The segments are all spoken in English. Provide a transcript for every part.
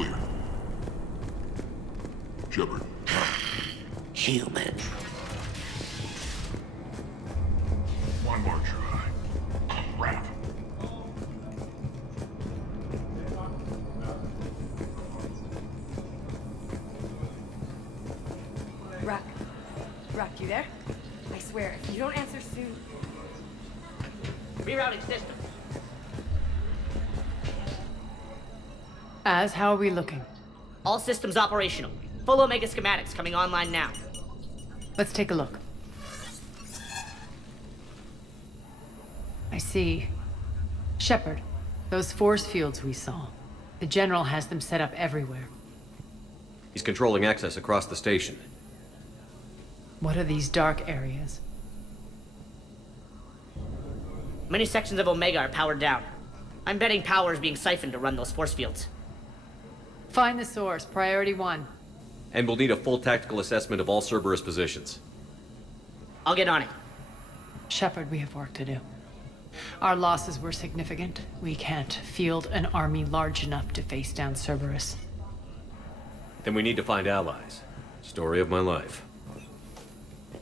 clear. Shepard. Human. One more try. Crap. Rock, you there? I swear, if you don't answer soon... Rerouting system. How are we looking? All systems operational. Full Omega schematics coming online now. Let's take a look. I see. Shepard, those force fields we saw. The General has them set up everywhere. He's controlling access across the station. What are these dark areas? Many sections of Omega are powered down. I'm betting power is being siphoned to run those force fields. Find the source, priority 1. And we'll need a full tactical assessment of all Cerberus positions. I'll get on it. Shepard, we have work to do. Our losses were significant. We can't field an army large enough to face down Cerberus. Then we need to find allies. Story of my life.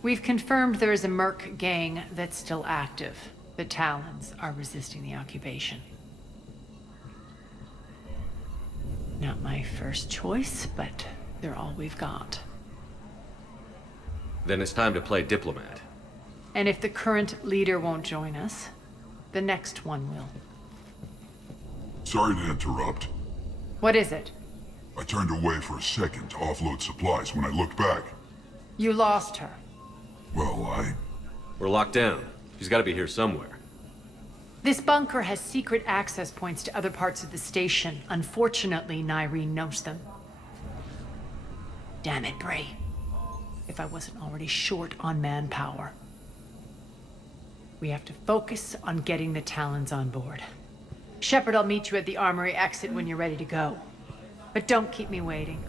We've confirmed there is a Merc gang that's still active. The Talons are resisting the occupation. Not my first choice, but they're all we've got. Then it's time to play diplomat. And if the current leader won't join us, the next one will. Sorry to interrupt. What is it? I turned away for a second to offload supplies. When I looked back, You lost her. well, We're locked down. She's got to be here somewhere. This bunker has secret access points to other parts of the station. Unfortunately, Nyreen knows them. Damn it, Bray. If I wasn't already short on manpower. We have to focus on getting the Talons on board. Shepard, I'll meet you at the armory exit when you're ready to go. But don't keep me waiting.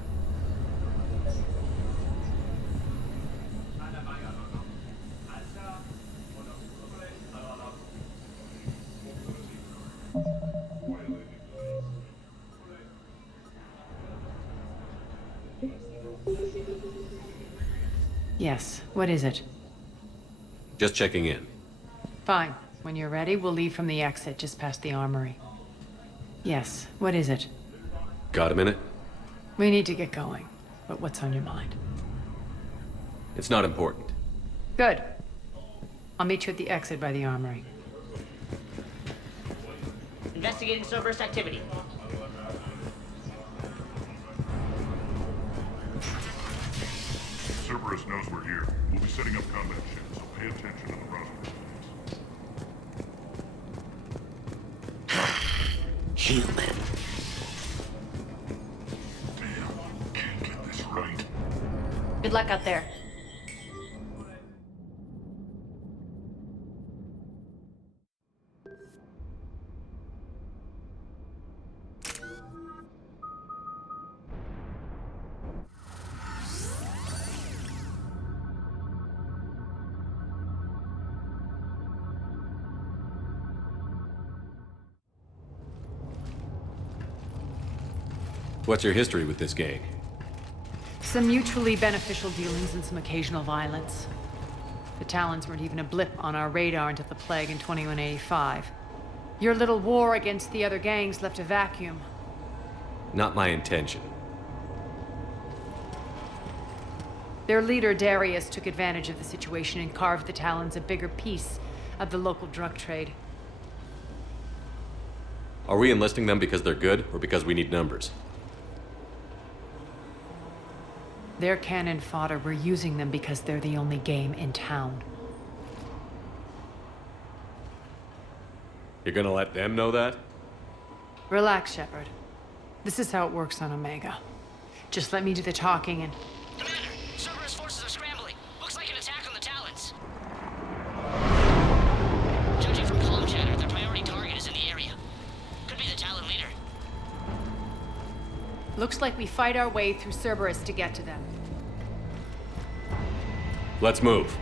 Yes, what is it? Just checking in. Fine. When you're ready, we'll leave from the exit just past the armory. Yes, what is it? Got a minute? We need to get going. But what's on your mind? It's not important. Good. I'll meet you at the exit by the armory. Investigating Cerberus activity. Cerberus knows we're here. We'll be setting up combat ships, so pay attention to the roster. Human. Damn, can't get this right. Good luck out there. What's your history with this gang? Some mutually beneficial dealings and some occasional violence. The Talons weren't even a blip on our radar until the plague in 2185. Your little war against the other gangs left a vacuum. Not my intention. Their leader, Darius, took advantage of the situation and carved the Talons a bigger piece of the local drug trade. Are we enlisting them because they're good, or because we need numbers? They're cannon fodder. We're using them because they're the only game in town. You're gonna let them know that? Relax, Shepard. This is how it works on Omega. Just let me do the talking and... Commander, Cerberus forces are scrambling. Looks like an attack on the Talons. Judging from comm chatter, their priority target is in the area. Could be the Talon leader. Looks like we fight our way through Cerberus to get to them. Let's move.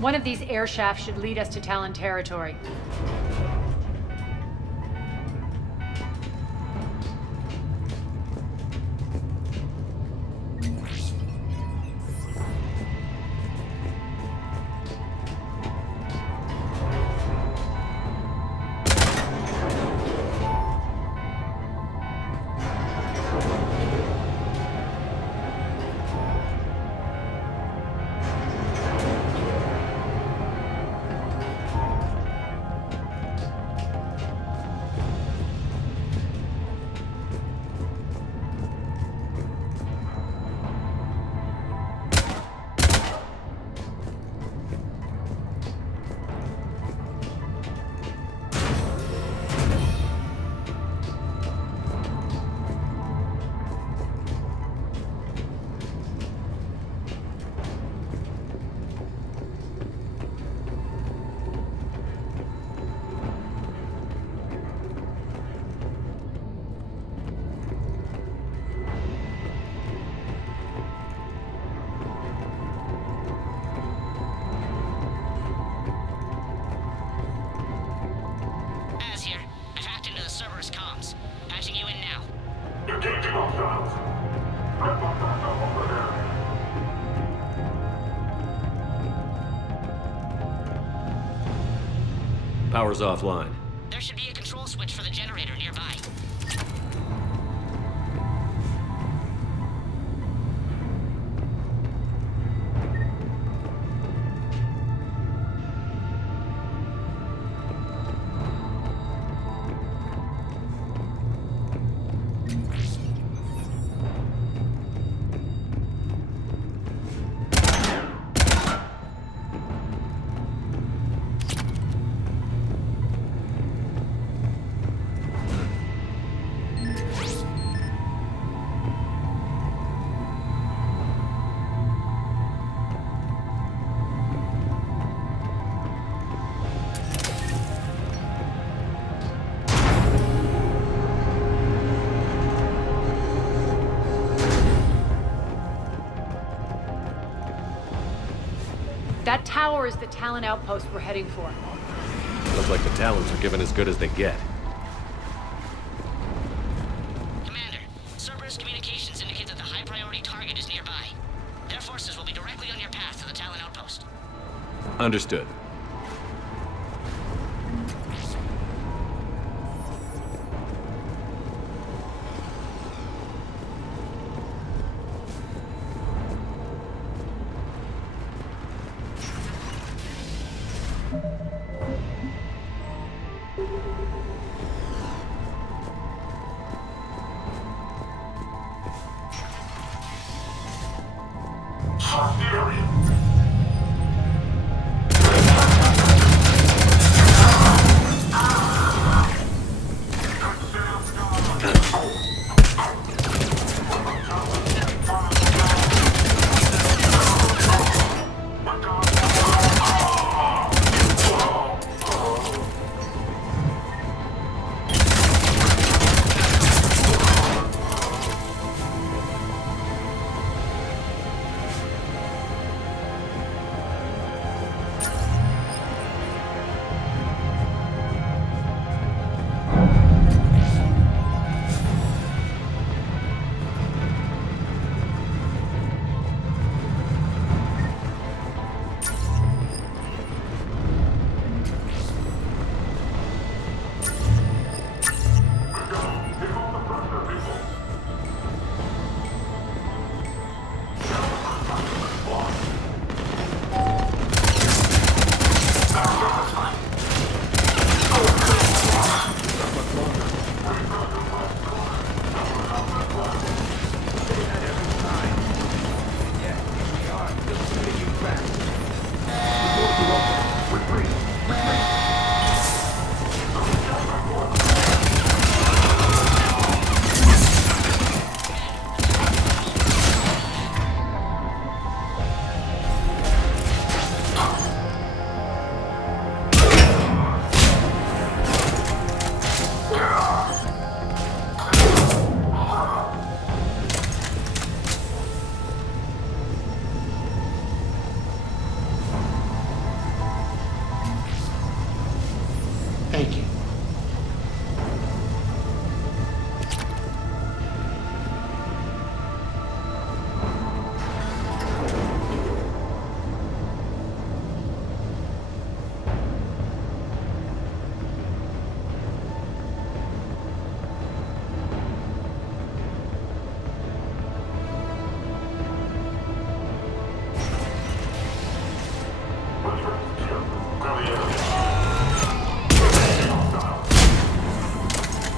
One of these air shafts should lead us to Talon territory. Az here. I've hacked into the Cerberus comms. Patching you in now. Engaging hostiles. Power's offline. There should be a control switch for the generator nearby. That tower is the Talon outpost we're heading for. Looks like the Talons are given as good as they get. Commander, Cerberus communications indicate that the high-priority target is nearby. Their forces will be directly on your path to the Talon outpost. Understood.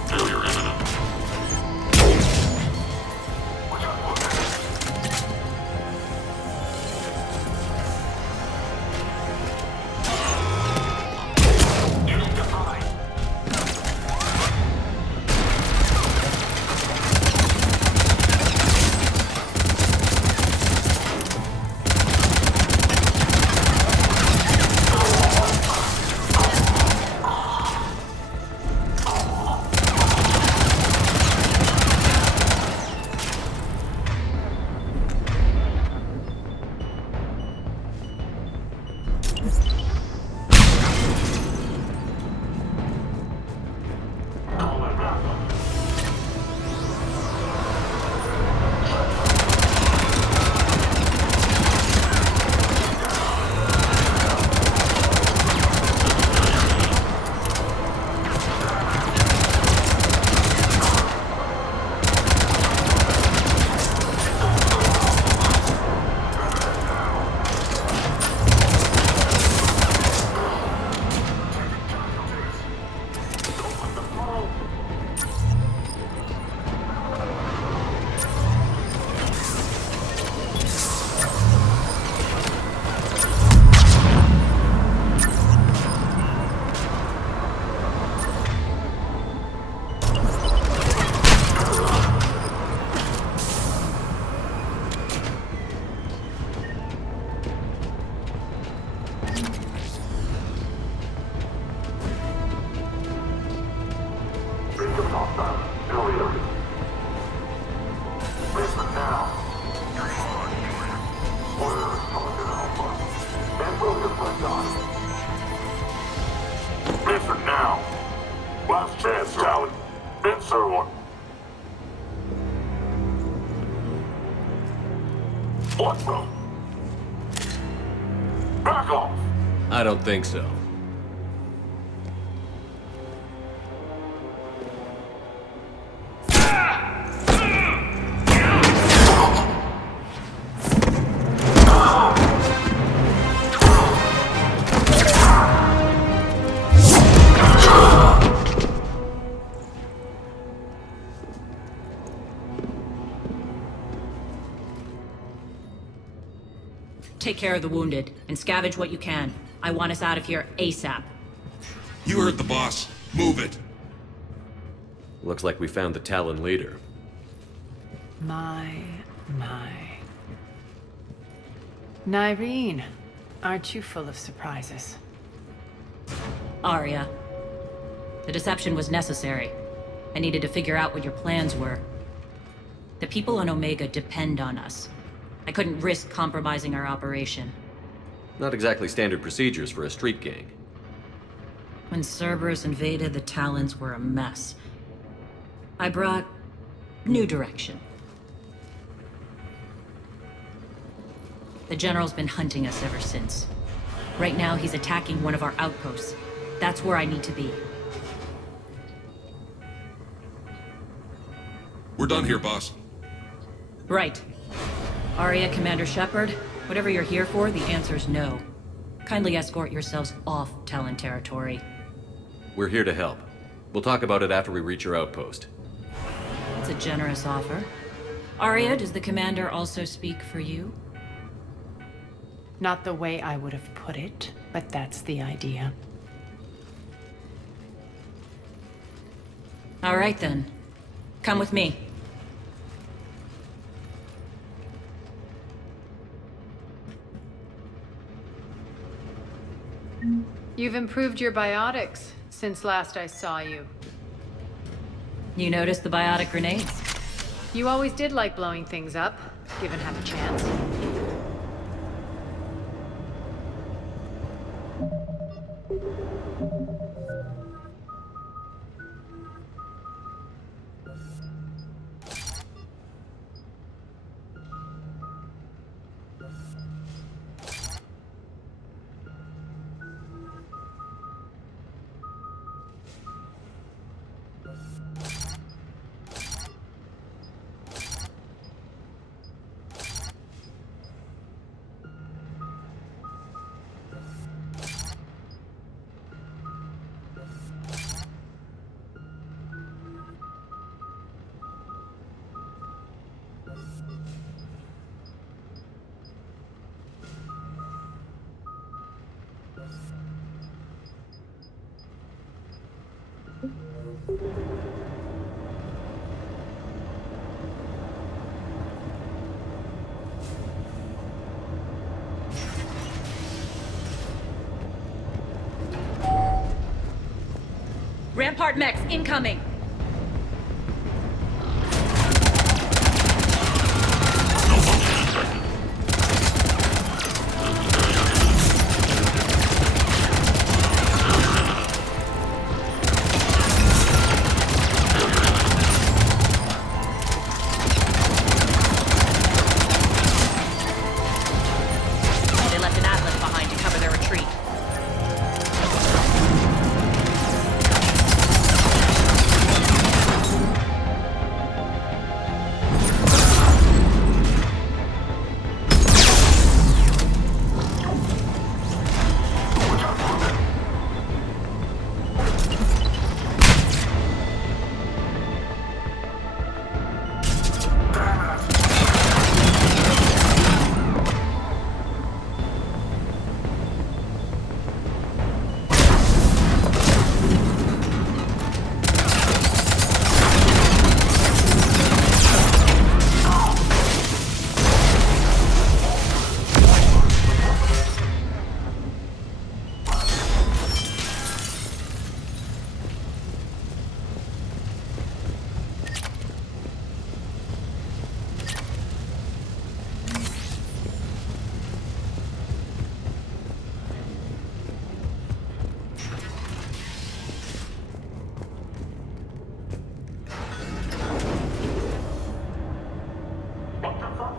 Failure imminent. Answer now. Last chance, Talon. Answer one. What the? Back off. I don't think so. Take care of the wounded, and scavenge what you can. I want us out of here ASAP. You heard the boss. Move it. Looks like we found the Talon leader. My. Nyreen, aren't you full of surprises? Arya. The deception was necessary. I needed to figure out what your plans were. The people on Omega depend on us. I couldn't risk compromising our operation. Not exactly standard procedures for a street gang. When Cerberus invaded, the Talons were a mess. I brought new direction. The General's been hunting us ever since. Right now, he's attacking one of our outposts. That's where I need to be. We're done here, boss. Right. Arya, Commander Shepard, whatever you're here for, the answer's no. Kindly escort yourselves off Talon territory. We're here to help. We'll talk about it after we reach your outpost. It's a generous offer. Arya, does the Commander also speak for you? Not the way I would have put it, but that's the idea. All right then. Come with me. You've improved your biotics since last I saw you. You noticed the biotic grenades? You always did like blowing things up, given half a chance. Rampart mechs incoming! They left an atlas behind to cover their retreat.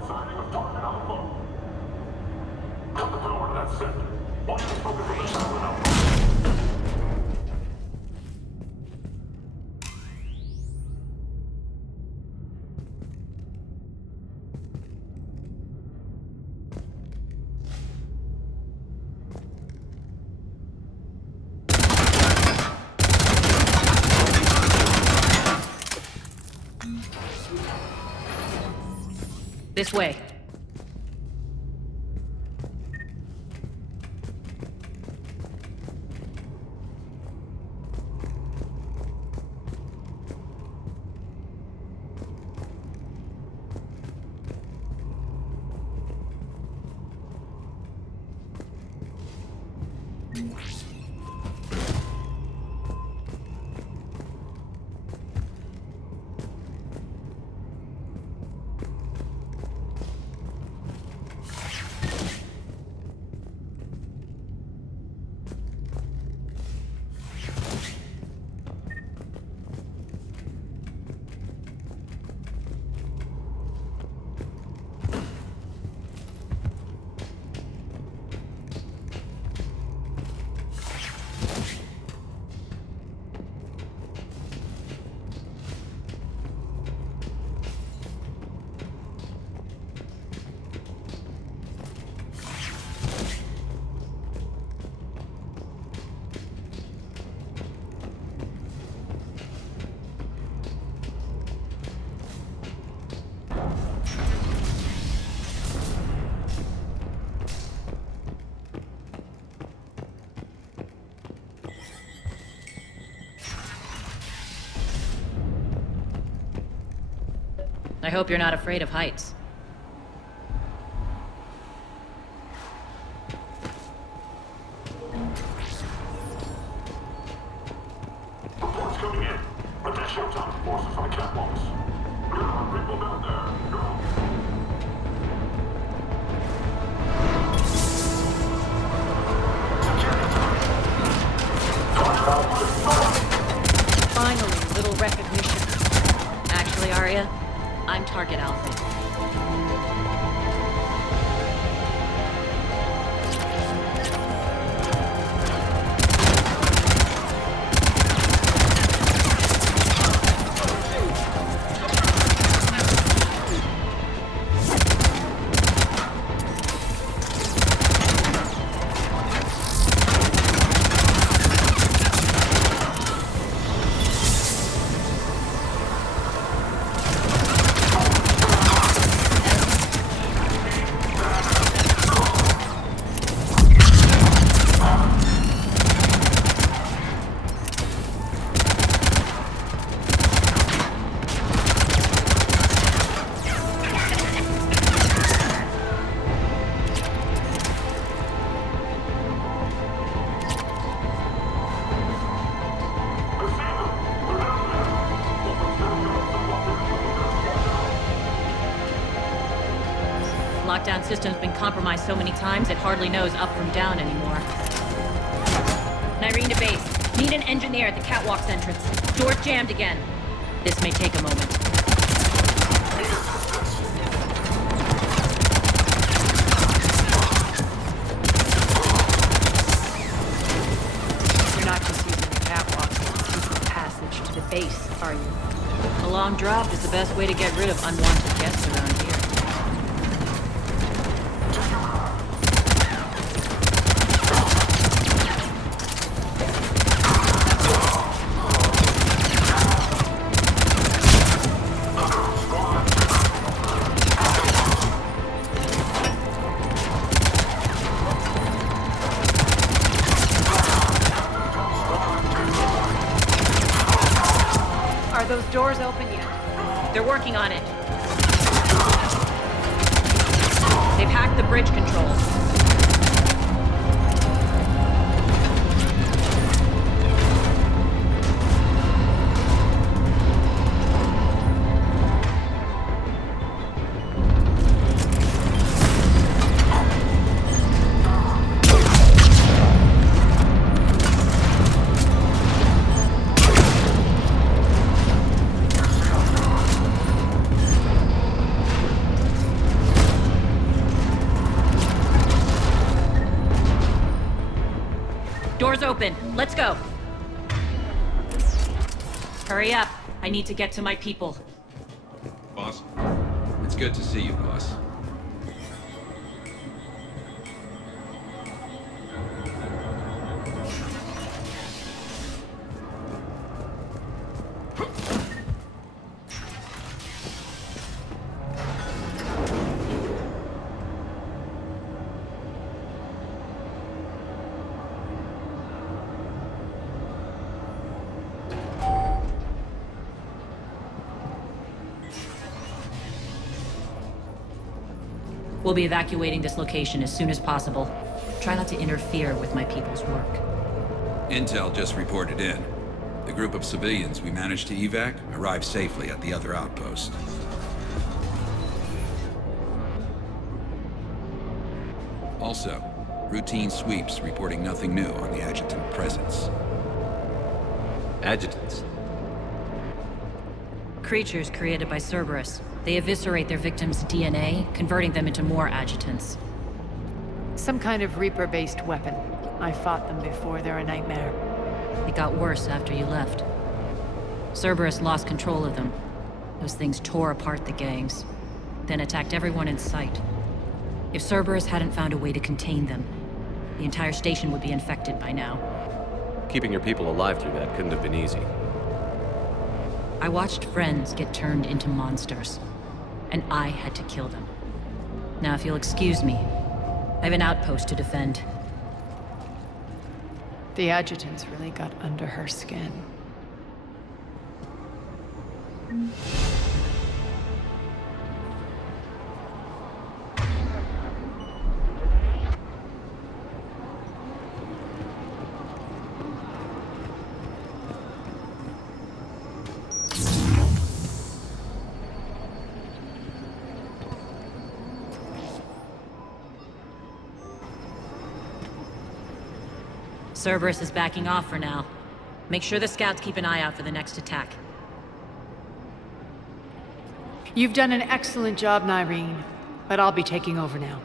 Signing of target Alpha. Cut the power to that sector. Watch the focus of the target Alpha. This way. I hope you're not afraid of heights. Reports coming in. Additional top forces on the catwalks. There are people down there. Go. Finally, little recognition. Actually, Arya, I'm Target Alpha. lockdown system's been compromised so many times it hardly knows up from down anymore. Nyreen to base. Need an engineer at the catwalk's entrance. Door jammed again. This may take a moment. You're not just using the catwalk as a secret passage to the base, are you? A long drop is the best way to get rid of unwanted guests around here. Are those doors open yet? They're working on it. They've hacked the bridge controls. Doors open. Let's go. Hurry up. I need to get to my people. Boss? It's good to see you, boss. We'll be evacuating this location as soon as possible. Try not to interfere with my people's work. Intel just reported in. The group of civilians we managed to evac arrived safely at the other outpost. Also, routine sweeps reporting nothing new on the adjutant presence. Adjutants. Creatures created by Cerberus. They eviscerate their victims' DNA, converting them into more adjutants. Some kind of Reaper-based weapon. I fought them before, they're a nightmare. It got worse after you left. Cerberus lost control of them. Those things tore apart the gangs, then attacked everyone in sight. If Cerberus hadn't found a way to contain them, the entire station would be infected by now. Keeping your people alive through that couldn't have been easy. I watched friends get turned into monsters, and I had to kill them. Now, if you'll excuse me, I have an outpost to defend. The adjutants really got under her skin. Cerberus is backing off for now. Make sure the scouts keep an eye out for the next attack. You've done an excellent job, Nyreen, but I'll be taking over now.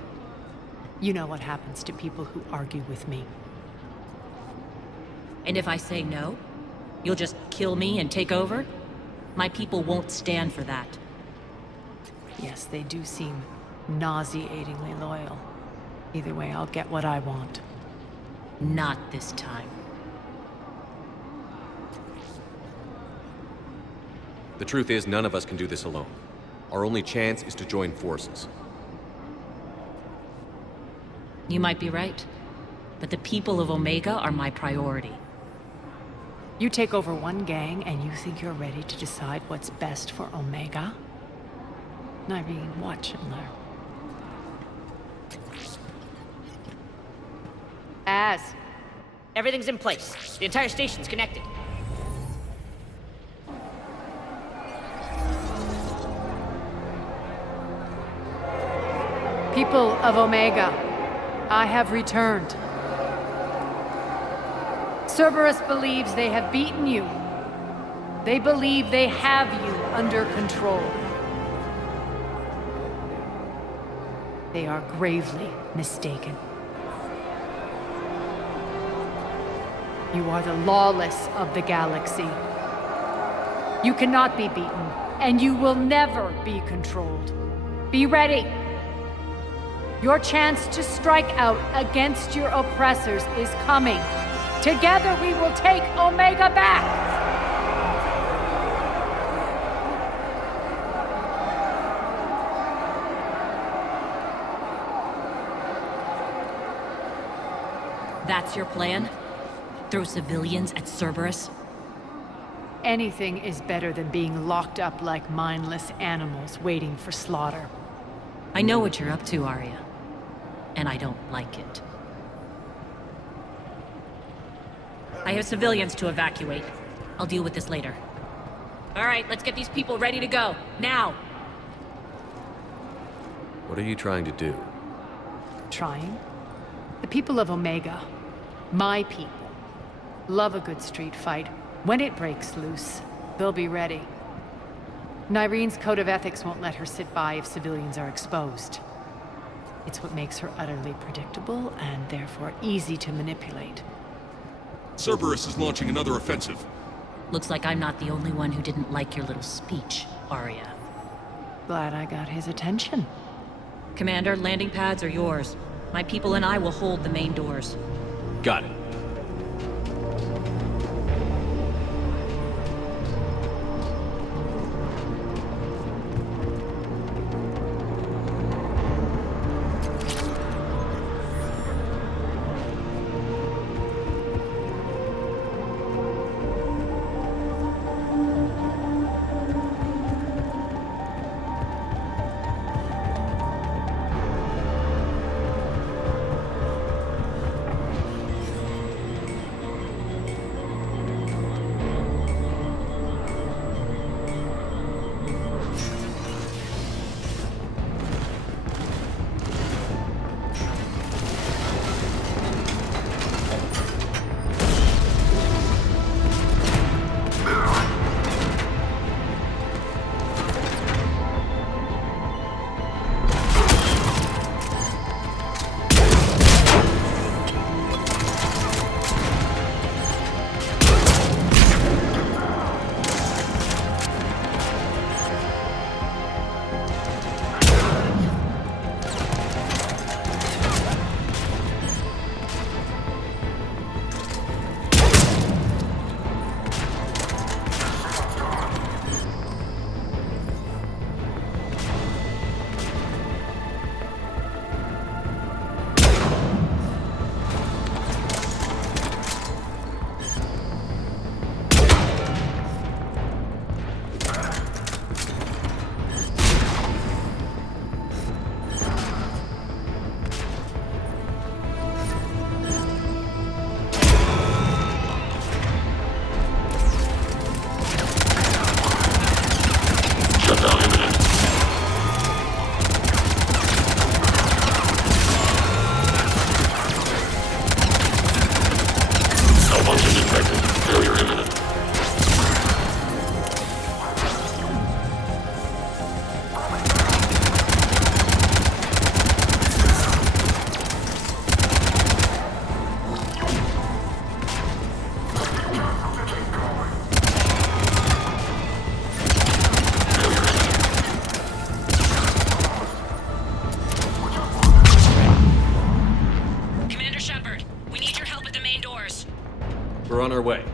You know what happens to people who argue with me. And if I say no, you'll just kill me and take over? My people won't stand for that. Yes, they do seem nauseatingly loyal. Either way, I'll get what I want. Not this time. The truth is, none of us can do this alone. Our only chance is to join forces. You might be right, but the people of Omega are my priority. You take over one gang and you think you're ready to decide what's best for Omega? Nyreen, watch and learn. Everything's in place. The entire station's connected. People of Omega, I have returned. Cerberus believes they have beaten you. They believe they have you under control. They are gravely mistaken. You are the lawless of the galaxy. You cannot be beaten, and you will never be controlled. Be ready. Your chance to strike out against your oppressors is coming. Together we will take Omega back! That's your plan? Throw civilians at Cerberus? Anything is better than being locked up like mindless animals waiting for slaughter. I know what you're up to, Arya. And I don't like it. I have civilians to evacuate. I'll deal with this later. All right, let's get these people ready to go. Now! What are you trying to do? Trying? The people of Omega, my people, love a good street fight. When it breaks loose, they'll be ready. Nyrene's code of ethics won't let her sit by if civilians are exposed. It's what makes her utterly predictable and therefore easy to manipulate. Cerberus is launching another offensive. Looks like I'm not the only one who didn't like your little speech, Arya. Glad I got his attention. Commander, landing pads are yours. My people and I will hold the main doors. Got it. We're on our way.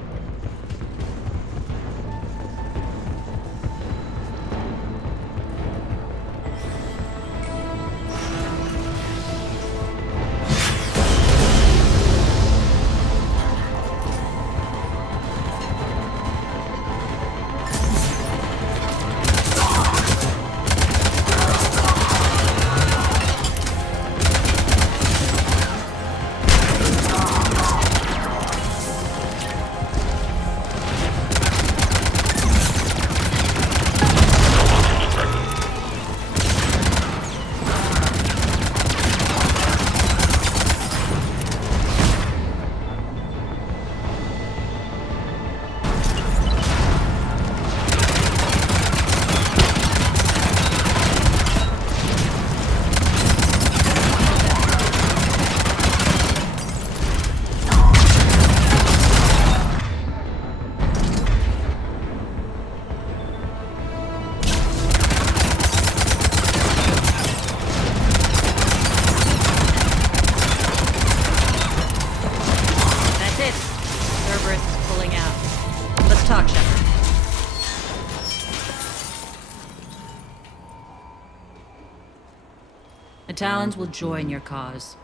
Talons will join your cause.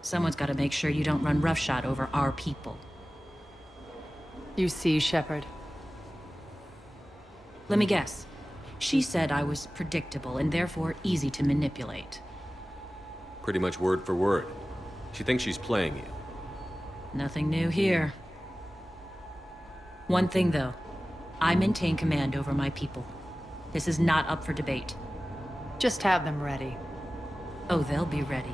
Someone's got to make sure you don't run roughshod over our people. You see, Shepard. Let me guess. She said I was predictable and therefore easy to manipulate. Pretty much word for word. She thinks she's playing you. Nothing new here. One thing, though. I maintain command over my people. This is not up for debate. Just have them ready. Oh, they'll be ready.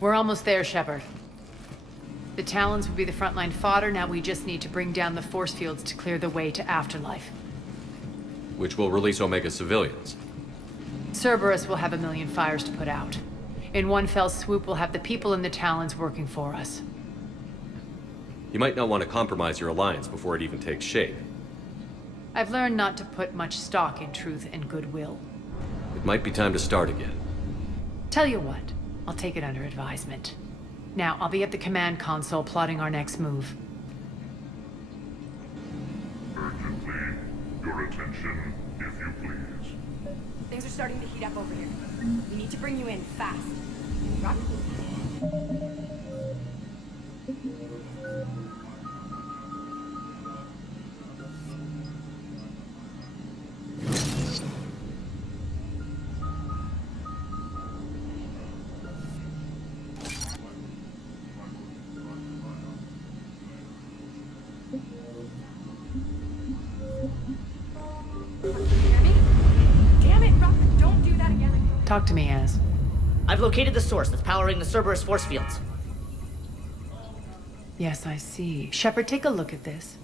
We're almost there, Shepard. The Talons will be the frontline fodder, now we just need to bring down the force fields to clear the way to Afterlife. Which will release Omega civilians. Cerberus will have 1,000,000 fires to put out. In one fell swoop, we'll have the people in the Talons working for us. You might not want to compromise your alliance before it even takes shape. I've learned not to put much stock in truth and goodwill. It might be time to start again. Tell you what, I'll take it under advisement. Now, I'll be at the command console plotting our next move. Urgently, your attention, if you please. Things are starting to heat up over here. We need to bring you in fast. Rock? Damn it, Rock! Don't do that again. Talk to me, Az. I've located the source that's powering the Cerberus force fields. Yes, I see. Shepard, take a look at this.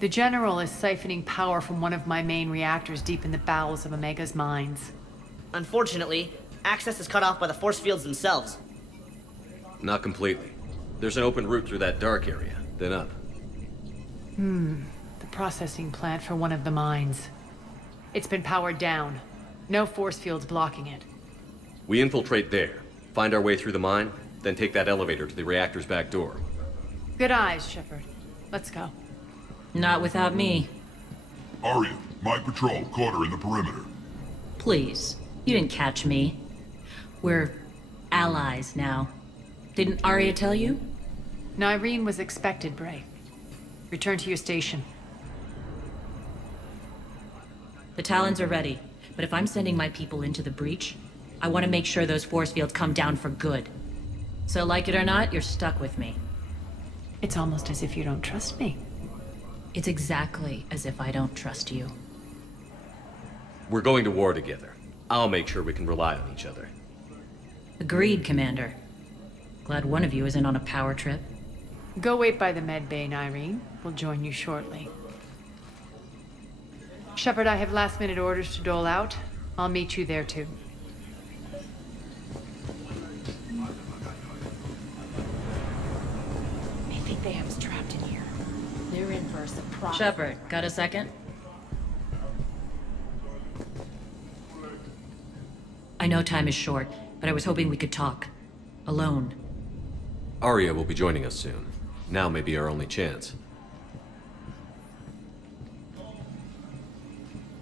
The General is siphoning power from one of my main reactors deep in the bowels of Omega's mines. Unfortunately, access is cut off by the force fields themselves. Not completely. There's an open route through that dark area, then up. The processing plant for one of the mines. It's been powered down. No force fields blocking it. We infiltrate there, find our way through the mine, then take that elevator to the reactor's back door. Good eyes, Shepard. Let's go. Not without me. Arya, my patrol caught her in the perimeter. Please. You didn't catch me. We're allies now. Didn't Arya tell you? Nyreen was expected, Bray. Return to your station. The Talons are ready, but if I'm sending my people into the breach, I want to make sure those force fields come down for good. So like it or not, you're stuck with me. It's almost as if you don't trust me. It's exactly as if I don't trust you. We're going to war together. I'll make sure we can rely on each other. Agreed, Commander. Glad one of you isn't on a power trip. Go wait by the med bay, Nyreen. We'll join you shortly. Shepard, I have last-minute orders to dole out. I'll meet you there, too. I think they have us trapped in here. They're in for a surprise. Shepard, got a second? I know time is short, but I was hoping we could talk. Alone. Arya will be joining us soon. Now may be our only chance.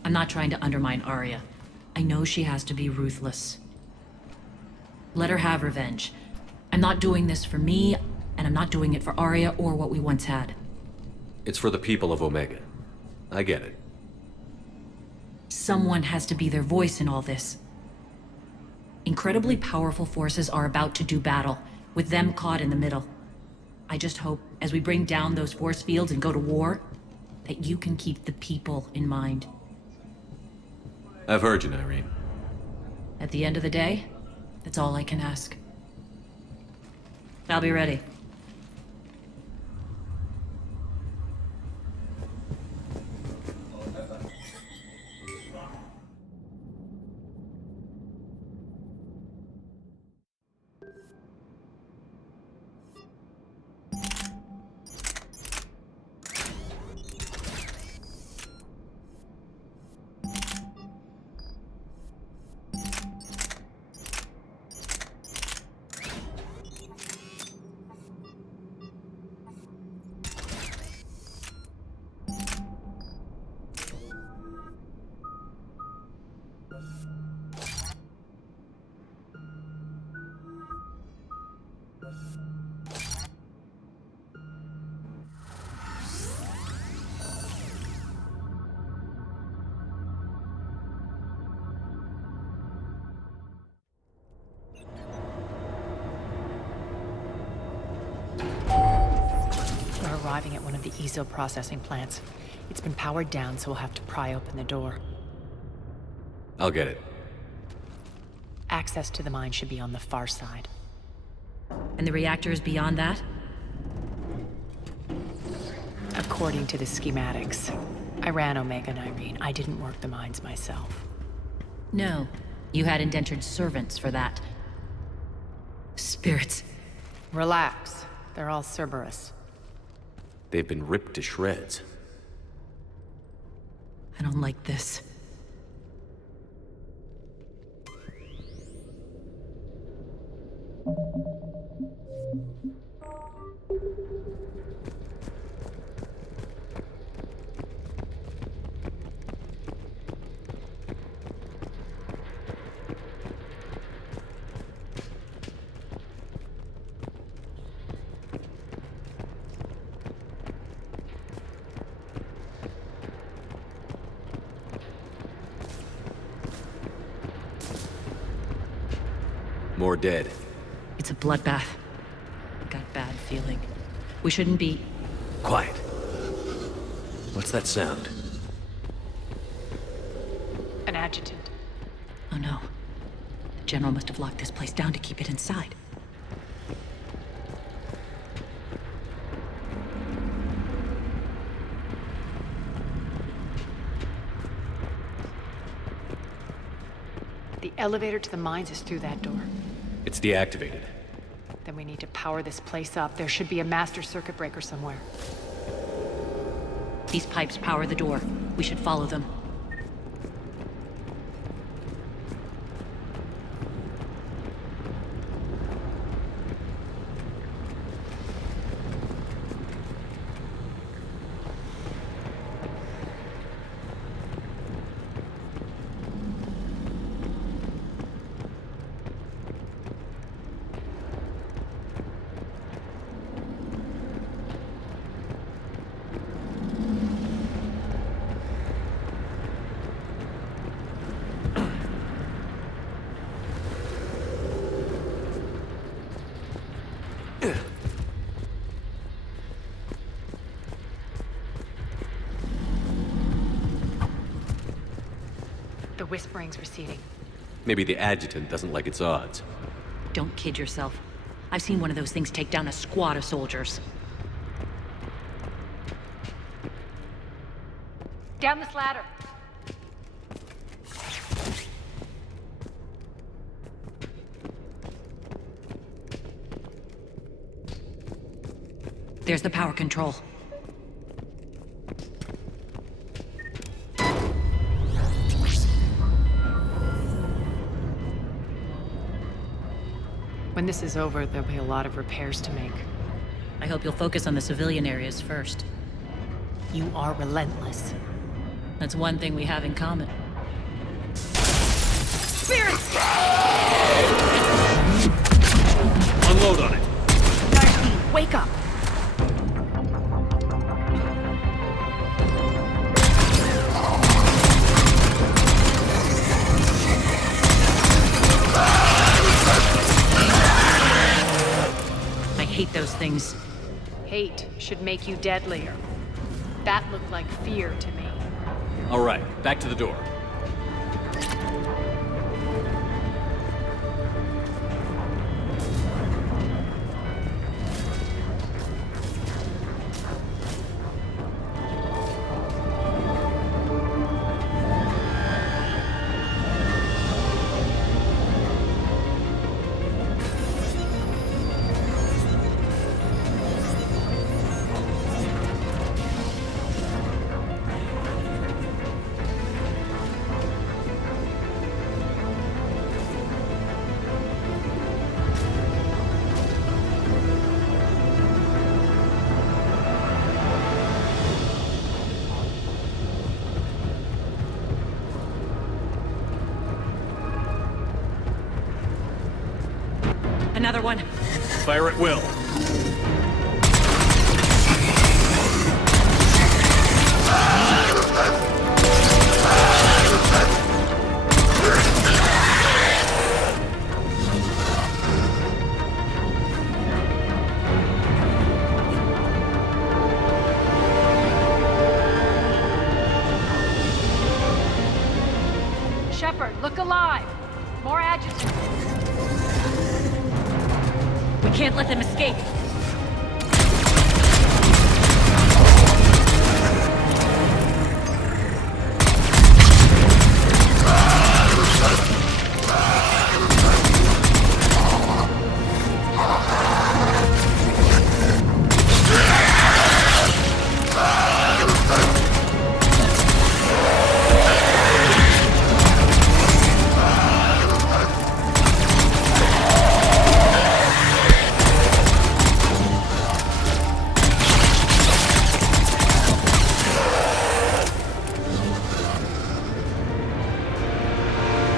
I'm not trying to undermine Arya. I know she has to be ruthless. Let her have revenge. I'm not doing this for me, and I'm not doing it for Arya or what we once had. It's for the people of Omega. I get it. Someone has to be their voice in all this. Incredibly powerful forces are about to do battle, with them caught in the middle. I just hope, as we bring down those force fields and go to war, that you can keep the people in mind. I've heard you, Nyreen. At the end of the day, that's all I can ask. I'll be ready. arriving at one of the ESO processing plants. It's been powered down, so we'll have to pry open the door. I'll get it. Access to the mine should be on the far side. And the reactor is beyond that? According to the schematics. I ran Omega and Irene. I didn't work the mines myself. No. You had indentured servants for that. Spirits. Relax. They're all Cerberus. They've been ripped to shreds. I don't like this. More dead. It's a bloodbath. Got a bad feeling. We shouldn't be... Quiet. What's that sound? An adjutant. Oh no. The General must have locked this place down to keep it inside. The elevator to the mines is through that door. It's deactivated. Then we need to power this place up. There should be a master circuit breaker somewhere. These pipes power the door. We should follow them. The whispering's receding. Maybe the adjutant doesn't like its odds. Don't kid yourself. I've seen one of those things take down a squad of soldiers. Down this ladder. There's the power control. When this is over, there'll be a lot of repairs to make. I hope you'll focus on the civilian areas first. You are relentless. That's one thing we have in common. Spirits! Unload on it! Darcy, wake up! I hate those things. Hate should make you deadlier. That looked like fear to me. All right, back to the door. Another one. Fire at will. Shepard, look alive! More adjutants! We can't let them escape.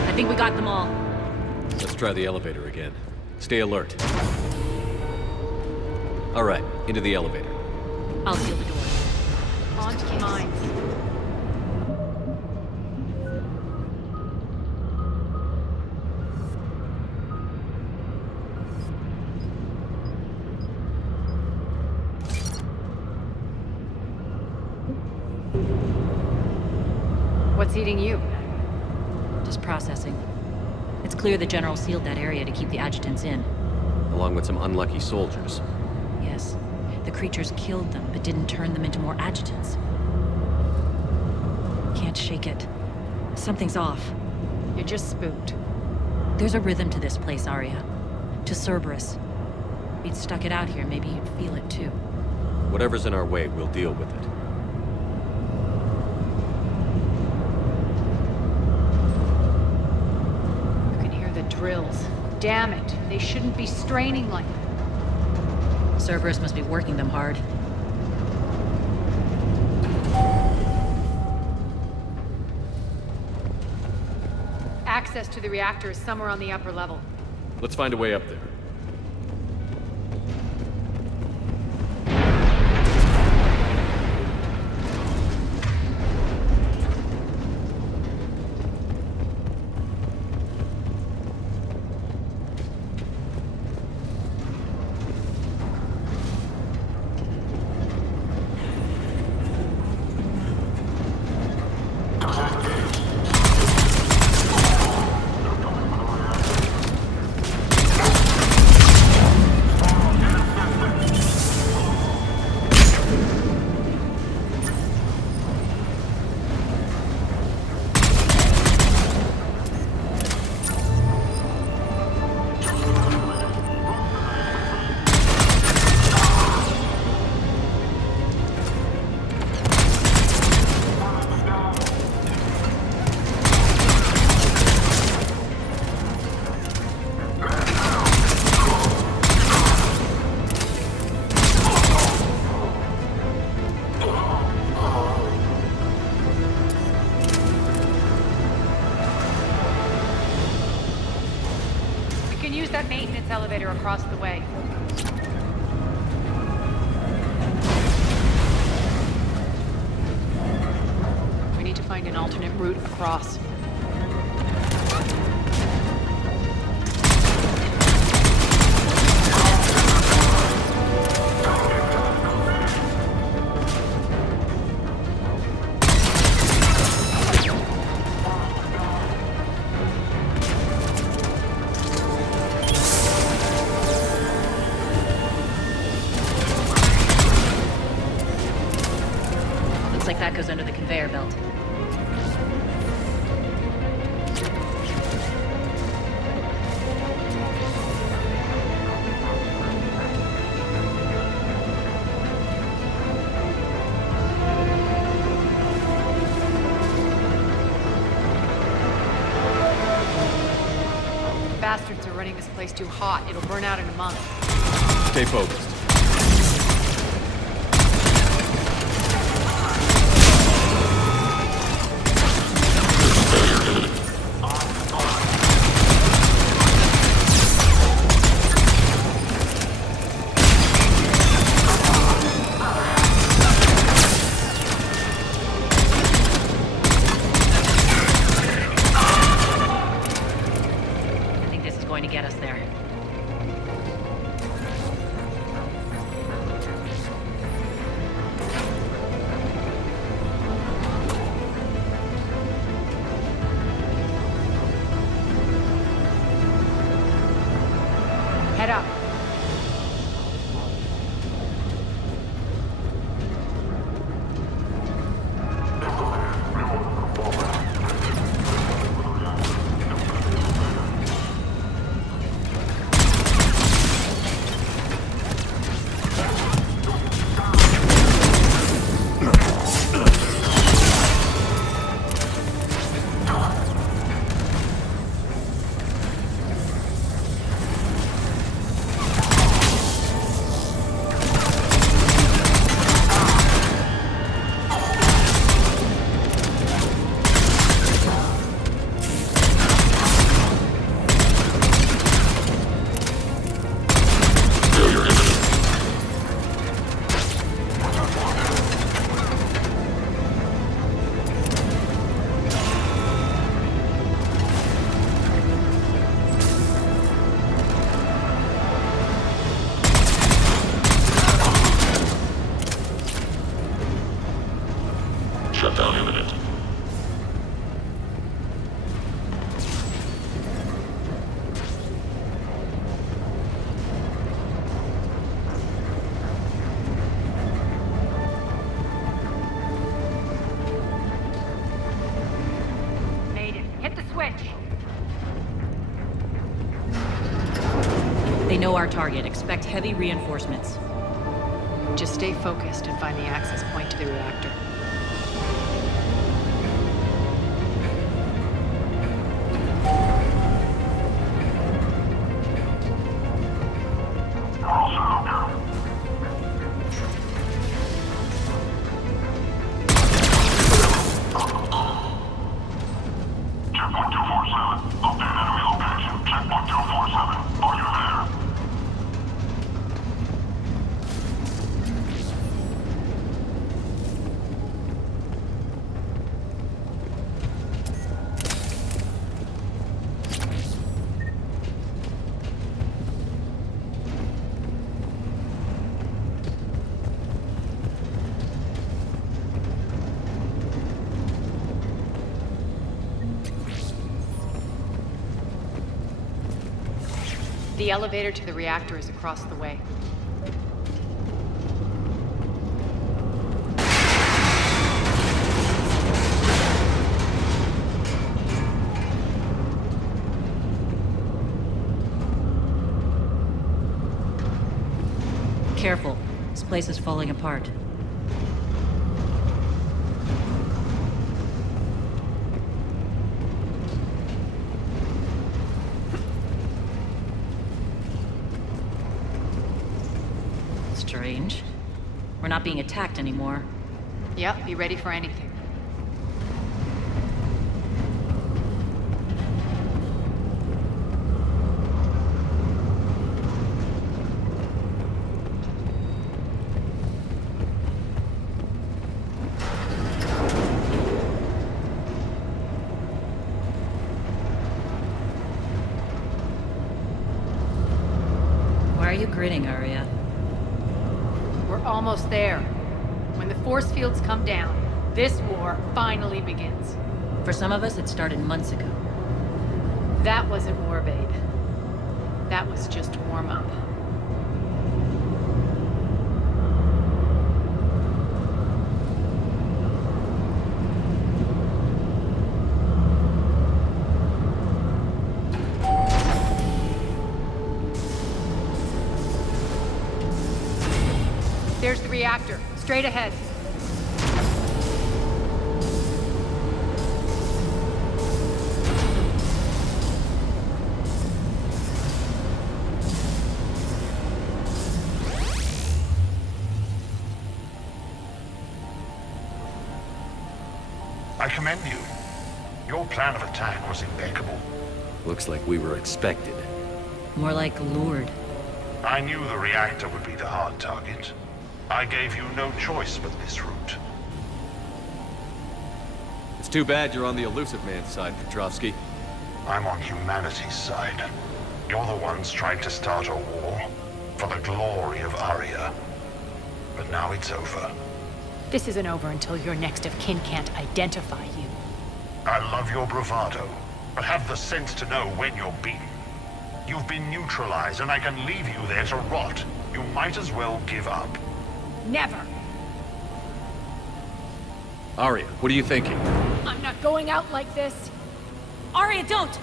I think we got them all. Let's try the elevator again. Stay alert. All right, into the elevator. I'll seal the door. On to mines. What's eating you? Just processing. It's clear the General sealed that area to keep the adjutants in. Along with some unlucky soldiers. Yes. The creatures killed them, but didn't turn them into more adjutants. Can't shake it. Something's off. You're just spooked. There's a rhythm to this place, Arya. To Cerberus. If you'd stuck it out here, maybe you'd feel it too. Whatever's in our way, we'll deal with it. You can hear the drills. Damn it, they shouldn't be straining like that. Cerberus must be working them hard. Access to the reactor is somewhere on the upper level. Let's find a way up there. That maintenance elevator across the way. We need to find an alternate route across. Looks like that goes under the conveyor belt. Bastards are running this place too hot. It'll burn out in a month. Stay focused. I think this is going to get us there. Shutdown imminent. Made it. Hit the switch. They know our target. Expect heavy reinforcements. Just stay focused and find the access point to the reactor. Checkpoint 247. Update enemy location. Checkpoint 247. Are you there? The elevator to the reactor is across the way. Careful. This place is falling apart. Strange. We're not being attacked anymore. Yep, be ready for anything. Why are you grinning, Arya? We're almost there. When the force fields come down, this war finally begins. For some of us, it started months ago. That wasn't war, babe. That was just warm-up. There's the reactor, straight ahead. I commend you. Your plan of attack was impeccable. Looks like we were expected. More like lured. I knew the reactor would be the hard target. I gave you no choice but this route. It's too bad you're on the elusive man's side, Petrovsky. I'm on humanity's side. You're the ones trying to start a war for the glory of Arya. But now it's over. This isn't over until your next of kin can't identify you. I love your bravado, but have the sense to know when you're beaten. You've been neutralized, and I can leave you there to rot. You might as well give up. Never! Arya, what are you thinking? I'm not going out like this. Arya, don't!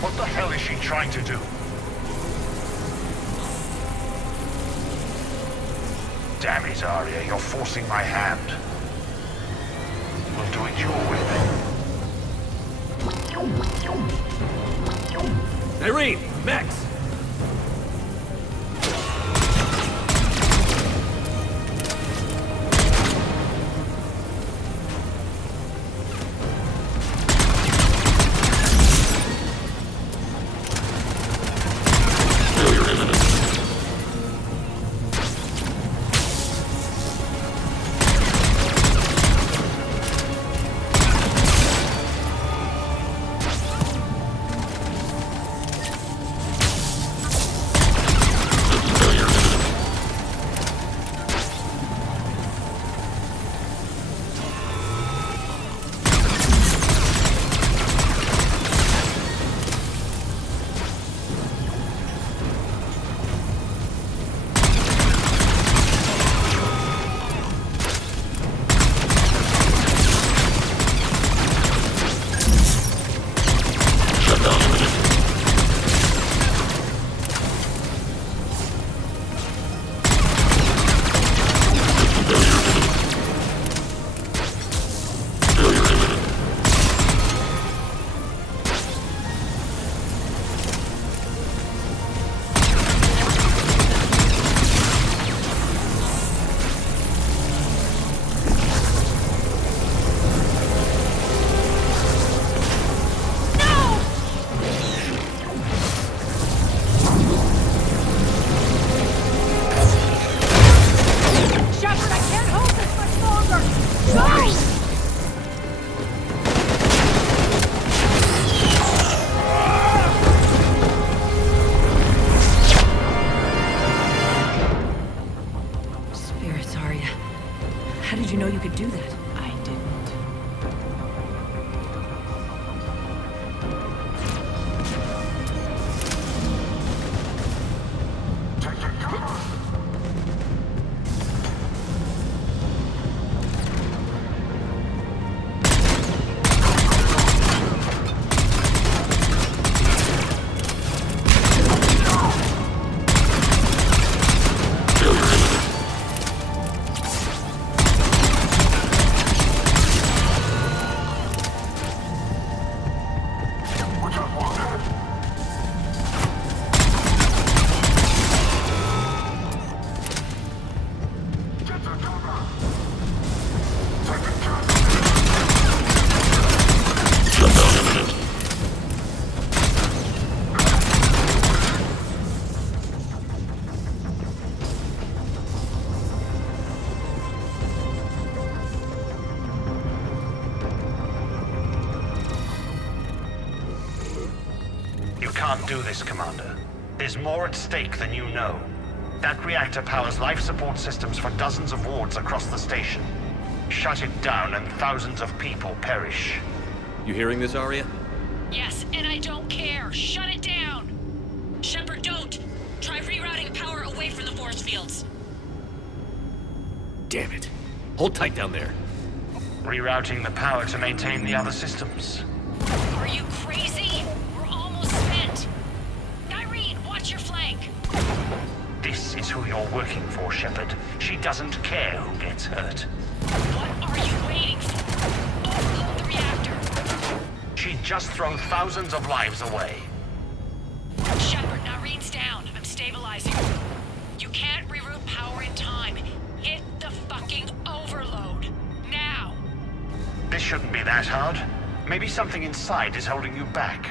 What the hell is she trying to do? Damn it, Arya, you're forcing my hand. We'll do it your way then. Irene! Max! do that? I didn't. Can't do this, Commander. There's more at stake than you know. That reactor powers life support systems for dozens of wards across the station. Shut it down and thousands of people perish. You hearing this, Arya? Yes, and I don't care. Shut it down! Shepard, don't! Try rerouting power away from the force fields. Damn it. Hold tight down there. Rerouting the power to maintain the other systems. Are you crazy? We're almost spent. Irene, watch your flank. This is who you're working for, Shepard. She doesn't care who gets hurt. What are you waiting for? Overload the reactor. She'd just throw thousands of lives away. Shepard, Irene's down. I'm stabilizing. You can't reroute power in time. Hit the fucking overload. Now! This shouldn't be that hard. Maybe something inside is holding you back.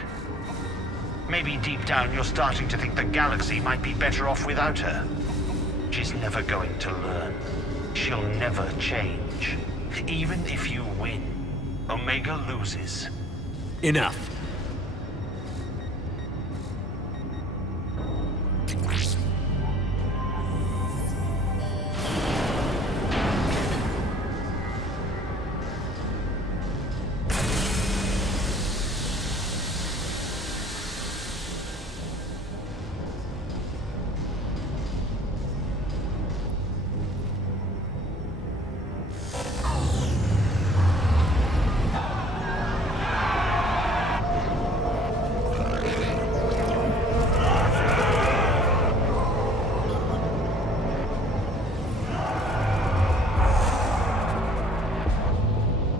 Maybe deep down you're starting to think the galaxy might be better off without her. She's never going to learn. She'll never change. Even if you win, Omega loses. Enough.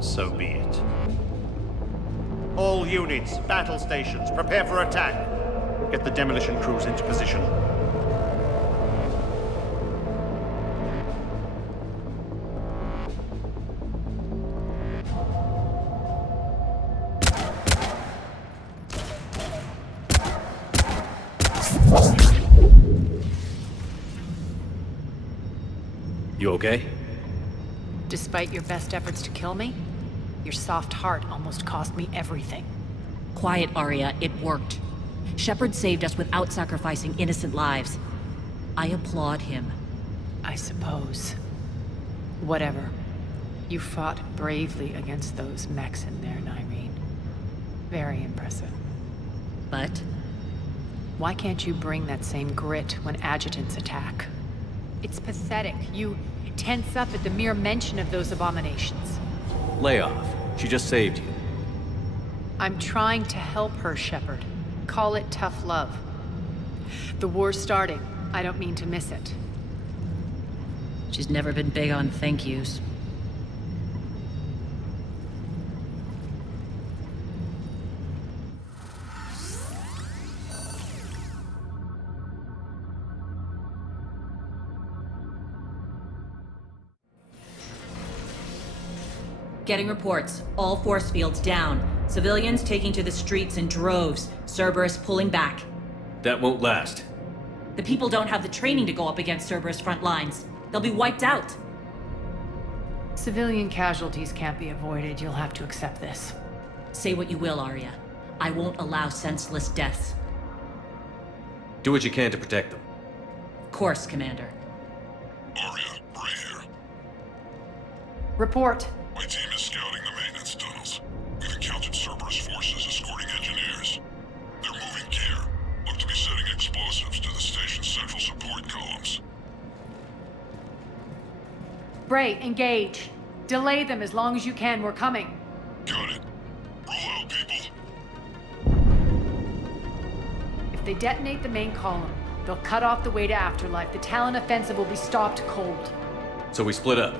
So be it. All units, battle stations, prepare for attack. Get the demolition crews into position. You okay? Despite your best efforts to kill me, your soft heart almost cost me everything. Quiet, Arya. It worked. Shepard saved us without sacrificing innocent lives. I applaud him. I suppose. Whatever. You fought bravely against those mechs in there, Irene. Very impressive. But? Why can't you bring that same grit when adjutants attack? It's pathetic. You tense up at the mere mention of those abominations. Lay off. She just saved you. I'm trying to help her, Shepard. Call it tough love. The war's starting. I don't mean to miss it. She's never been big on thank yous. Getting reports. All force fields down. Civilians taking to the streets in droves. Cerberus pulling back. That won't last. The people don't have the training to go up against Cerberus front lines. They'll be wiped out. Civilian casualties can't be avoided. You'll have to accept this. Say what you will, Arya. I won't allow senseless deaths. Do what you can to protect them. Of course, Commander. Arya, right here. Report. My team is scouting the maintenance tunnels. We've encountered Cerberus forces escorting engineers. They're moving gear. Look to be setting explosives to the station's central support columns. Bray, engage. Delay them as long as you can. We're coming. Got it. Roll out, people. If they detonate the main column, they'll cut off the way to Afterlife. The Talon offensive will be stopped cold. So we split up.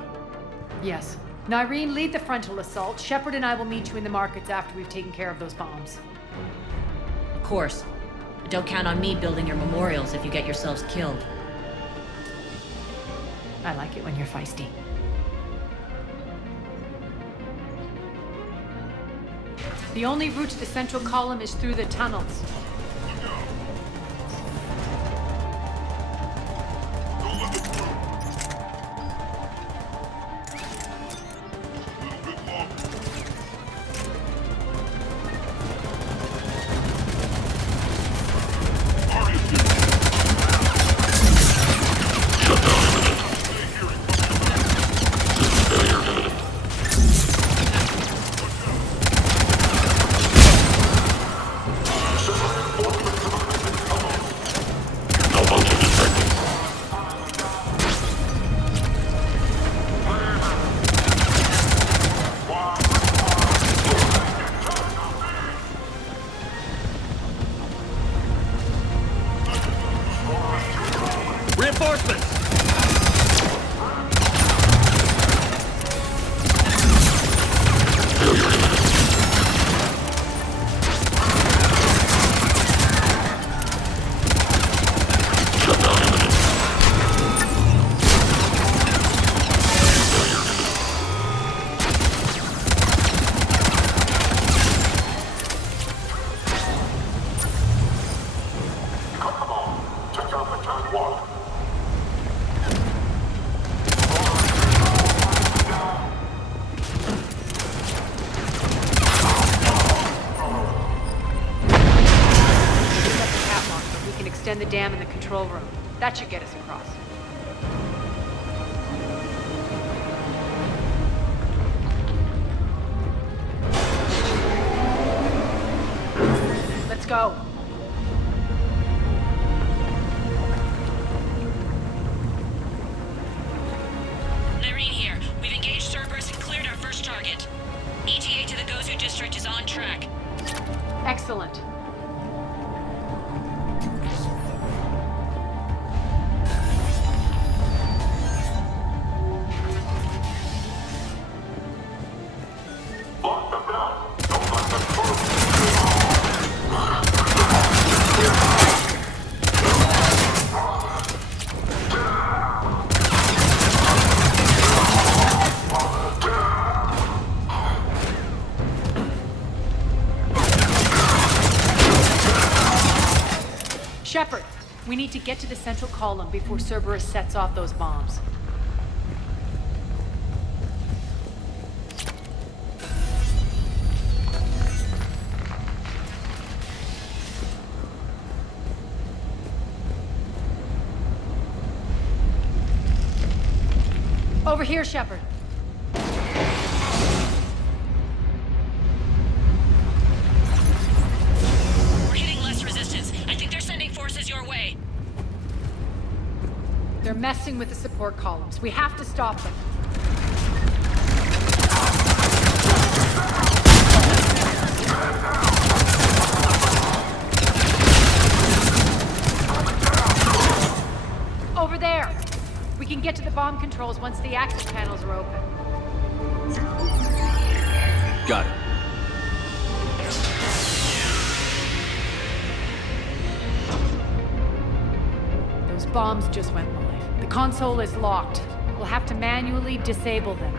Yes. Nyreen, lead the frontal assault. Shepard and I will meet you in the markets after we've taken care of those bombs. Of course. But don't count on me building your memorials if you get yourselves killed. I like it when you're feisty. The only route to the central column is through the tunnels. Reinforcements! Extend the dam in the control room. That should get us across. Let's go. Nyreen here. We've engaged Cerberus and cleared our first target. ETA to the Gozu district is on track. Excellent. Shepard, we need to get to the central column before Cerberus sets off those bombs. Over here, Shepard. We're hitting less resistance. I think they're sending forces your way. They're messing with the support columns. We have to stop them. Over there! We can get to the bomb controls once the access panels are open. Got it. Those bombs just went live. The console is locked. We'll have to manually disable them.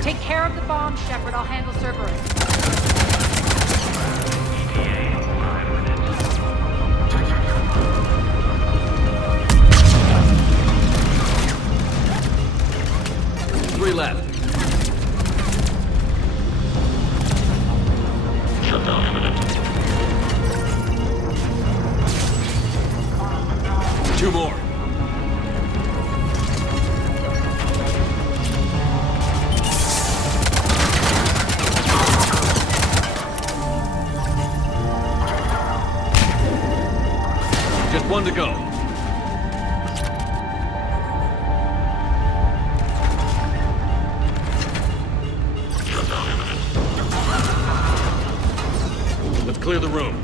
Take care of the bombs, Shepard. I'll handle Cerberus. Three left. Shutdown imminent. Two more. One to go. Let's clear the room.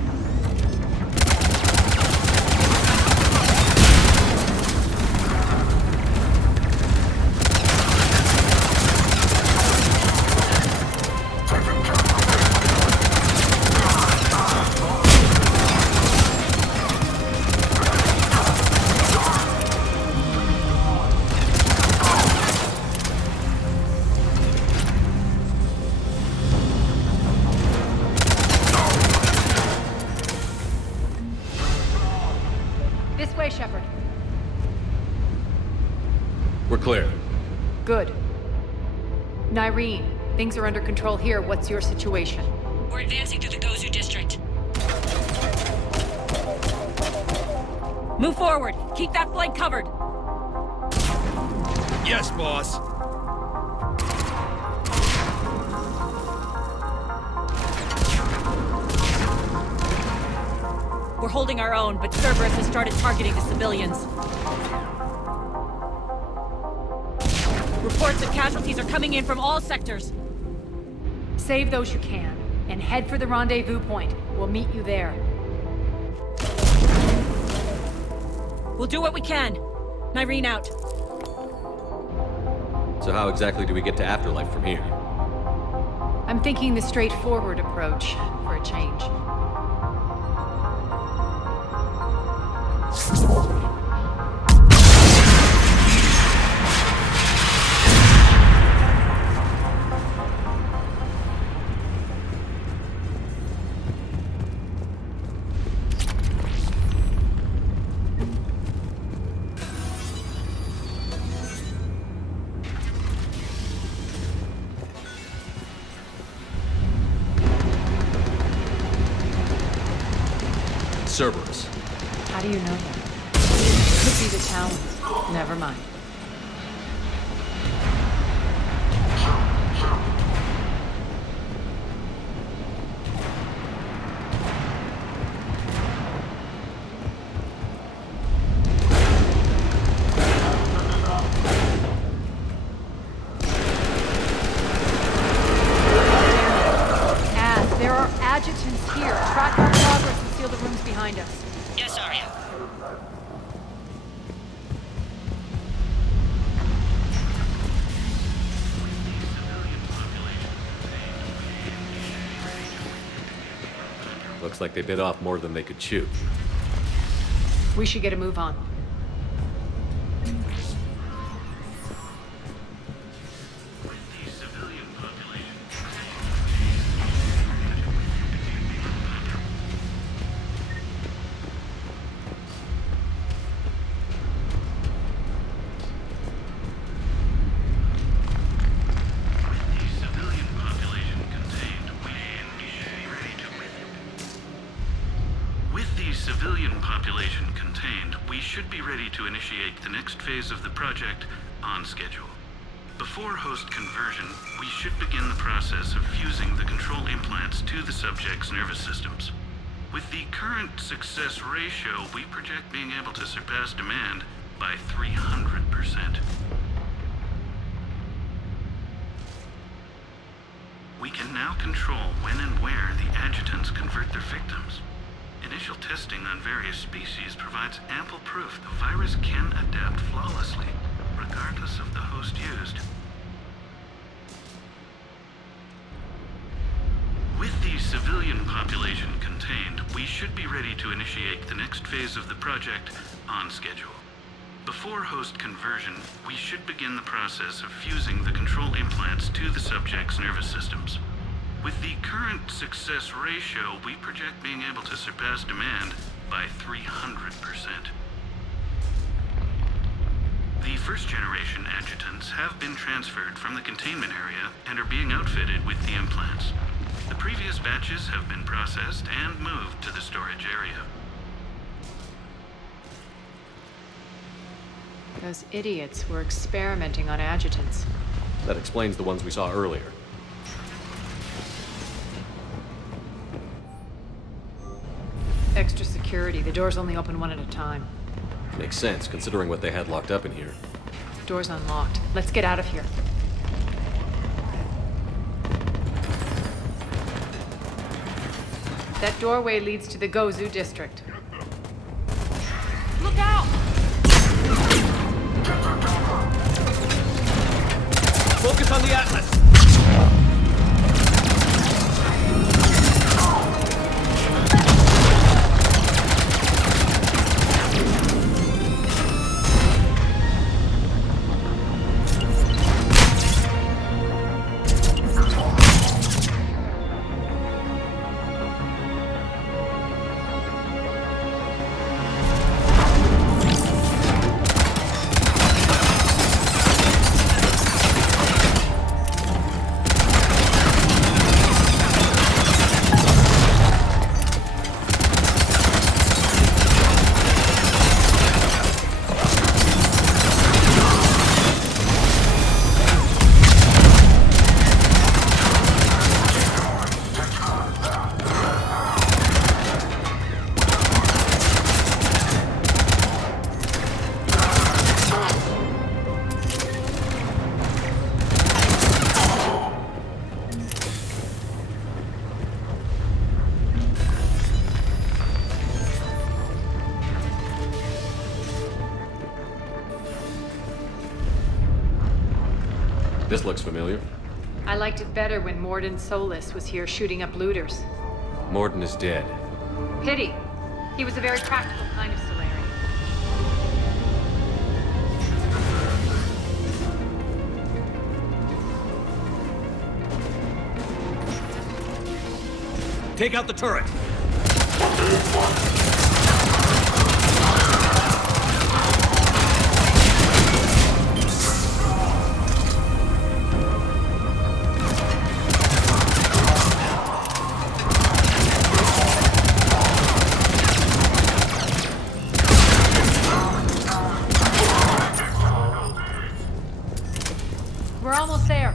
This way, Shepard. We're clear. Good. Nyreen, things are under control here. What's your situation? We're advancing through the Gozu district. Move forward. Keep that flank covered. Yes, boss. We're holding our own, but Cerberus has started targeting the civilians. Reports of casualties are coming in from all sectors. Save those you can, and head for the rendezvous point. We'll meet you there. We'll do what we can. Nyreen out. So how exactly do we get to Afterlife from here? I'm thinking the straightforward approach, for a change. Cerberus. How do you know that? Could be the Talons. Never mind. There are adjutants here. Track our progress and seal the rooms behind us. Yes, Arya. Looks like they bit off more than they could chew. We should get a move on. Civilian population contained, we should be ready to initiate the next phase of the project on schedule. Before host conversion, we should begin the process of fusing the control implants to the subject's nervous systems. With the current success ratio, we project being able to surpass demand by 300%. We can now control when and where the adjutants convert their victims. Initial testing on various species provides ample proof the virus can adapt flawlessly, regardless of the host used. With the civilian population contained, we should be ready to initiate the next phase of the project on schedule. Before host conversion, we should begin the process of fusing the control implants to the subject's nervous systems. With the current success ratio, we project being able to surpass demand by 300%. The first-generation adjutants have been transferred from the containment area and are being outfitted with the implants. The previous batches have been processed and moved to the storage area. Those idiots were experimenting on adjutants. That explains the ones we saw earlier. extra security. The doors only open one at a time. Makes sense, considering what they had locked up in here. Door's unlocked. Let's get out of here. That doorway leads to the Gozu district. Look out! Focus on the Atlas! This looks familiar. I liked it better when Morden Solis was here shooting up looters. Morden is dead. Pity. He was a very practical kind of Solarian. Take out the turret! We're almost there.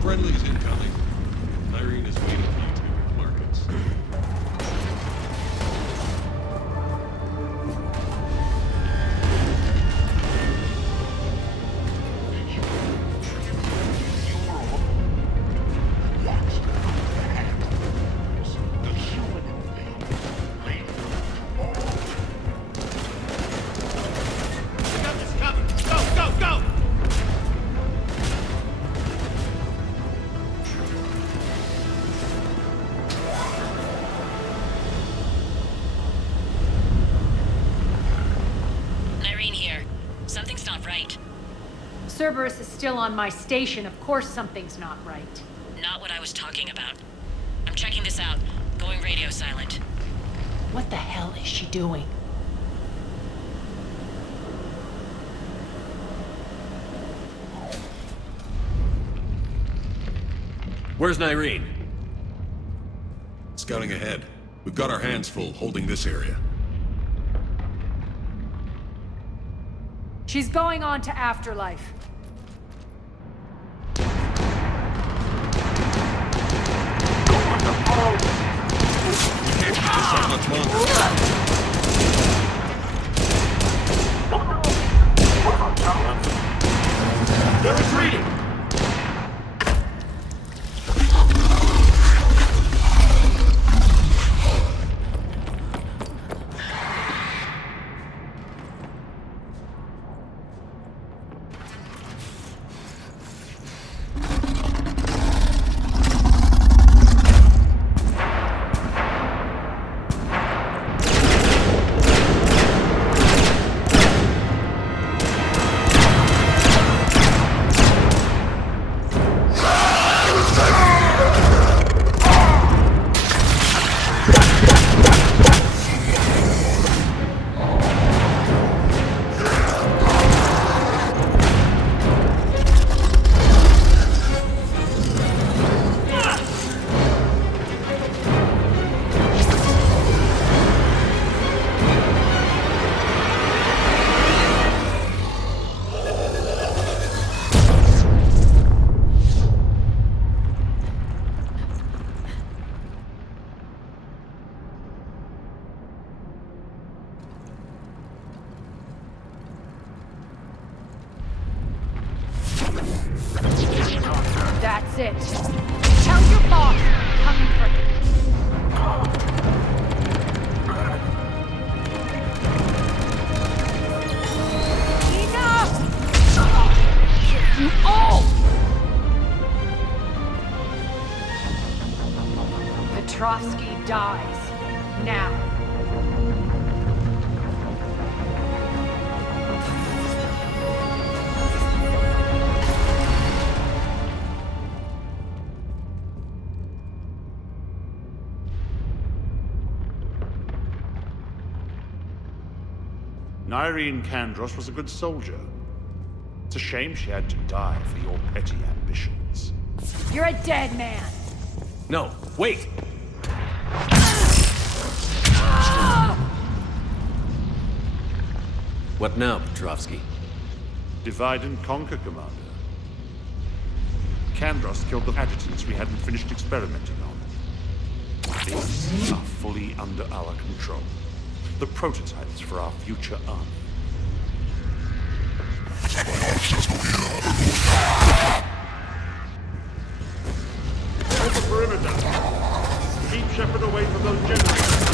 Friendly's incoming. Irene is waiting for you to make markets. We got this covered! Go, go, go! Irene here. Something's not right. Cerberus is still on my station. Of course something's not right. Not what I was talking about. I'm checking this out. Going radio silent. What the hell is she doing? Where's Nyreen? Scouting ahead. We've got our hands full holding this area. She's going on to Afterlife. We can't keep this up much longer. They're retreating! That's it. Tell your boss I'm coming for him. Enough! You all! Petrovsky dies. Now. Irene Kandros was a good soldier. It's a shame she had to die for your petty ambitions. You're a dead man. No, wait! What now, Petrovsky? Divide and conquer, Commander. Kandros killed the adjutants we hadn't finished experimenting on. These are fully under our control. The prototypes for our future army. Hold the perimeter. Keep Shepard away from those generators.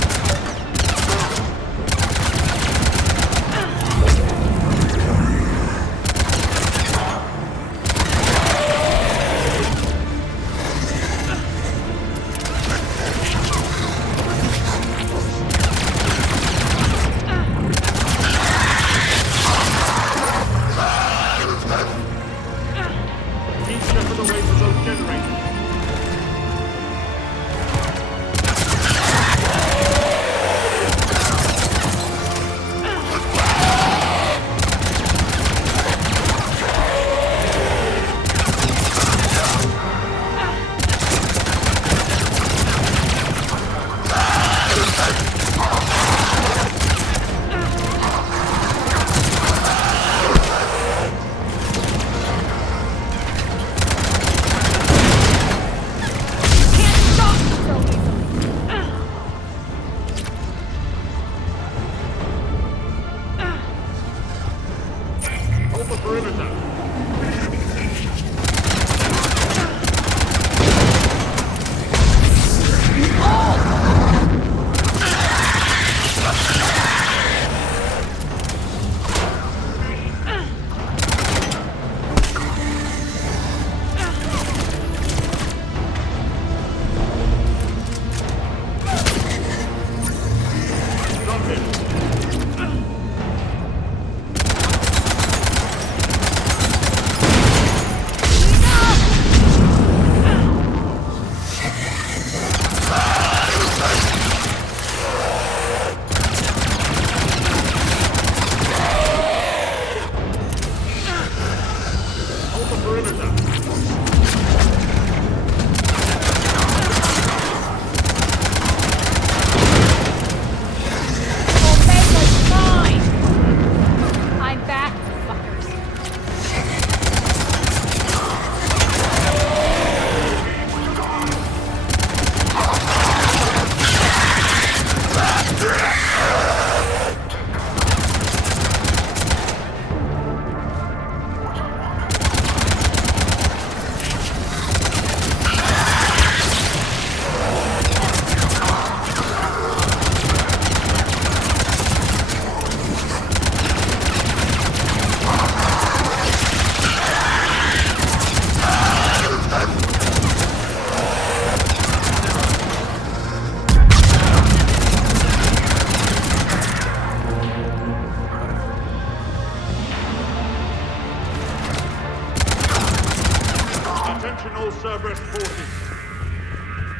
All Cerberus forces,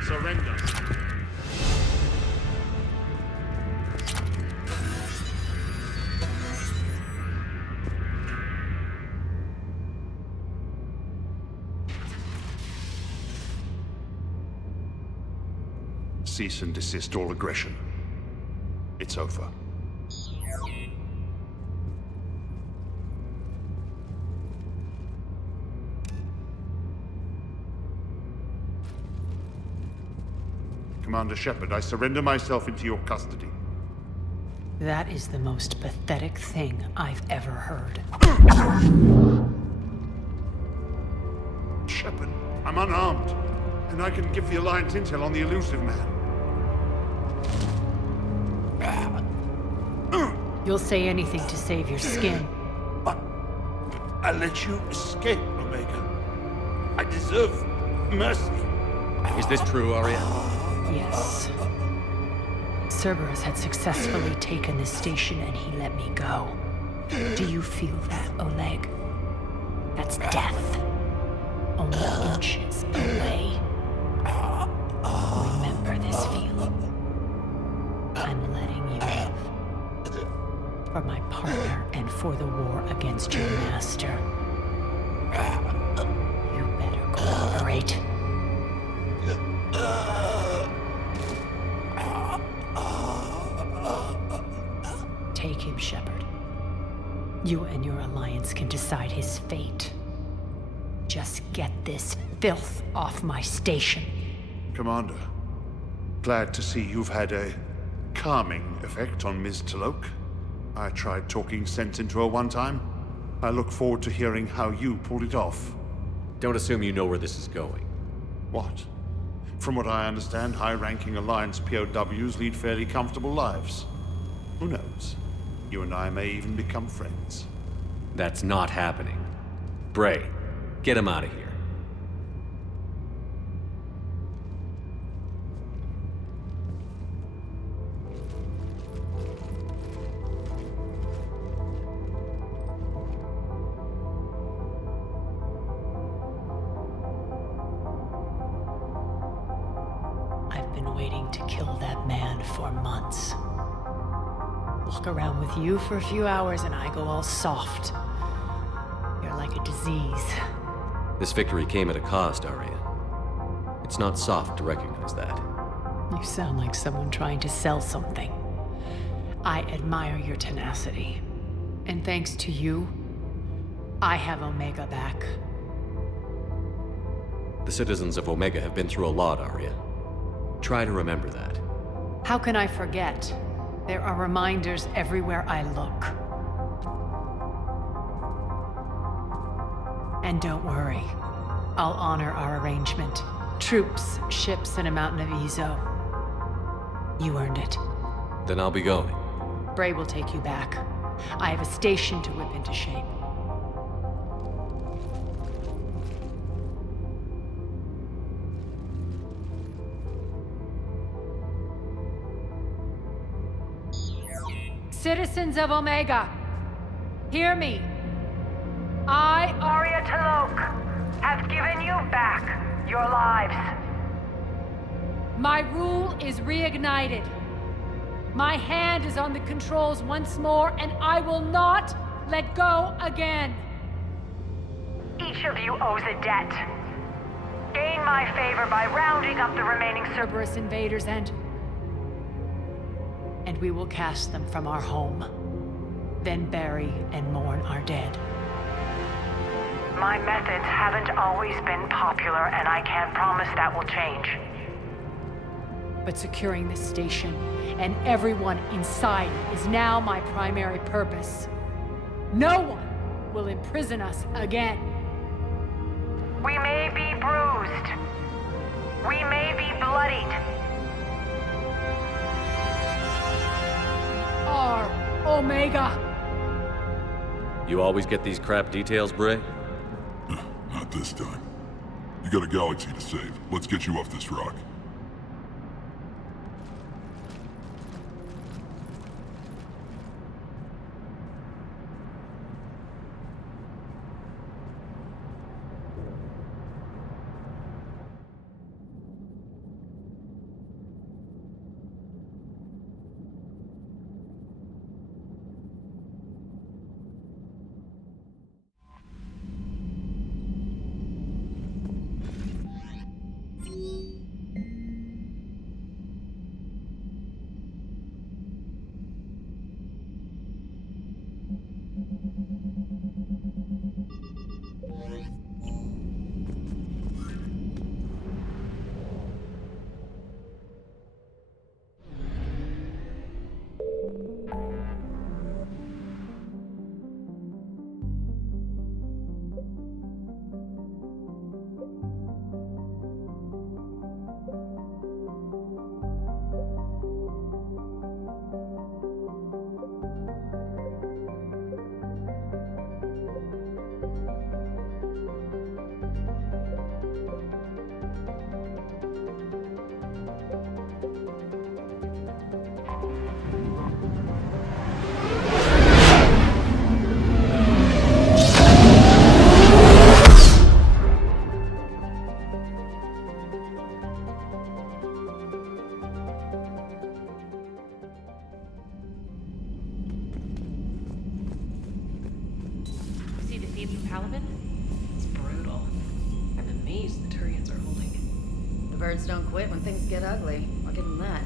surrender. Cease and desist all aggression. It's over. Commander Shepard, I surrender myself into your custody. That is the most pathetic thing I've ever heard. Shepard. I'm unarmed, and I can give the Alliance intel on the elusive man. You'll say anything to save your skin. I let you escape, Omega. I deserve mercy. Is this true, Arya? Yes. Cerberus had successfully taken this station and he let me go. Do you feel that, Oleg? That's death. Only inches away. Remember this feeling. I'm letting you live. For my partner and for the war against your master. You better cooperate. Take him, Shepard. You and your Alliance can decide his fate. Just get this filth off my station. Commander, glad to see you've had a calming effect on Ms. Talok. I tried talking sense into her one time. I look forward to hearing how you pulled it off. Don't assume you know where this is going. What? From what I understand, high-ranking Alliance POWs lead fairly comfortable lives. Who knows? You and I may even become friends. That's not happening. Bray, get him out of here. I've been waiting to kill that man for months. Walk around with you for a few hours and I go all soft. You're like a disease. This victory came at a cost, Arya. It's not soft to recognize that. You sound like someone trying to sell something. I admire your tenacity. And thanks to you, I have Omega back. The citizens of Omega have been through a lot, Arya. Try to remember that. How can I forget? There are reminders everywhere I look. And don't worry. I'll honor our arrangement. Troops, ships, and a mountain of Ezo. You earned it. Then I'll be going. Bray will take you back. I have a station to whip into shape. Citizens of Omega, hear me. I, Arya Talok, have given you back your lives. My rule is reignited. My hand is on the controls once more, and I will not let go again. Each of you owes a debt. Gain my favor by rounding up the remaining Cerberus invaders and we will cast them from our home. Then bury and mourn our dead. My methods haven't always been popular, and I can't promise that will change. But securing this station and everyone inside is now my primary purpose. No one will imprison us again. We may be bruised. We may be bloodied. Our Omega. You always get these crap details, Bray? Not this time. You got a galaxy to save. Let's get you off this rock. birds don't quit when things get ugly. I'll give them that.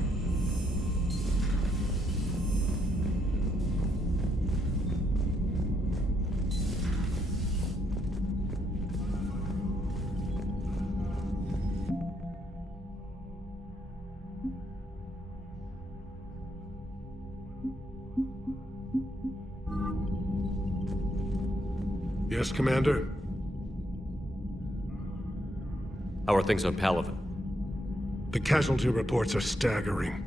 Yes, Commander? How are things on Palaven? The casualty reports are staggering.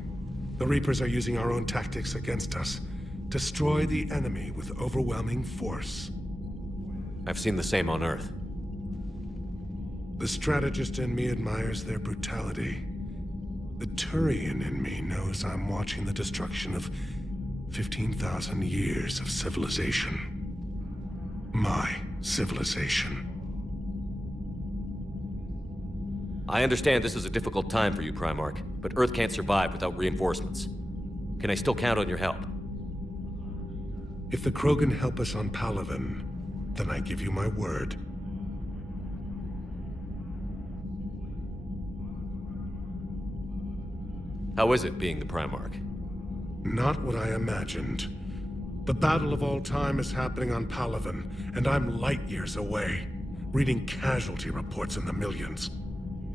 The Reapers are using our own tactics against us. Destroy the enemy with overwhelming force. I've seen the same on Earth. The strategist in me admires their brutality. The Turian in me knows I'm watching the destruction of 15,000 years of civilization. My civilization. I understand this is a difficult time for you, Primarch, but Earth can't survive without reinforcements. Can I still count on your help? If the Krogan help us on Palaven, then I give you my word. How is it being the Primarch? Not what I imagined. The battle of all time is happening on Palaven, and I'm light years away, reading casualty reports in the millions.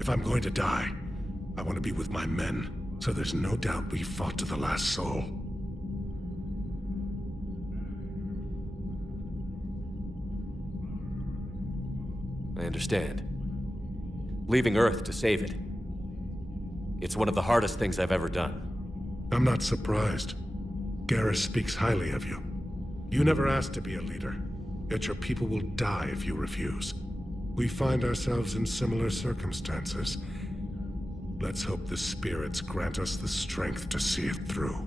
If I'm going to die, I want to be with my men, so there's no doubt we fought to the last soul. I understand. Leaving Earth to save it. It's one of the hardest things I've ever done. I'm not surprised. Garrus speaks highly of you. You never asked to be a leader, yet your people will die if you refuse. We find ourselves in similar circumstances. Let's hope the spirits grant us the strength to see it through.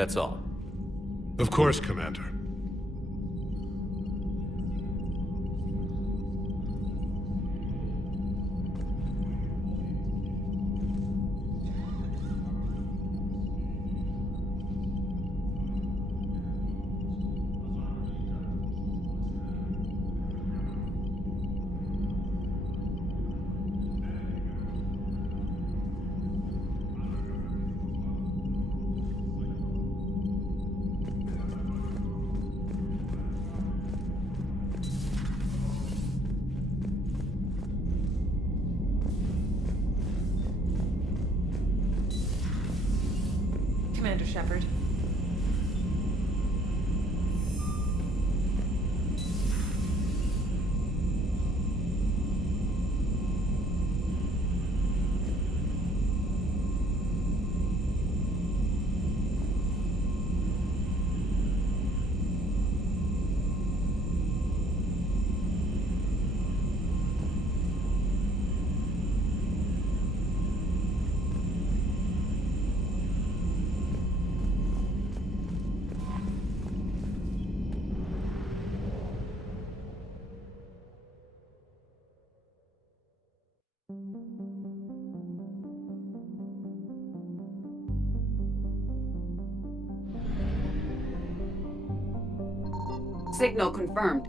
That's all. Of course, Commander. Commander Shepard. Signal confirmed.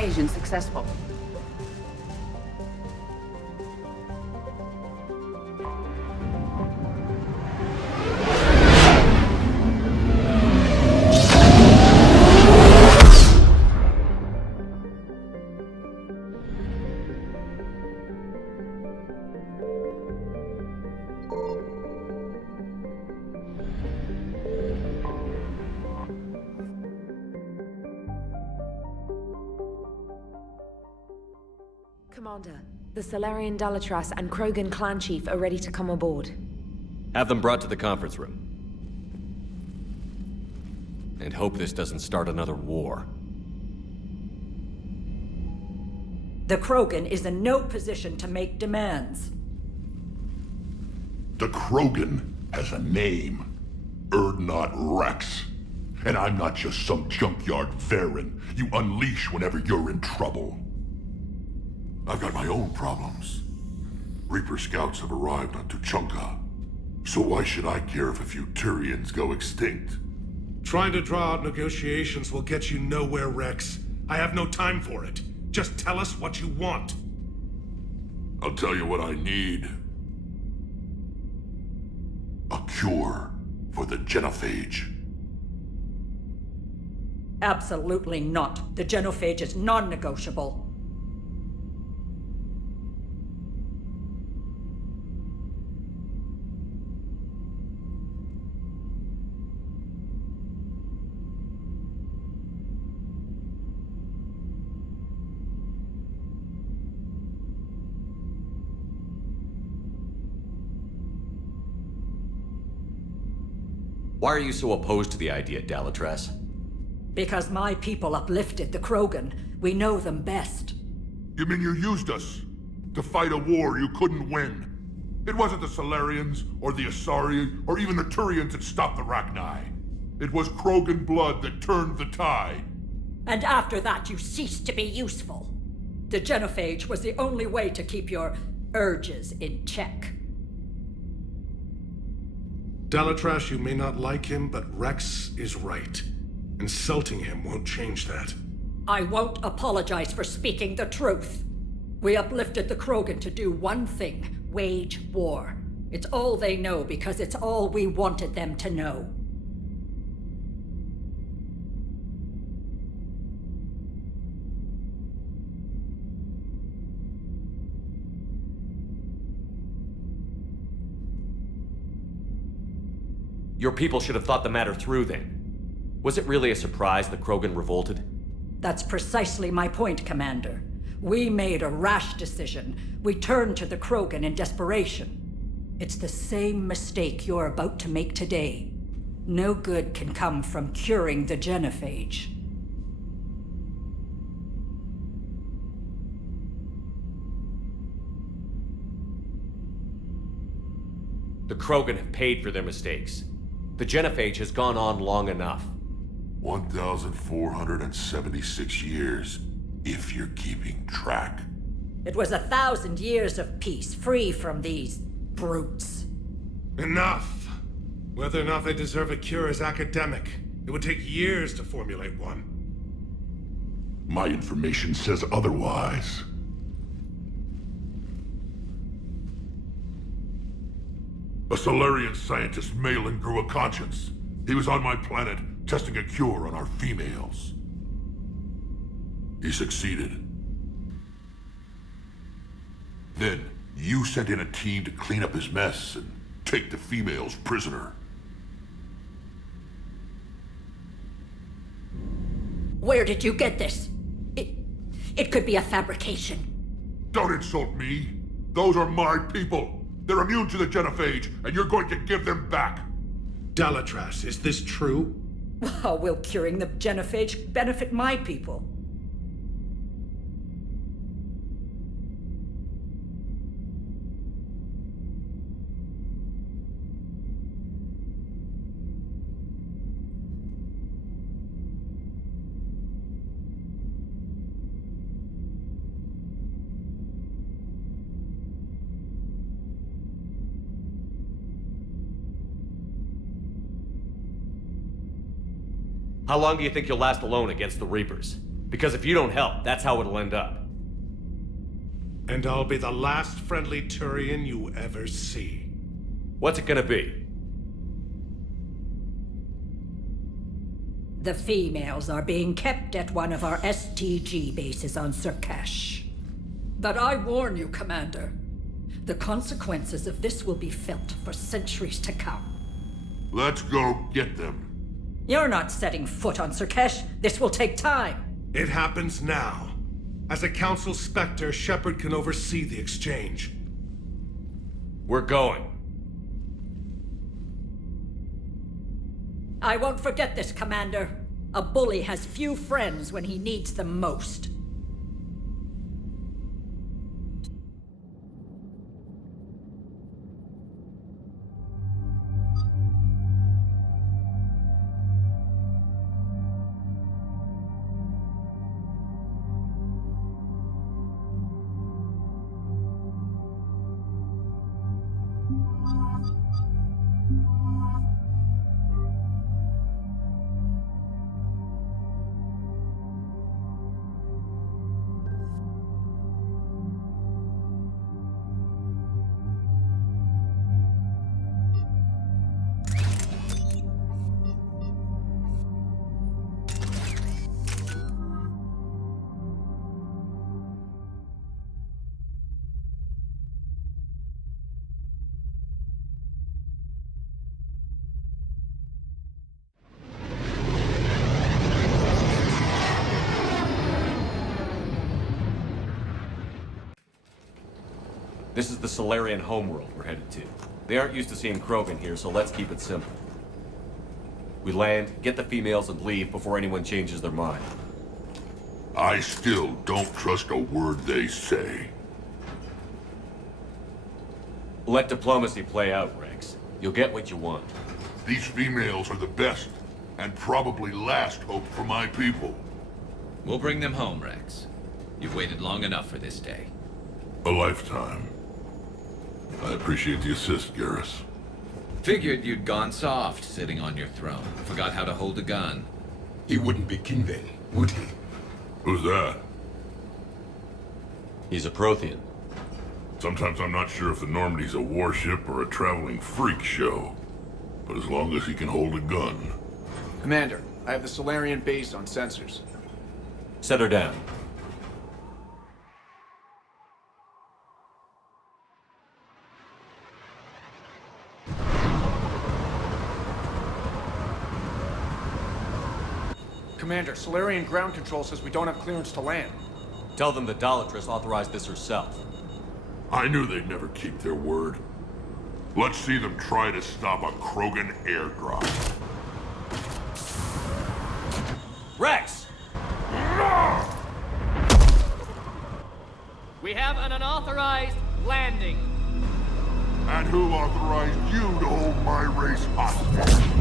Invasion successful. Commander, the Salarian Dalatras and Krogan clan chief are ready to come aboard. Have them brought to the conference room. And hope this doesn't start another war. The Krogan is in no position to make demands. The Krogan has a name. Urdnot Rex. And I'm not just some junkyard Varen you unleash whenever you're in trouble. I've got my own problems. Reaper scouts have arrived on Tuchanka. So why should I care if a few Turians go extinct? Trying to draw out negotiations will get you nowhere, Rex. I have no time for it. Just tell us what you want. I'll tell you what I need. A cure for the genophage. Absolutely not. The genophage is non-negotiable. Why are you so opposed to the idea, Dalatras? Because my people uplifted the Krogan. We know them best. You mean you used us to fight a war you couldn't win? It wasn't the Salarians, or the Asari, or even the Turians that stopped the Rachni. It was Krogan blood that turned the tide. And after that, you ceased to be useful. The genophage was the only way to keep your urges in check. Dalatras, you may not like him, but Rex is right. Insulting him won't change that. I won't apologize for speaking the truth. We uplifted the Krogan to do one thing: wage war. It's all they know because it's all we wanted them to know. Your people should have thought the matter through then. Was it really a surprise the Krogan revolted? That's precisely my point, Commander. We made a rash decision. We turned to the Krogan in desperation. It's the same mistake you're about to make today. No good can come from curing the genophage. The Krogan have paid for their mistakes. The genophage has gone on long enough. 1,476 years, if you're keeping track. It was 1,000 years of peace, free from these brutes. Enough! Whether or not they deserve a cure is academic. It would take years to formulate one. My information says otherwise. A Solarian scientist, Malin, grew a conscience. He was on my planet, testing a cure on our females. He succeeded. Then, you sent in a team to clean up his mess and take the females prisoner. Where did you get this? It could be a fabrication. Don't insult me. Those are my people. They're immune to the genophage, and you're going to give them back. Dalatras, is this true? How will curing the genophage benefit my people? How long do you think you'll last alone against the Reapers? Because if you don't help, that's how it'll end up. And I'll be the last friendly Turian you ever see. What's it gonna be? The females are being kept at one of our STG bases on Surkash. But I warn you, Commander. The consequences of this will be felt for centuries to come. Let's go get them. You're not setting foot on Surkash. This will take time. It happens now. As a Council Spectre, Shepard can oversee the exchange. We're going. I won't forget this, Commander. A bully has few friends when he needs them most. This is the Solarian homeworld we're headed to. They aren't used to seeing Krogan here, so let's keep it simple. We land, get the females, and leave before anyone changes their mind. I still don't trust a word they say. Let diplomacy play out, Rex. You'll get what you want. These females are the best, and probably last hope for my people. We'll bring them home, Rex. You've waited long enough for this day. A lifetime. I appreciate the assist, Garrus. Figured you'd gone soft, sitting on your throne. Forgot how to hold a gun. He wouldn't be king then, would he? Who's that? He's a Prothean. Sometimes I'm not sure if the Normandy's a warship or a traveling freak show. But as long as he can hold a gun. Commander, I have the Solarian base on sensors. Set her down. Commander, Solarian ground control says we don't have clearance to land. Tell them the Dalatrass authorized this herself. I knew they'd never keep their word. Let's see them try to stop a Krogan airdrop. Rex! We have an unauthorized landing. And who authorized you to hold my race hostage?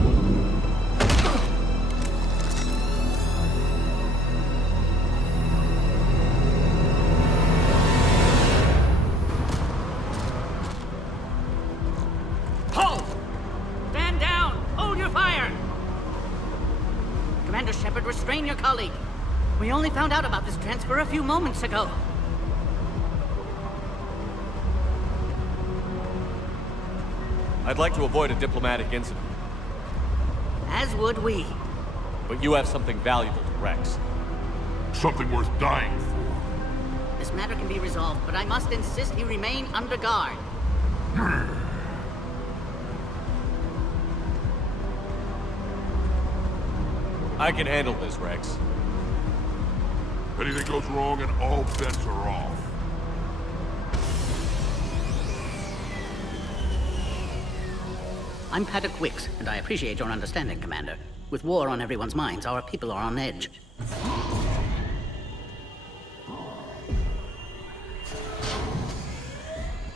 Commander Shepard, restrain your colleague. We only found out about this transfer a few moments ago. I'd like to avoid a diplomatic incident. As would we. But you have something valuable to Rex. Something worth dying for. This matter can be resolved, but I must insist he remain under guard. I can handle this, Rex. Anything goes wrong and all bets are off. I'm Paddock Wicks, and I appreciate your understanding, Commander. With war on everyone's minds, our people are on edge.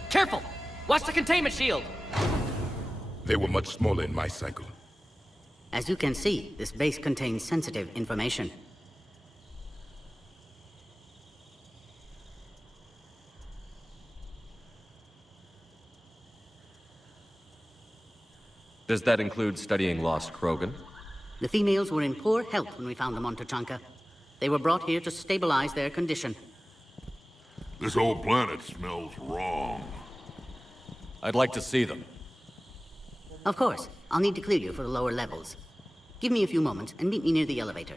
Careful! Watch the containment shield! They were much smaller in my cycle. As you can see, this base contains sensitive information. Does that include studying lost Krogan? The females were in poor health when we found them on Tachanka. They were brought here to stabilize their condition. This whole planet smells wrong. I'd like to see them. Of course. I'll need to clear you for the lower levels. Give me a few moments and meet me near the elevator.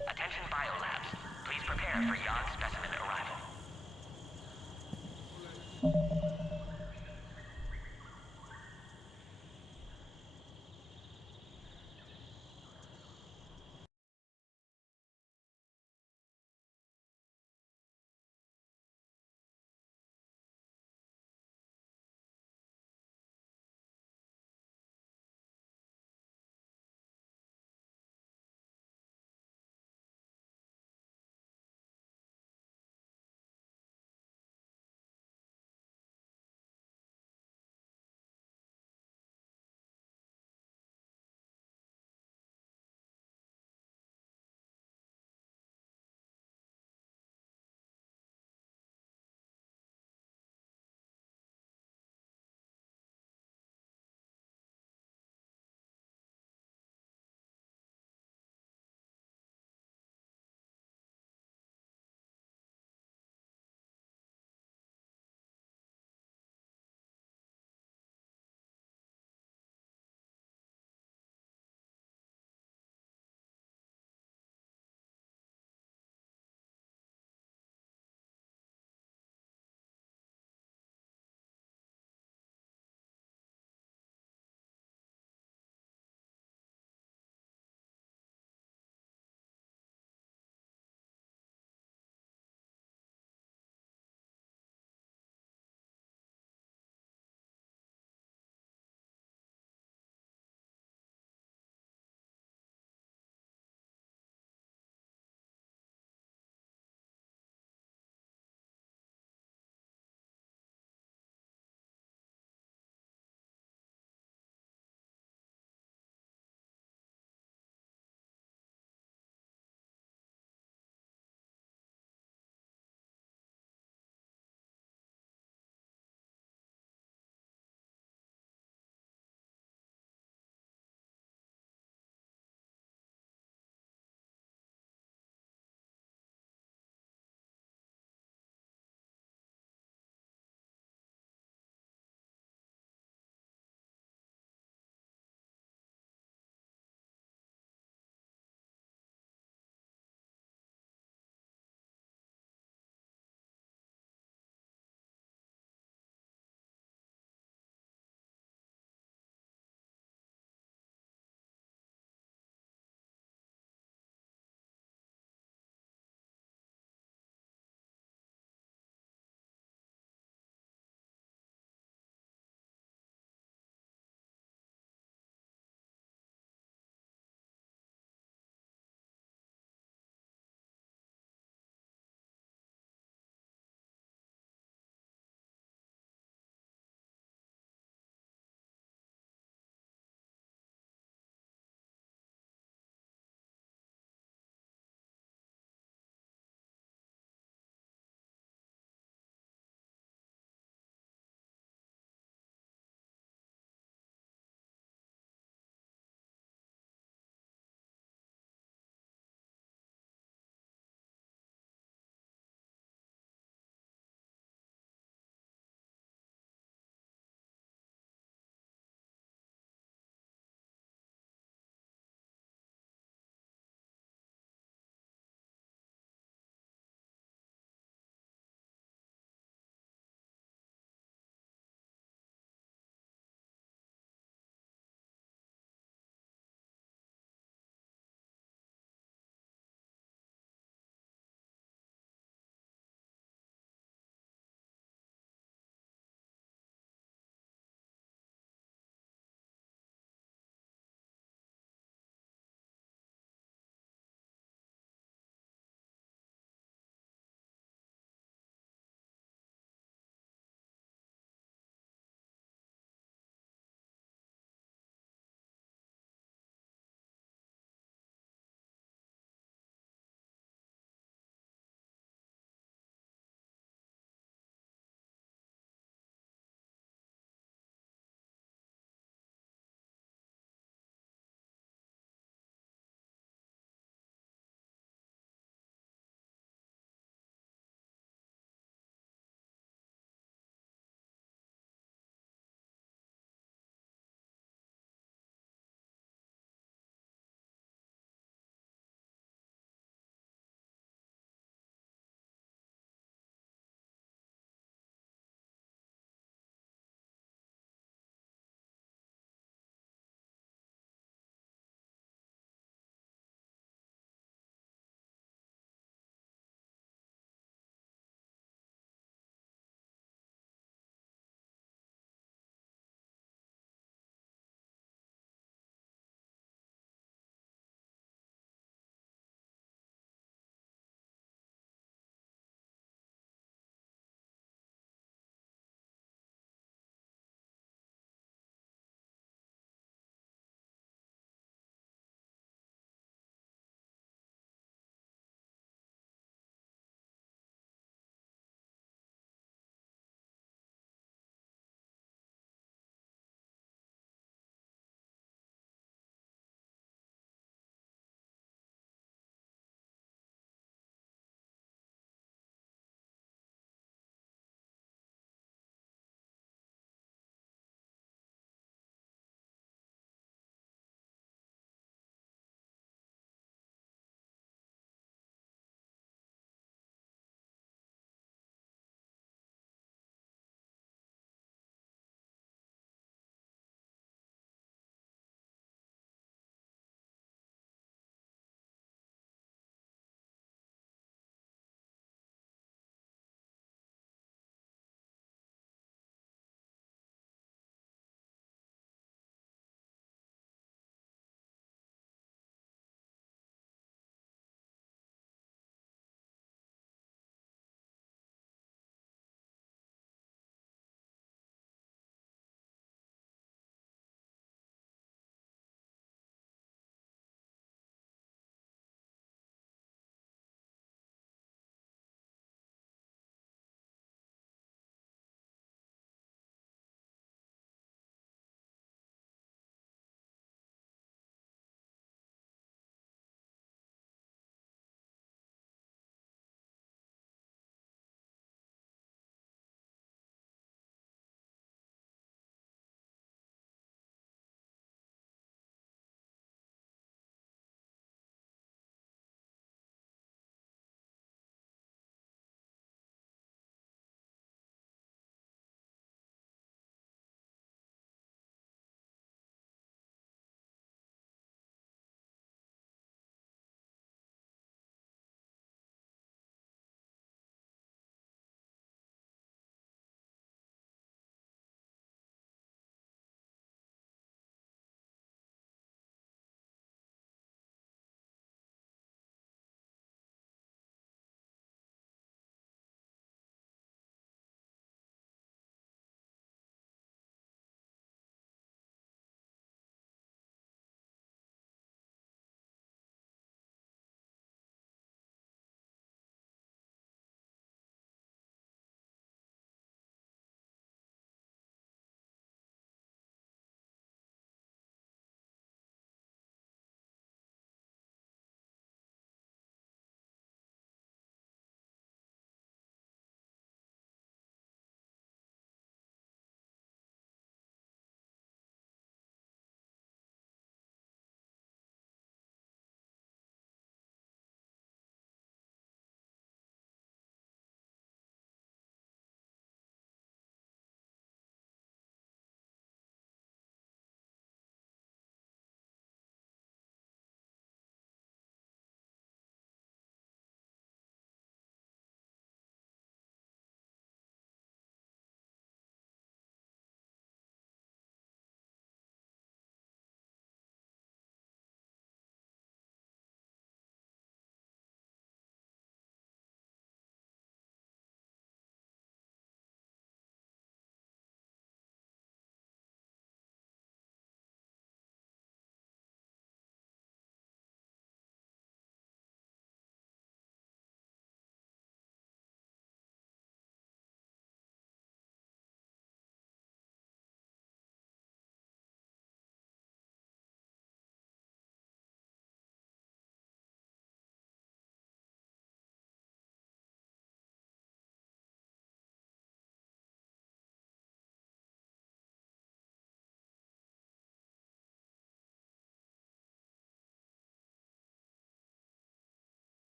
Attention biolabs. Please prepare for yon specimen arrival.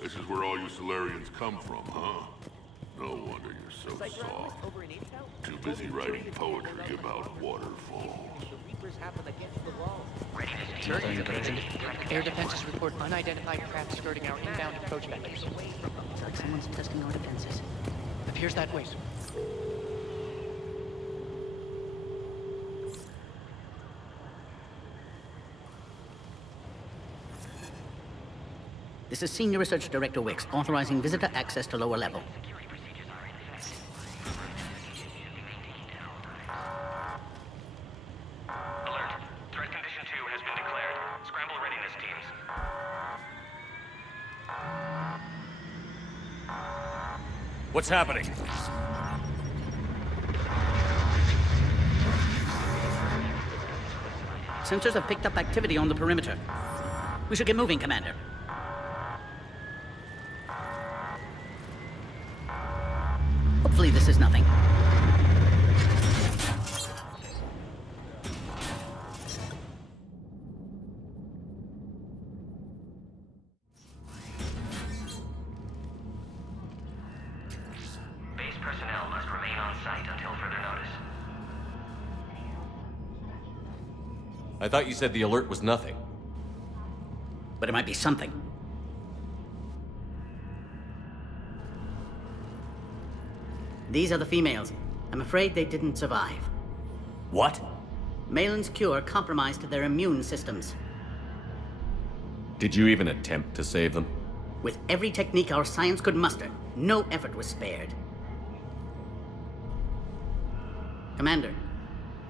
This is where all you Solarians come from, huh? No wonder you're so soft. Too busy writing poetry about waterfall. Air defenses report unidentified craft skirting our inbound approach vectors. Looks like someone's testing our defenses. Appears that way. This is Senior Research Director Wicks, authorizing visitor access to lower level. Alert. Threat condition 2 has been declared. Scramble readiness teams. What's happening? Sensors have picked up activity on the perimeter. We should get moving, Commander. Hopefully this is nothing. Base personnel must remain on site until further notice. I thought you said the alert was nothing. But it might be something. These are the females. I'm afraid they didn't survive. What? Malin's cure compromised their immune systems. Did you even attempt to save them? With every technique our science could muster, no effort was spared. Commander,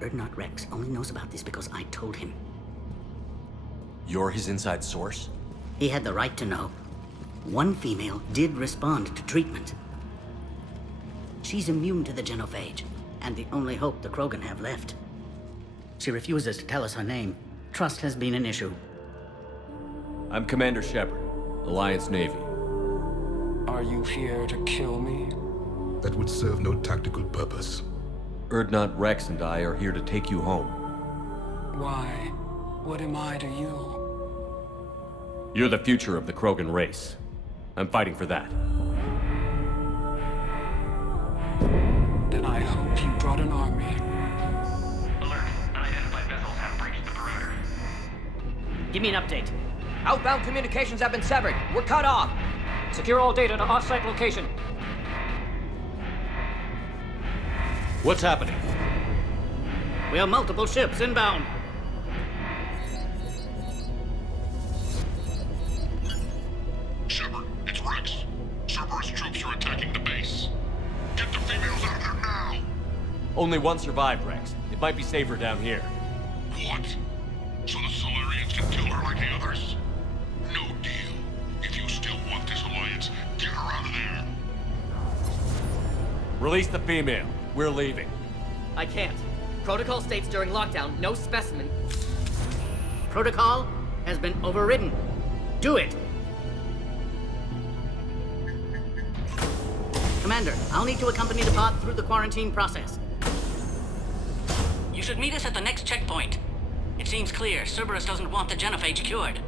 Erdnot Rex only knows about this because I told him. You're his inside source? He had the right to know. One female did respond to treatment. She's immune to the genophage, and the only hope the Krogan have left. She refuses to tell us her name. Trust has been an issue. I'm Commander Shepard, Alliance Navy. Are you here to kill me? That would serve no tactical purpose. Erdnot Rex and I are here to take you home. Why? What am I to you? You're the future of the Krogan race. I'm fighting for that. Then I hope you brought an army. Alert. Unidentified vessels have breached the perimeter. Give me an update. Outbound communications have been severed. We're cut off. Secure all data to off-site location. What's happening? We have multiple ships inbound. Shepard, it's Rex. Cerberus troops are attacking the base. Get the females out of there now! Only one survived, Rex. It might be safer down here. What? So the Solarians can kill her like the others? No deal. If you still want this alliance, get her out of there. Release the female. We're leaving. I can't. Protocol states during lockdown, no specimen. Protocol has been overridden. Do it! Commander, I'll need to accompany the pod through the quarantine process. You should meet us at the next checkpoint. It seems clear Cerberus doesn't want the genophage cured.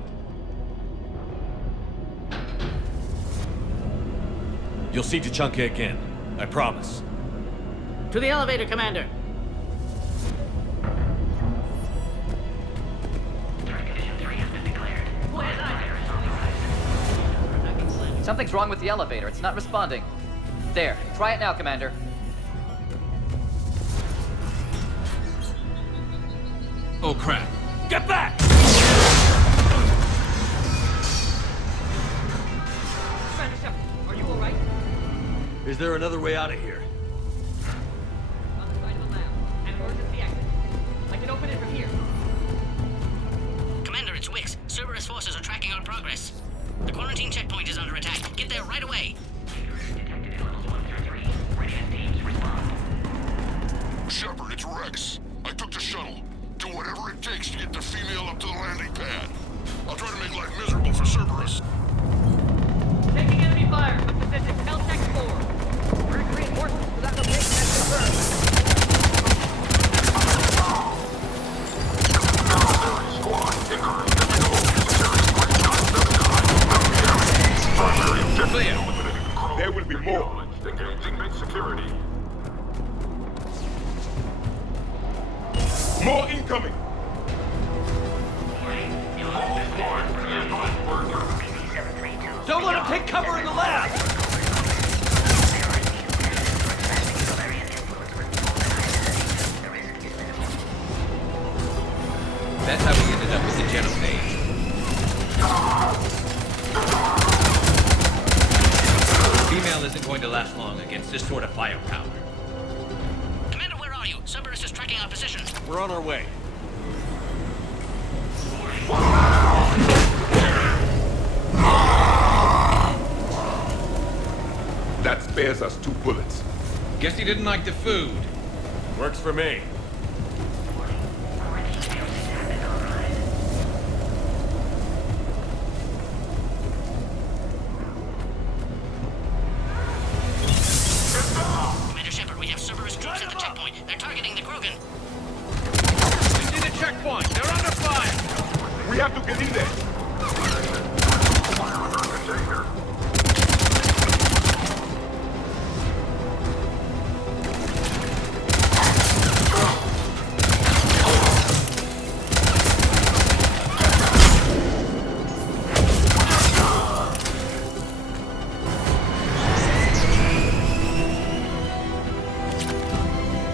You'll see Tuchanka again. I promise. To the elevator, Commander. Something's wrong with the elevator. It's not responding. There. Try it now, Commander. Oh, crap. Get back! Commander Shepard, are you alright? Is there another way out of here? On the side of the lab. An emergency exit. I can open it from here. Commander, it's Wicks. Cerberus forces are tracking our progress. The quarantine checkpoint is under attack. Get there right away. Shepard, it's Rex. I took the shuttle. Do whatever it takes to get the female up to the landing pad. I'll try to make life miserable for Cerberus. Taking enemy fire from Pacific Caltech 4. Route reinforcements to that location has confirmed. Squad, incoming. Don't let him take cover in the lab! That's how we ended up with the genophage. Female isn't going to last long against this sort of firepower. Commander, where are you? Cerberus is tracking our position. We're on our way. That spares us 2 bullets. Guess he didn't like the food. Works for me. Commander Shepard, we have Cerberus troops at the checkpoint. They're targeting the Krogan. We see the checkpoint. They're under fire. We have to get in there.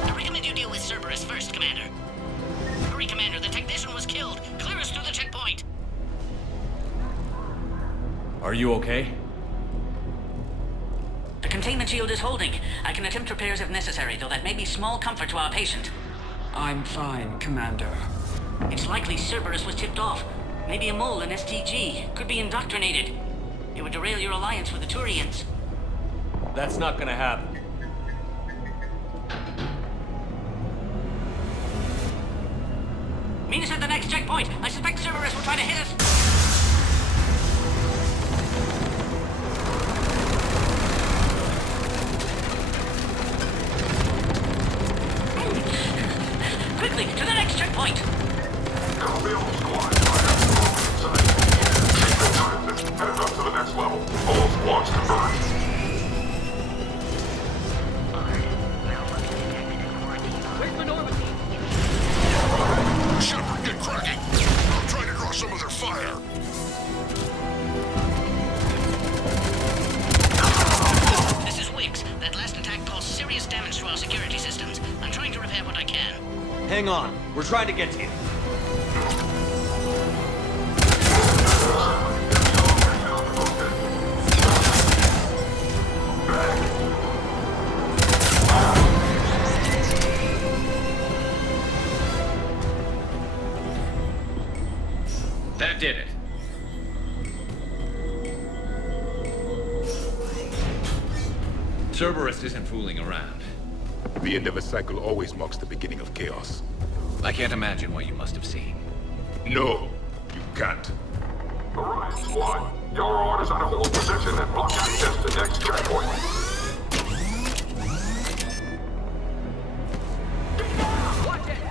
I recommend you deal with Cerberus first, Commander. Hurry, Commander. The technician was killed. Clear us through the checkpoint. Are you okay? The containment shield is holding. I can attempt repairs if necessary, though that may be small comfort to our patient. I'm fine, Commander. It's likely Cerberus was tipped off. Maybe a mole in STG. Could be indoctrinated. It would derail your alliance with the Turians. That's not gonna happen. Meet us at the next checkpoint. I suspect Cerberus will try to hit us. Quickly, to the next checkpoint. Head up to the next level. All squads converge. Shepard, get cracking! I'm trying to draw some of their fire. This is Wicks. That last attack caused serious damage to our security systems. I'm trying to repair what I can. Hang on. We're trying to get to you. That did it. Cerberus isn't fooling around. The end of a cycle always marks the beginning of chaos. I can't imagine what you must have seen. No, you can't. Alright, squad. Your orders are to hold position and block access to next checkpoint. Watch it!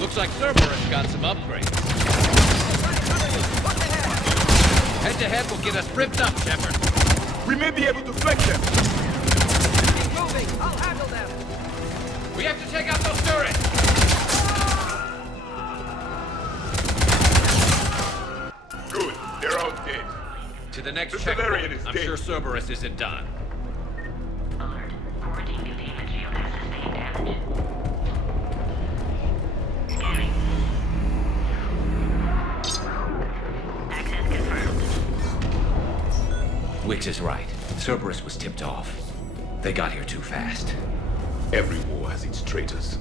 Looks like Cerberus got some upgrades. Head-to-head will get us ripped up, Shepard. We may be able to flank them. Keep moving! I'll handle them! We have to take out those turrets! Good, they're out dead. To the next The checkpoint. Salarian is I'm dead. sure Cerberus isn't done. Alert. Quarantine containment shield has sustained damage. Scanning. Access confirmed. Wicks is right. Cerberus was tipped off. They got here too fast. Every war has its traitors.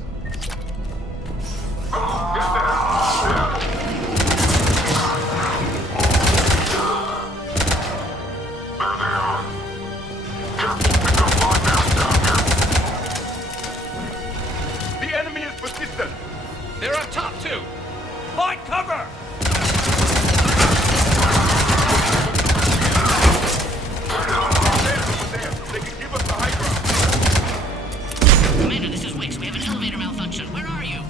The enemy is persistent. They're up top, too! Find cover! They can give us the high ground. Commander, this is Wicks. We have an elevator malfunction. Where are you?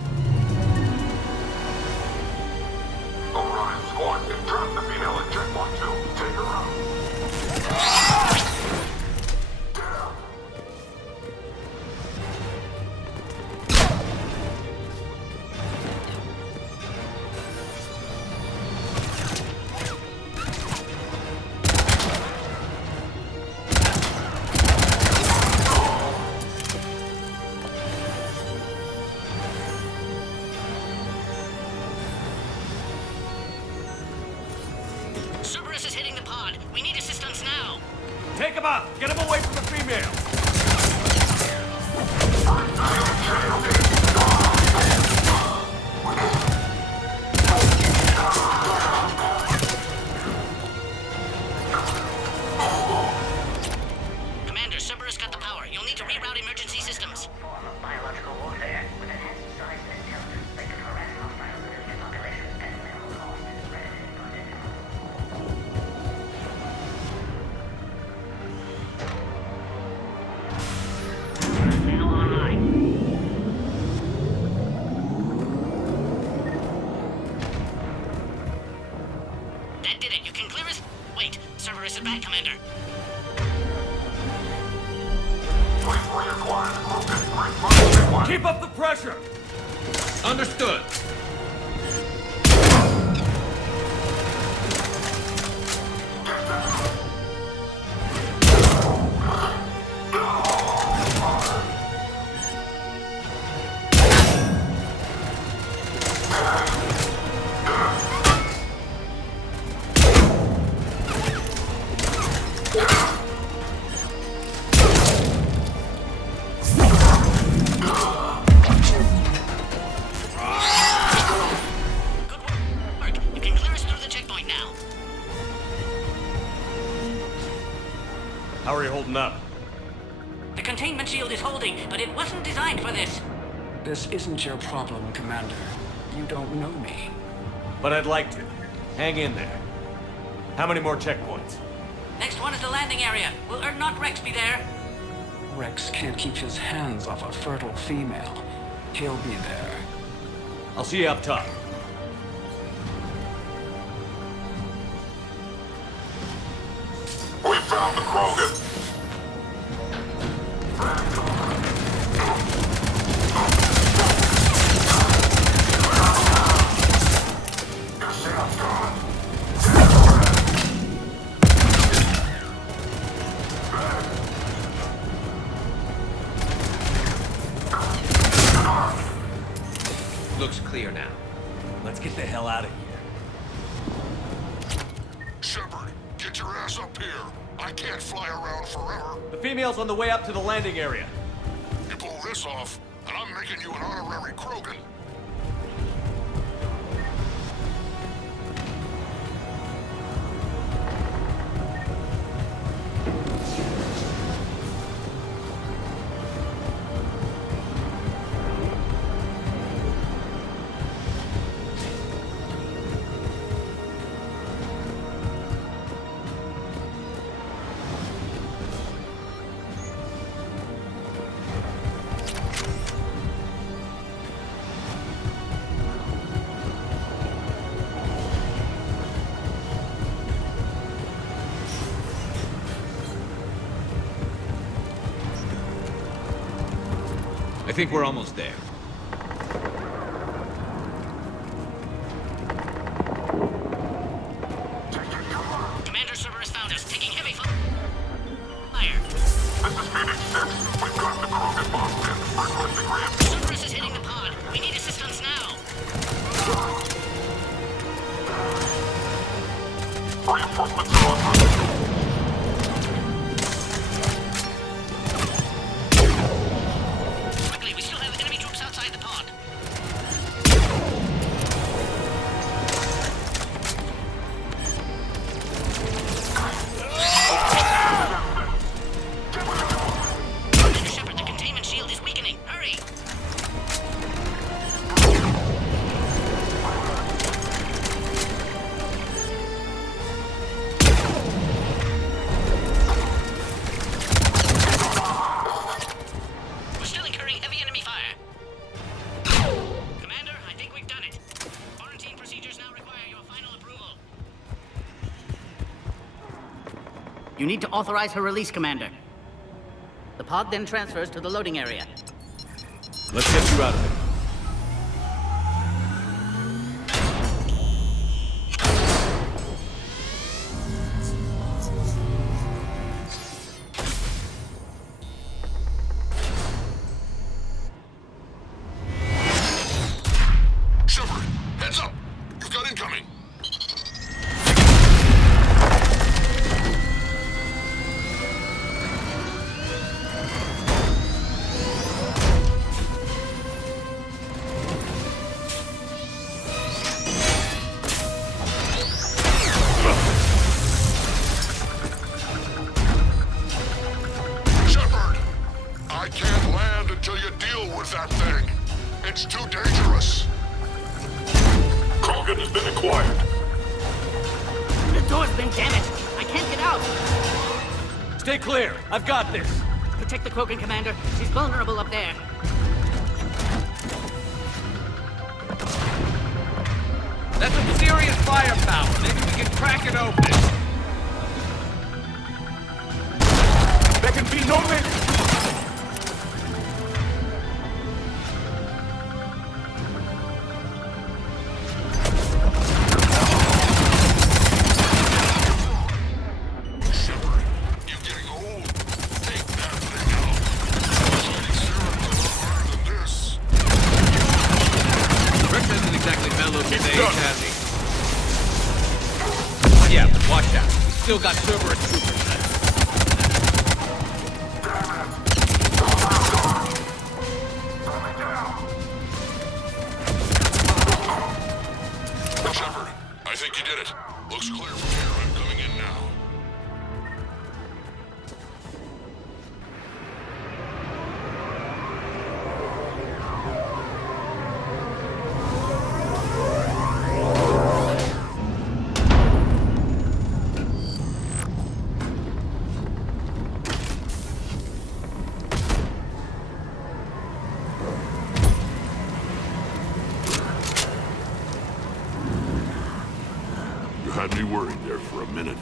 pod. We need assistance now. Take him up! Get him away from the female! Commander, Cerberus got the power. You'll need to reroute emergency systems. Form of biological warfare with enhanced size and intelligence that can harass hostile civilian populations at minimal cost. Ready to implement. Now online. That did it. You can clear us? Wait, Cerberus is back, Commander. Keep up the pressure! Understood. You can clear us through the checkpoint now. How are you holding up? The containment shield is holding, but it wasn't designed for this. This isn't your problem, Commander. You don't know me. But I'd like to. Hang in there. How many more checkpoints? Next one is the landing area. Will not Rex be there? Rex can't keep his hands off a fertile female. He'll be there. I'll see you up top. We found the Krogan. Looks clear now. Let's get the hell out of here. Shepard, get your ass up here. I can't fly around forever. The female's on the way up to the landing area. You pull this off, and I'm making you an honorary Krogan. I think we're almost there. Commander, Cerberus found us, taking heavy fire. This is Phoenix 6. We've got the Krogan bombed in first degree. Cerberus is hitting the pod. We need assistance now. Reinforcements are on route. Quickly, we still have enemy troops outside the pod. Commander Shepard, the containment shield is weakening. Hurry! We're still incurring heavy enemy fire. Commander, I think we've done it. Quarantine procedures now require your final approval. You need to authorize her release, Commander. The pod then transfers to the loading area. Let's get you out of here. Shepard, heads up! You've got incoming! thing. It's too dangerous. Krogan has been acquired. The door's been damaged. I can't get out. Stay clear. I've got this. Protect the Krogan, Commander. She's vulnerable up there. That's some serious firepower. Maybe we can crack it open. There can be no minute. Shepard, you're getting old. Take that thing out. Fighting Cerebus is harder than this. Rex hasn't exactly mellowed his age, has he? Yeah, but watch out. We still got Cerberus troopers left. Shepard, I think you did it. Looks clear from here. I'm coming in now. You had me worried there for a minute.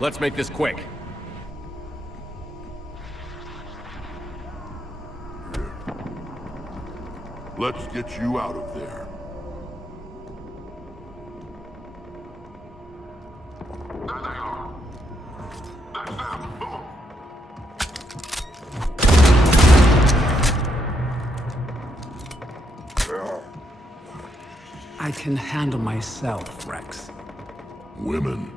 Let's make this quick. Let's get you out of there. There they are. That's them. Move. I can handle myself, Rex. Women.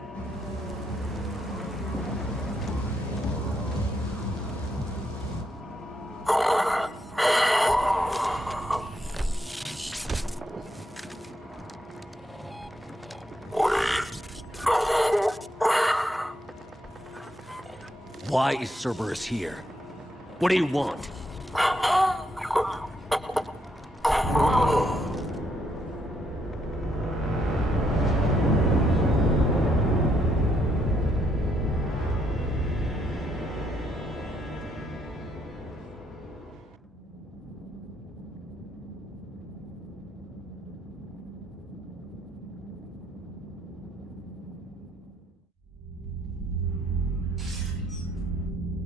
Why is Cerberus here? What do you want?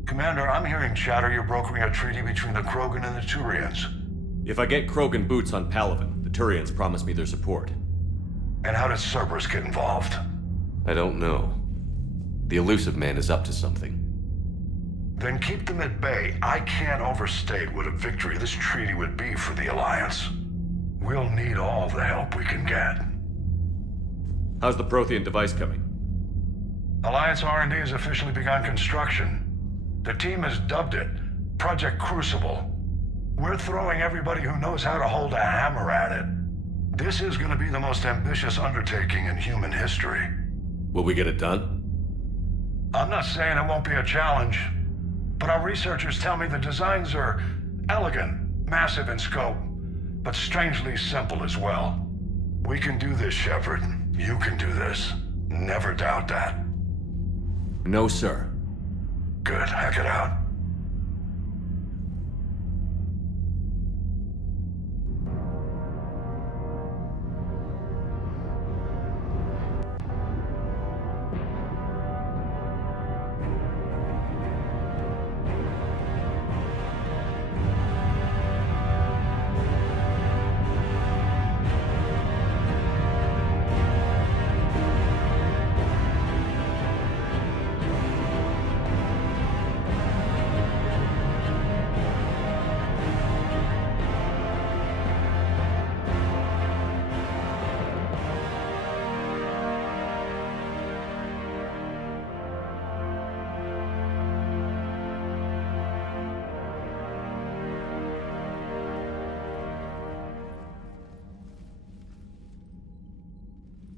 Commander, I'm hearing chatter you're brokering a treaty between the Krogan and the Turians. If I get Krogan boots on Palaven, the Turians promise me their support. And how does Cerberus get involved? I don't know. The elusive man is up to something. Then keep them at bay. I can't overstate what a victory this treaty would be for the Alliance. We'll need all the help we can get. How's the Prothean device coming? Alliance R&D has officially begun construction. The team has dubbed it Project Crucible. We're throwing everybody who knows how to hold a hammer at it. This is going to be the most ambitious undertaking in human history. Will we get it done? I'm not saying it won't be a challenge, but our researchers tell me the designs are elegant, massive in scope, but strangely simple as well. We can do this, Shepard. You can do this. Never doubt that. No, sir. Good. Hack it out.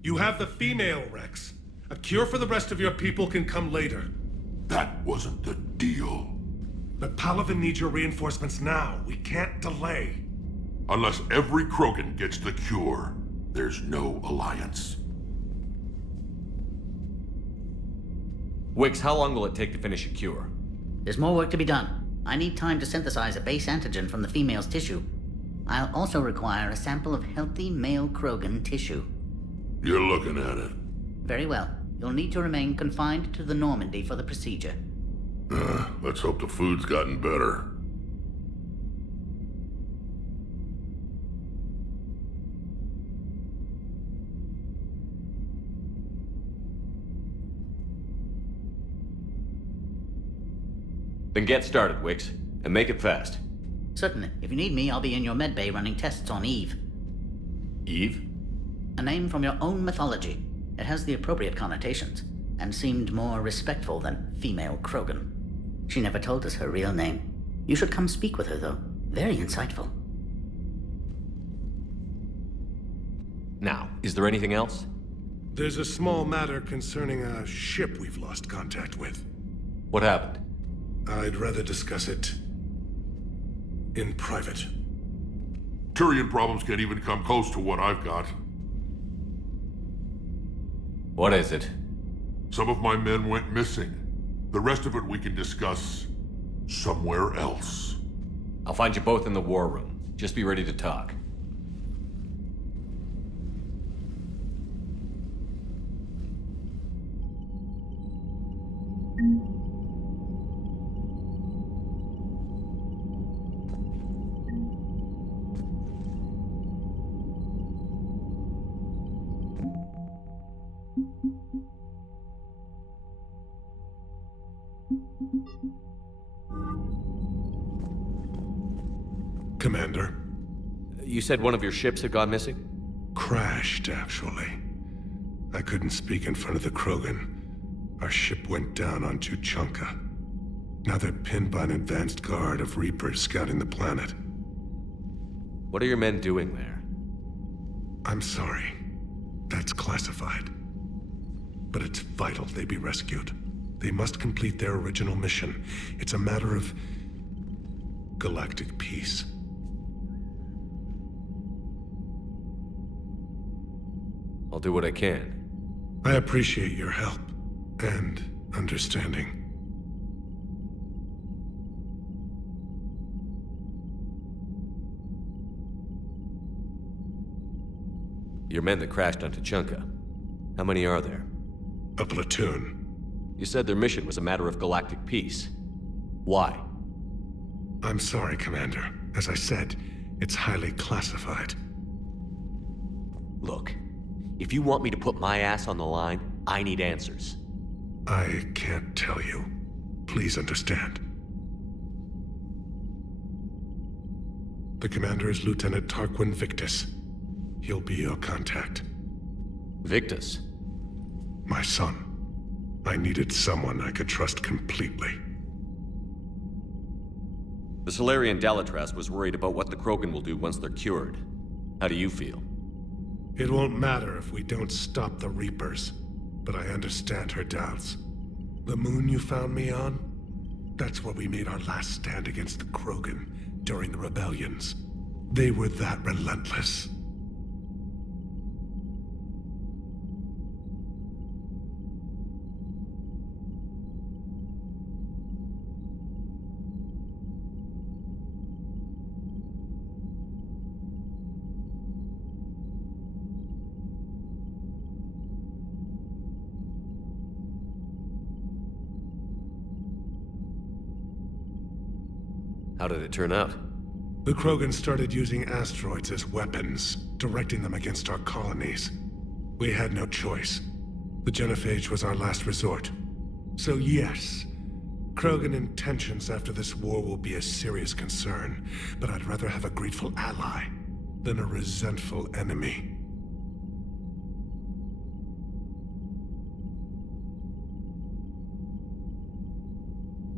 You have the female, Rex. A cure for the rest of your people can come later. That wasn't the deal. But Palaven needs your reinforcements now. We can't delay. Unless every Krogan gets the cure, there's no alliance. Wix, how long will it take to finish a cure? There's more work to be done. I need time to synthesize a base antigen from the female's tissue. I'll also require a sample of healthy male Krogan tissue. You're looking at it. Very well. You'll need to remain confined to the Normandy for the procedure. Let's hope the food's gotten better. Then get started, Wix, and make it fast. Certainly. If you need me, I'll be in your medbay running tests on Eve. Eve? A name from your own mythology. It has the appropriate connotations, and seemed more respectful than female Krogan. She never told us her real name. You should come speak with her, though. Very insightful. Now, is there anything else? There's a small matter concerning a ship we've lost contact with. What happened? I'd rather discuss it in private. Turian problems can't even come close to what I've got. What is it? Some of my men went missing. The rest of it we can discuss somewhere else. I'll find you both in the war room. Just be ready to talk. Commander. You said one of your ships had gone missing? Crashed, actually. I couldn't speak in front of the Krogan. Our ship went down on Tuchanka. Now they're pinned by an advanced guard of Reapers scouting the planet. What are your men doing there? I'm sorry. That's classified. But it's vital they be rescued. They must complete their original mission. It's a matter of galactic peace. I'll do what I can. I appreciate your help and understanding. Your men that crashed on Tuchanka. How many are there? A platoon. You said their mission was a matter of galactic peace. Why? I'm sorry, Commander. As I said, it's highly classified. Look, if you want me to put my ass on the line, I need answers. I can't tell you. Please understand. The commander is Lieutenant Tarquin Victus. He'll be your contact. Victus? My son. I needed someone I could trust completely. The Solarian Dalitras was worried about what the Krogan will do once they're cured. How do you feel? It won't matter if we don't stop the Reapers, but I understand her doubts. The moon you found me on? That's where we made our last stand against the Krogan during the rebellions. They were that relentless. How did it turn out? The Krogan started using asteroids as weapons, directing them against our colonies. We had no choice. The genophage was our last resort. So yes, Krogan intentions after this war will be a serious concern, but I'd rather have a grateful ally than a resentful enemy.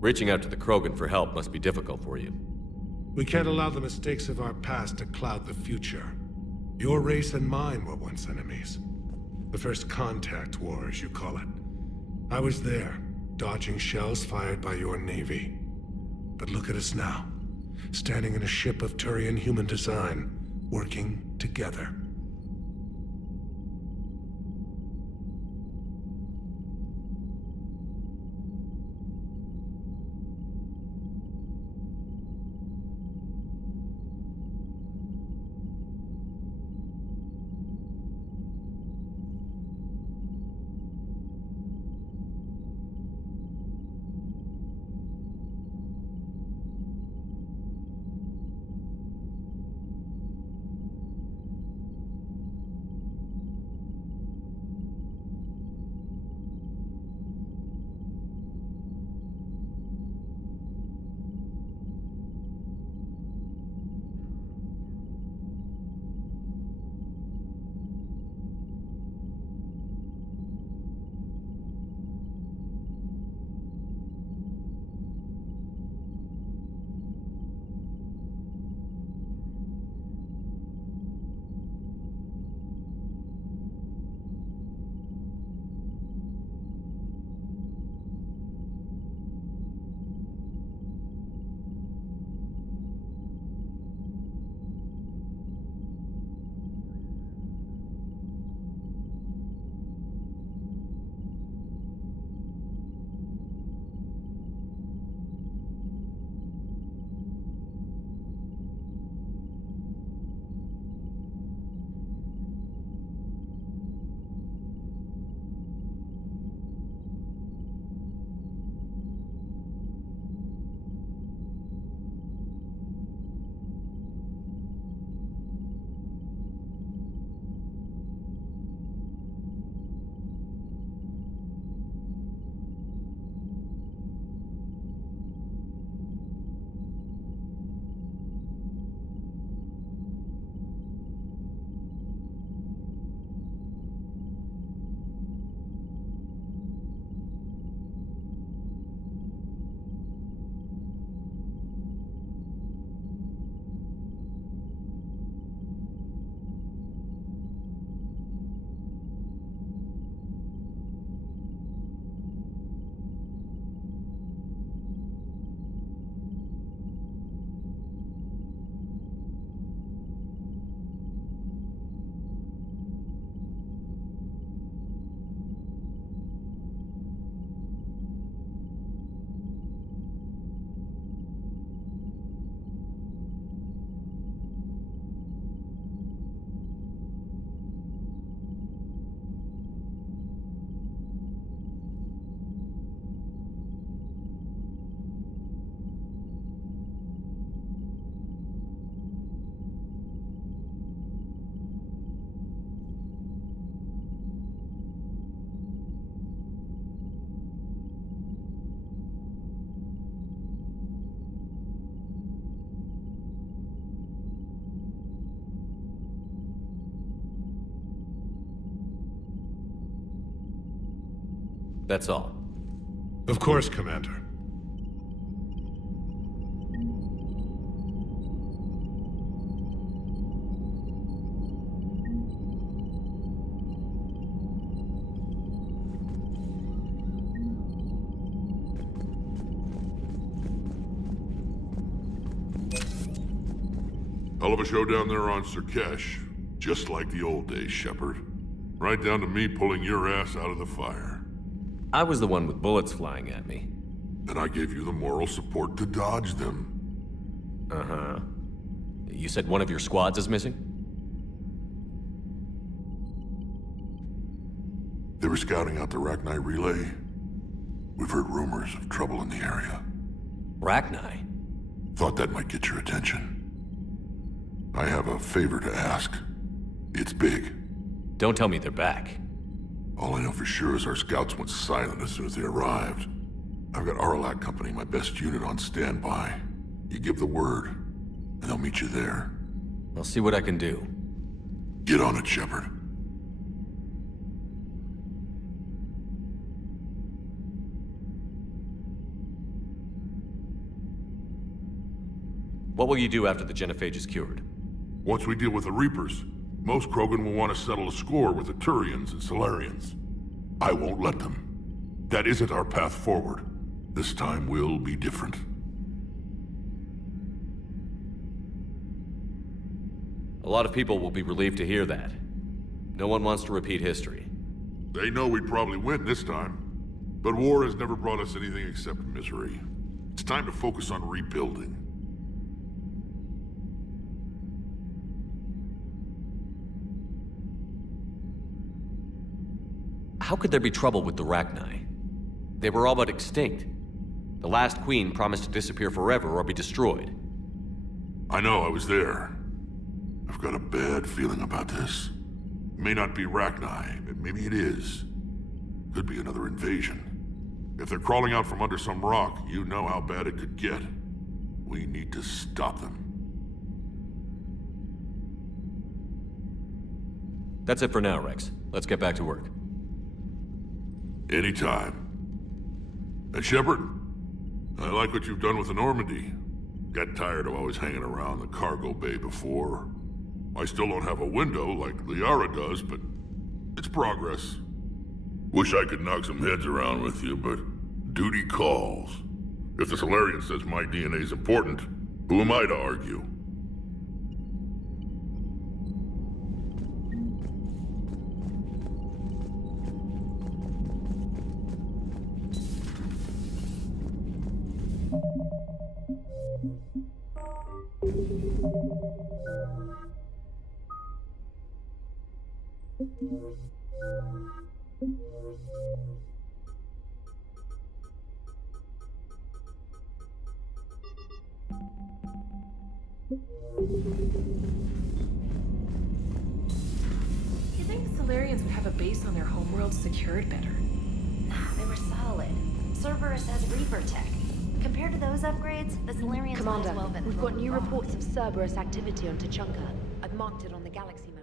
Reaching out to the Krogan for help must be difficult for you. We can't allow the mistakes of our past to cloud the future. Your race and mine were once enemies. The First Contact War, as you call it. I was there, dodging shells fired by your navy. But look at us now, standing in a ship of Turian human design, working together. That's all. Of course, Commander. Hell of a show down there on Serkesh. Just like the old days, Shepard. Right down to me pulling your ass out of the fire. I was the one with bullets flying at me. And I gave you the moral support to dodge them. Uh-huh. You said one of your squads is missing? They were scouting out the Rachni relay. We've heard rumors of trouble in the area. Rachni? Thought that might get your attention. I have a favor to ask. It's big. Don't tell me they're back. All I know for sure is our scouts went silent as soon as they arrived. I've got Arlac Company, my best unit, on standby. You give the word, and they'll meet you there. I'll see what I can do. Get on it, Shepard. What will you do after the genophage is cured? Once we deal with the Reapers, most Krogan will want to settle a score with the Turians and Solarians. I won't let them. That isn't our path forward. This time will be different. A lot of people will be relieved to hear that. No one wants to repeat history. They know we'd probably win this time. But war has never brought us anything except misery. It's time to focus on rebuilding. How could there be trouble with the Rachni? They were all but extinct. The last queen promised to disappear forever or be destroyed. I know, I was there. I've got a bad feeling about this. It may not be Rachni, but maybe it is. Could be another invasion. If they're crawling out from under some rock, you know how bad it could get. We need to stop them. That's it for now, Rex. Let's get back to work. Anytime. And Shepard, I like what you've done with the Normandy. Got tired of always hanging around the cargo bay before. I still don't have a window like Liara does, but it's progress. Wish I could knock some heads around with you, but duty calls. If the Solarian says my DNA's important, who am I to argue? You'd think the Solarians would have a base on their homeworld secured better. Nah, they were solid. Cerberus has Reaper tech. Compared to those upgrades, the Solarians might Commander, as well have been we've got thrown new in the reports of Cerberus activity on Tuchanka. I've marked it on the galaxy map.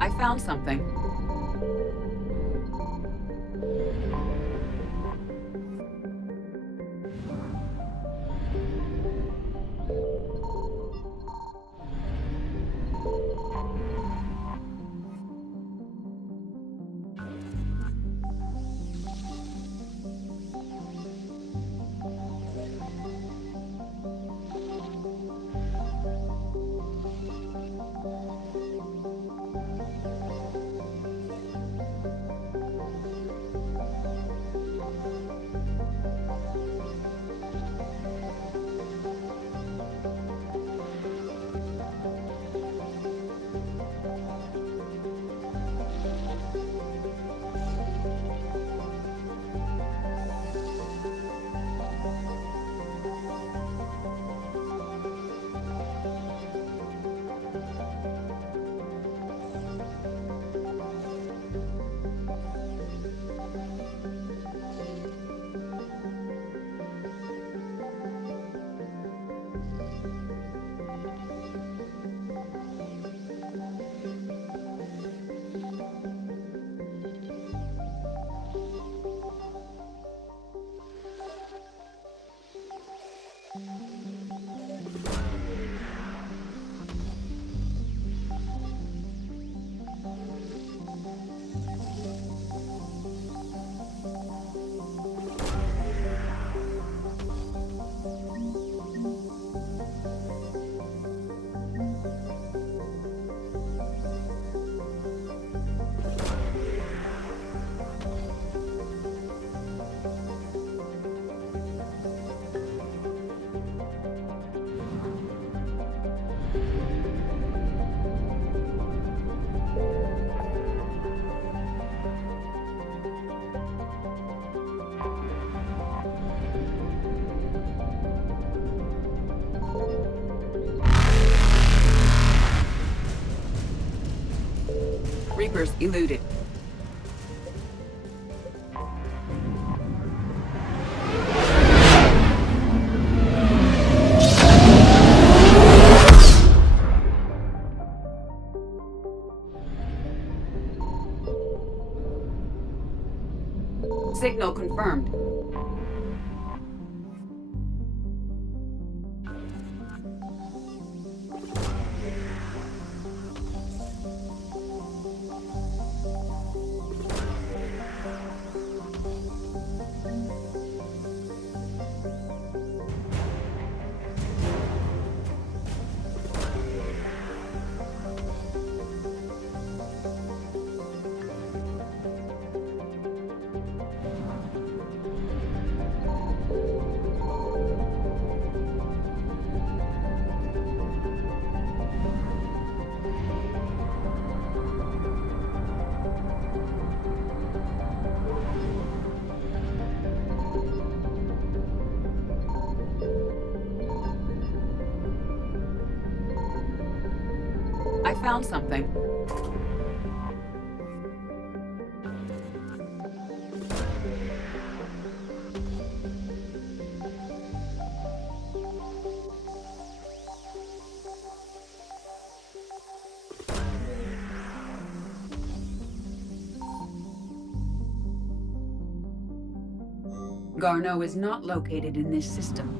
I found something. Reapers eluded. Signal confirmed. I found something. Garneau is not located in this system.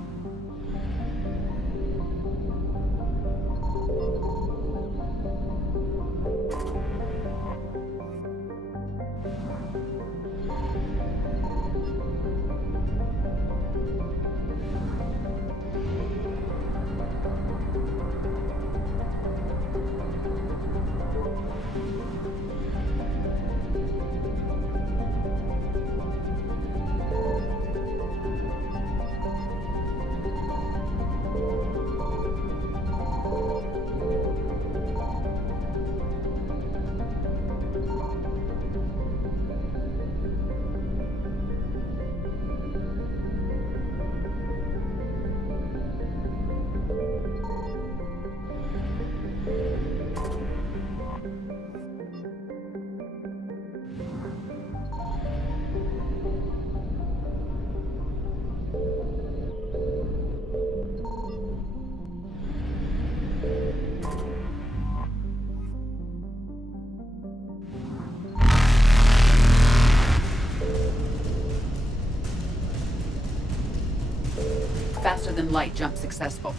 Faster than light jump successful.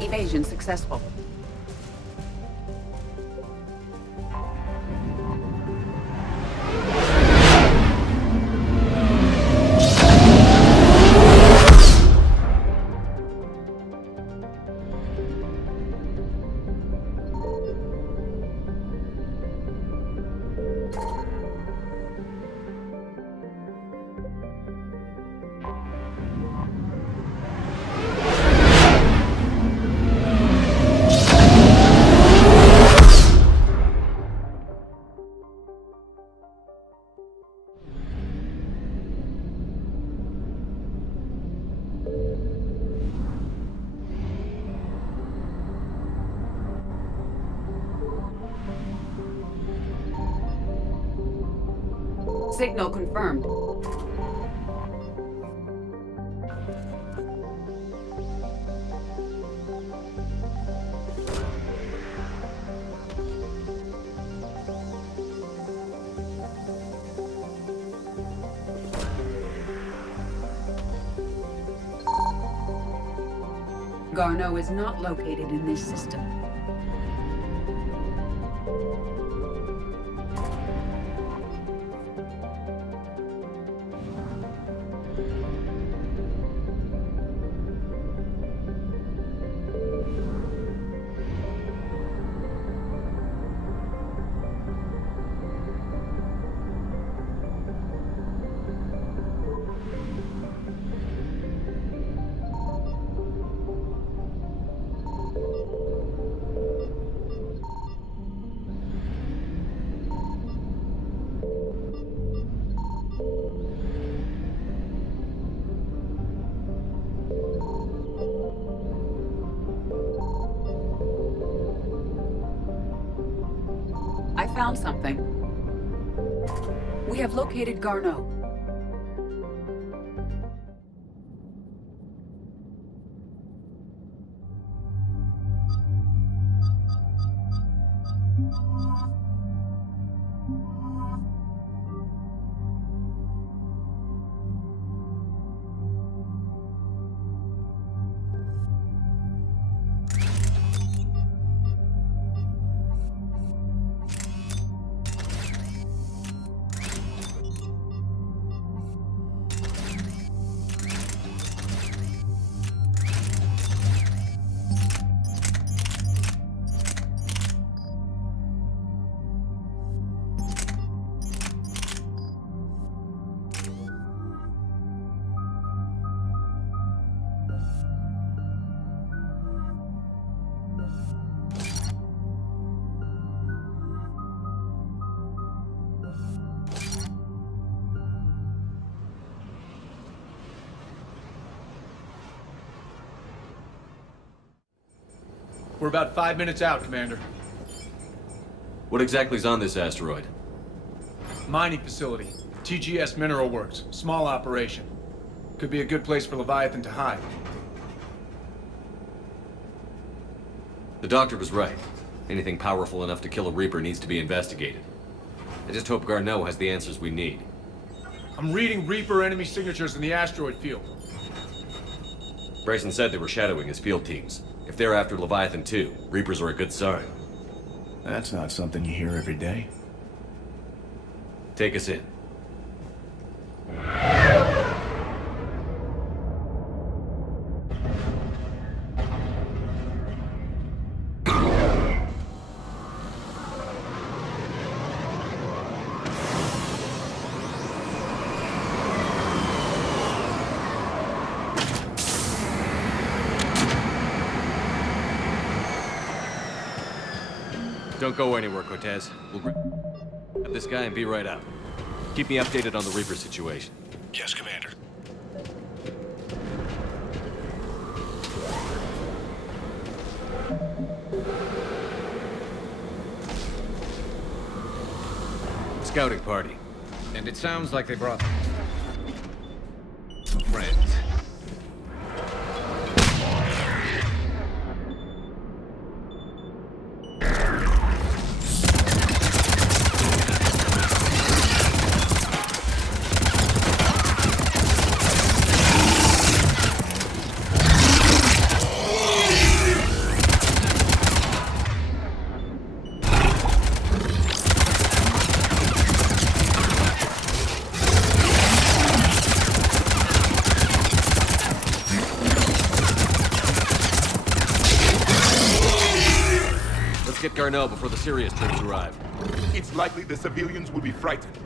Evasion successful. Signal confirmed. Garneau is not located in this system. I found something. We have located Garneau. We're about 5 minutes out, Commander. What exactly is on this asteroid? Mining facility. TGS Mineral Works. Small operation. Could be a good place for Leviathan to hide. The doctor was right. Anything powerful enough to kill a Reaper needs to be investigated. I just hope Garneau has the answers we need. I'm reading Reaper enemy signatures in the asteroid field. Bryson said they were shadowing his field teams. If they're after Leviathan too, Reapers are a good sign. That's not something you hear every day. Take us in. Don't go anywhere, Cortez. We'll grab this guy and be right out. Keep me updated on the Reaper situation. Yes, Commander. Scouting party. And it sounds like they brought friends. Get Garneau before the serious troops arrive. It's likely the civilians will be frightened.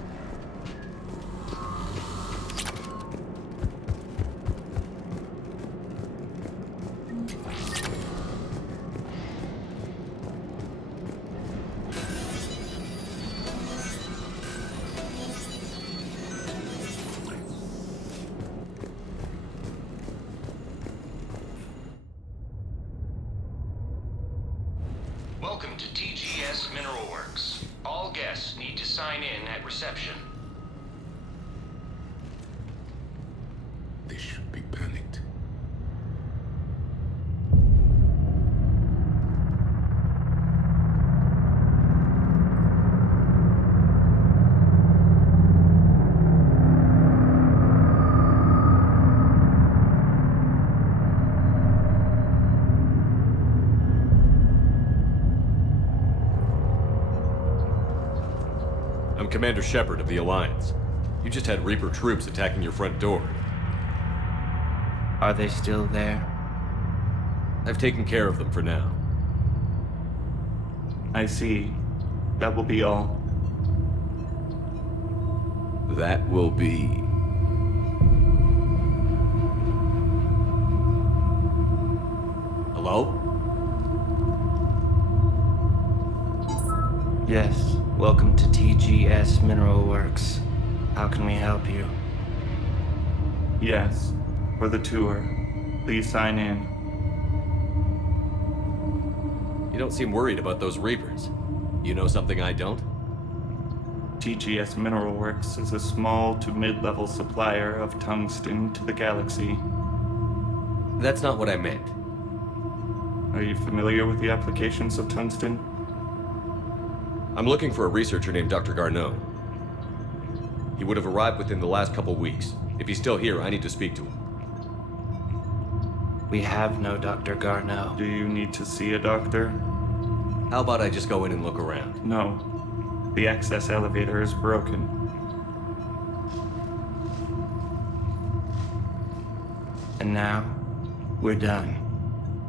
Welcome to TGS Mineral Works. All guests need to sign in at reception. They should be panicked. I'm Commander Shepard of the Alliance. You just had Reaper troops attacking your front door. Are they still there? I've taken care of them for now. I see. That will be all. That will be... Hello? Yes. Welcome to TGS Mineral Works. How can we help you? Yes. For the tour. Please sign in. You don't seem worried about those Reapers. You know something I don't? TGS Mineral Works is a small to mid-level supplier of tungsten to the galaxy. That's not what I meant. Are you familiar with the applications of tungsten? I'm looking for a researcher named Dr. Garneau. He would have arrived within the last couple weeks. If he's still here, I need to speak to him. We have no Dr. Garneau. Do you need to see a doctor? How about I just go in and look around? No. The access elevator is broken. And now, we're done.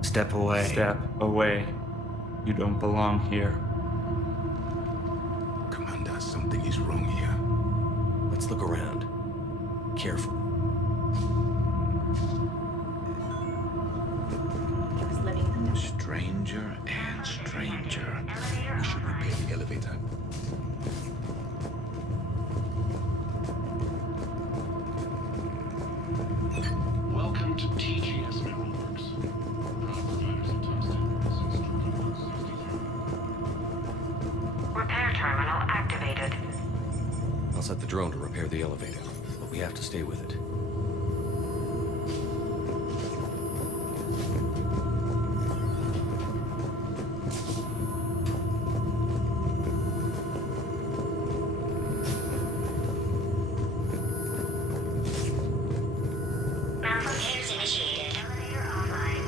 Step away. Step away. You don't belong here. Commander, something is wrong here. Let's look around. Careful. Stranger and stranger. We should repair the elevator. Welcome to TGS Mineral Works. Repair terminal activated. I'll set the drone to repair the elevator, but we have to stay with it. Repairs initiated. Elevator online.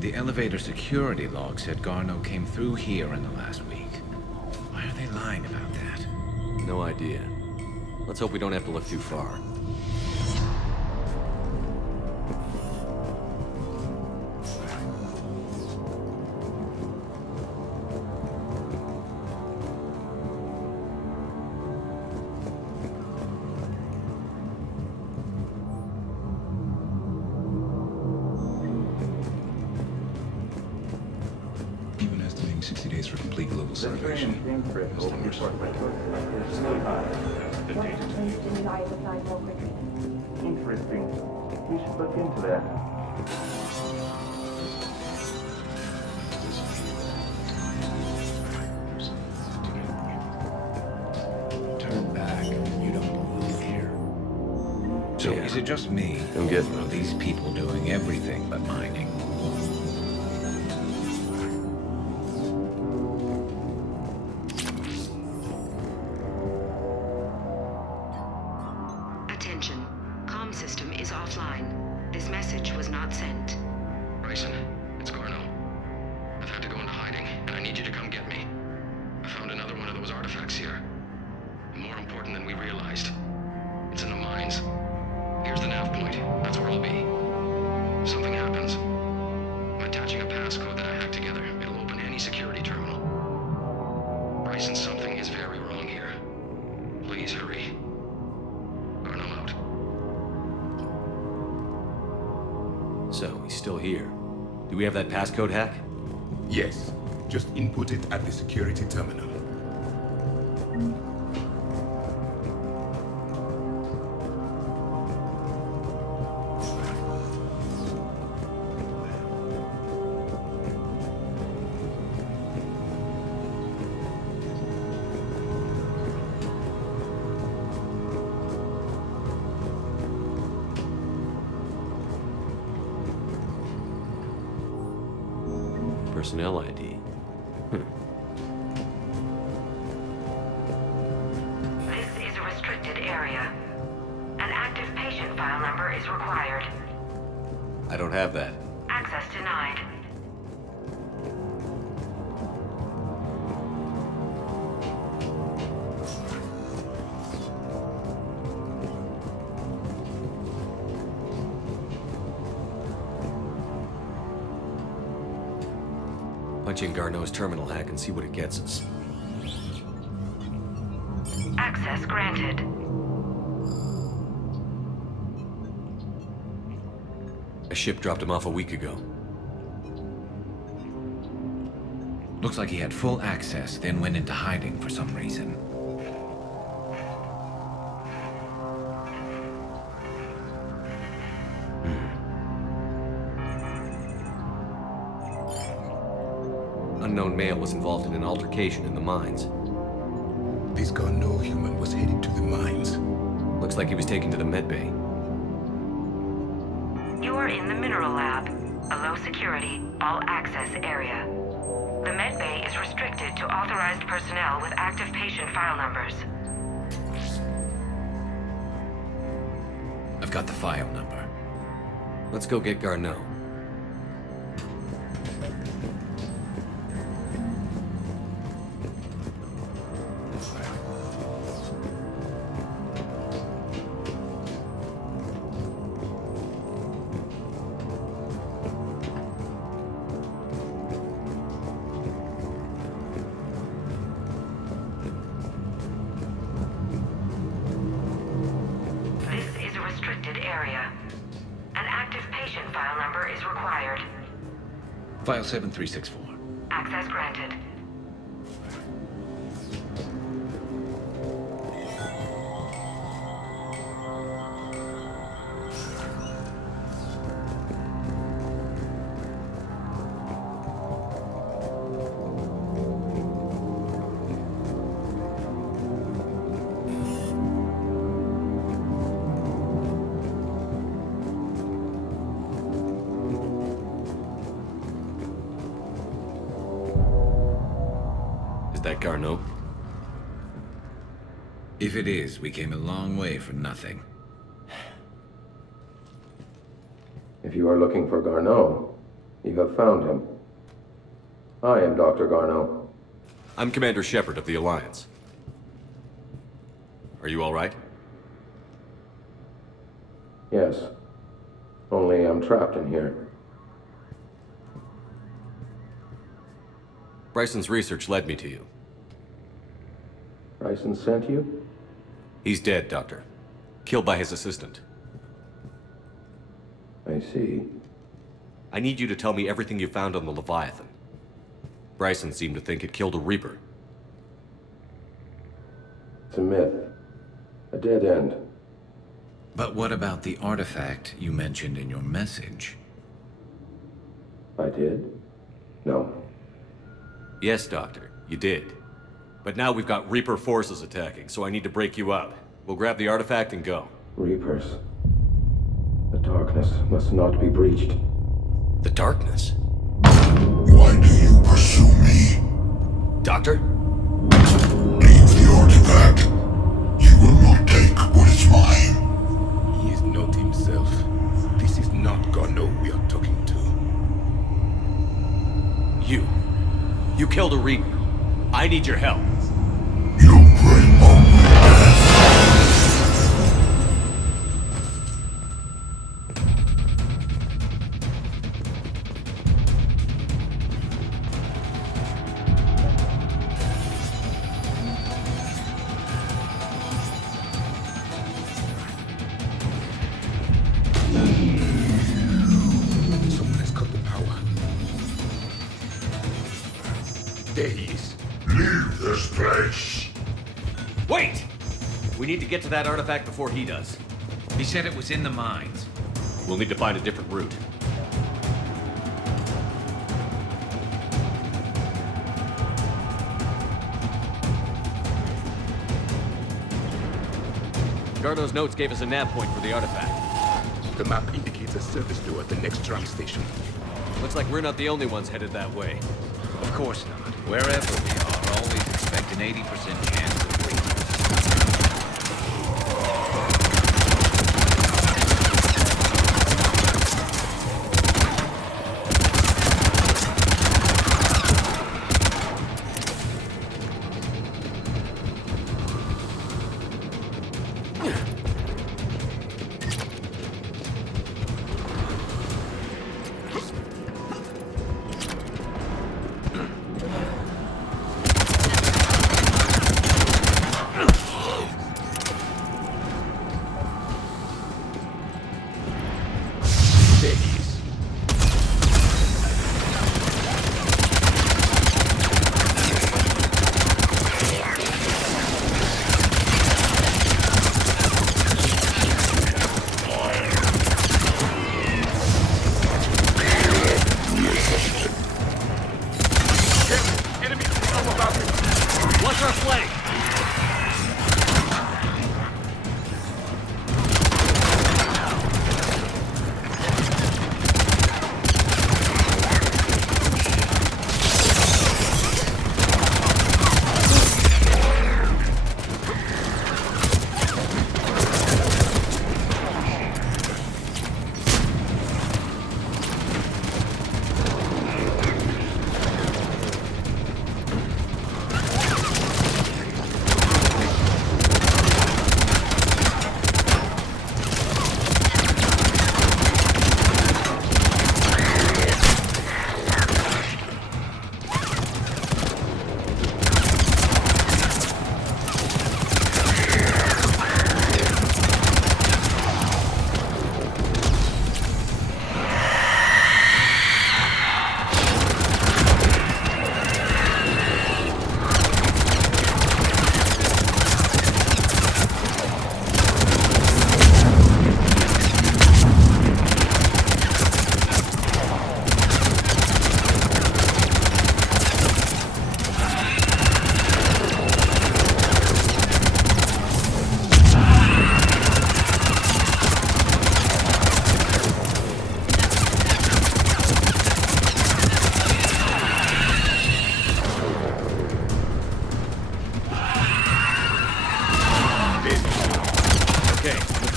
The elevator security log said Garneau came through here in the last week. Why are they lying about that? No idea. Let's hope we don't have to look too far. Even estimating 60 days for complete global celebration. Interesting. We should look into that. Turn back. You don't belong here. So is it just me? I'm getting Or are these people doing everything but mining? Attention. Comm system is offline. This message was not sent. Bryson, it's Garneau. I've had to go into hiding, and I need you to come get me. I found another one of those artifacts here. More important than we realized. It's in the mines. Here's the nav point. That's where I'll be. If something happens, I'm attaching a passcode that I hacked together. It'll open any security terminal. Bryson, something is very wrong here. Please hurry. Garneau out. So, he's still here. Do we have that passcode hack? Yes. Just input it at the security terminal. Personnel ID. This is a restricted area. An active patient file number is required. I don't have that. Access denied. Punch in Garneau's terminal hack and see what it gets us. Access granted. A ship dropped him off a week ago. Looks like he had full access, then went into hiding for some reason. Unknown male was involved in an altercation in the mines. This Garneau human was headed to the mines. Looks like he was taken to the medbay. You are in the Mineral Lab, a low-security, all-access area. The medbay is restricted to authorized personnel with active patient file numbers. I've got the file number. Let's go get Garneau. File 7364. Access granted. Is that Garneau? If it is, we came a long way for nothing. If you are looking for Garneau, you have found him. I am Dr. Garneau. I'm Commander Shepard of the Alliance. Are you all right? Yes. Only I'm trapped in here. Bryson's research led me to you. Bryson sent you? He's dead, Doctor. Killed by his assistant. I see. I need you to tell me everything you found on the Leviathan. Bryson seemed to think it killed a Reaper. It's a myth. A dead end. But what about the artifact you mentioned in your message? I did? No. Yes, Doctor, you did. But now we've got Reaper forces attacking, so I need to break you up. We'll grab the artifact and go. Reapers. The darkness must not be breached. The darkness? Why do you pursue me? Doctor? Leave the artifact. You will not take what is mine. He is not himself. This is not Garneau we are talking to. You killed a Reaper. I need your help. You bring only death. Someone has cut the power. There he is. Leave this place. Wait! We need to get to that artifact before he does. He said it was in the mines. We'll need to find a different route. Garneau's notes gave us a nav point for the artifact. The map indicates a service door at the next tram station. Looks like we're not the only ones headed that way. Of course not. Wherever we are, always expect an 80% chance of winning.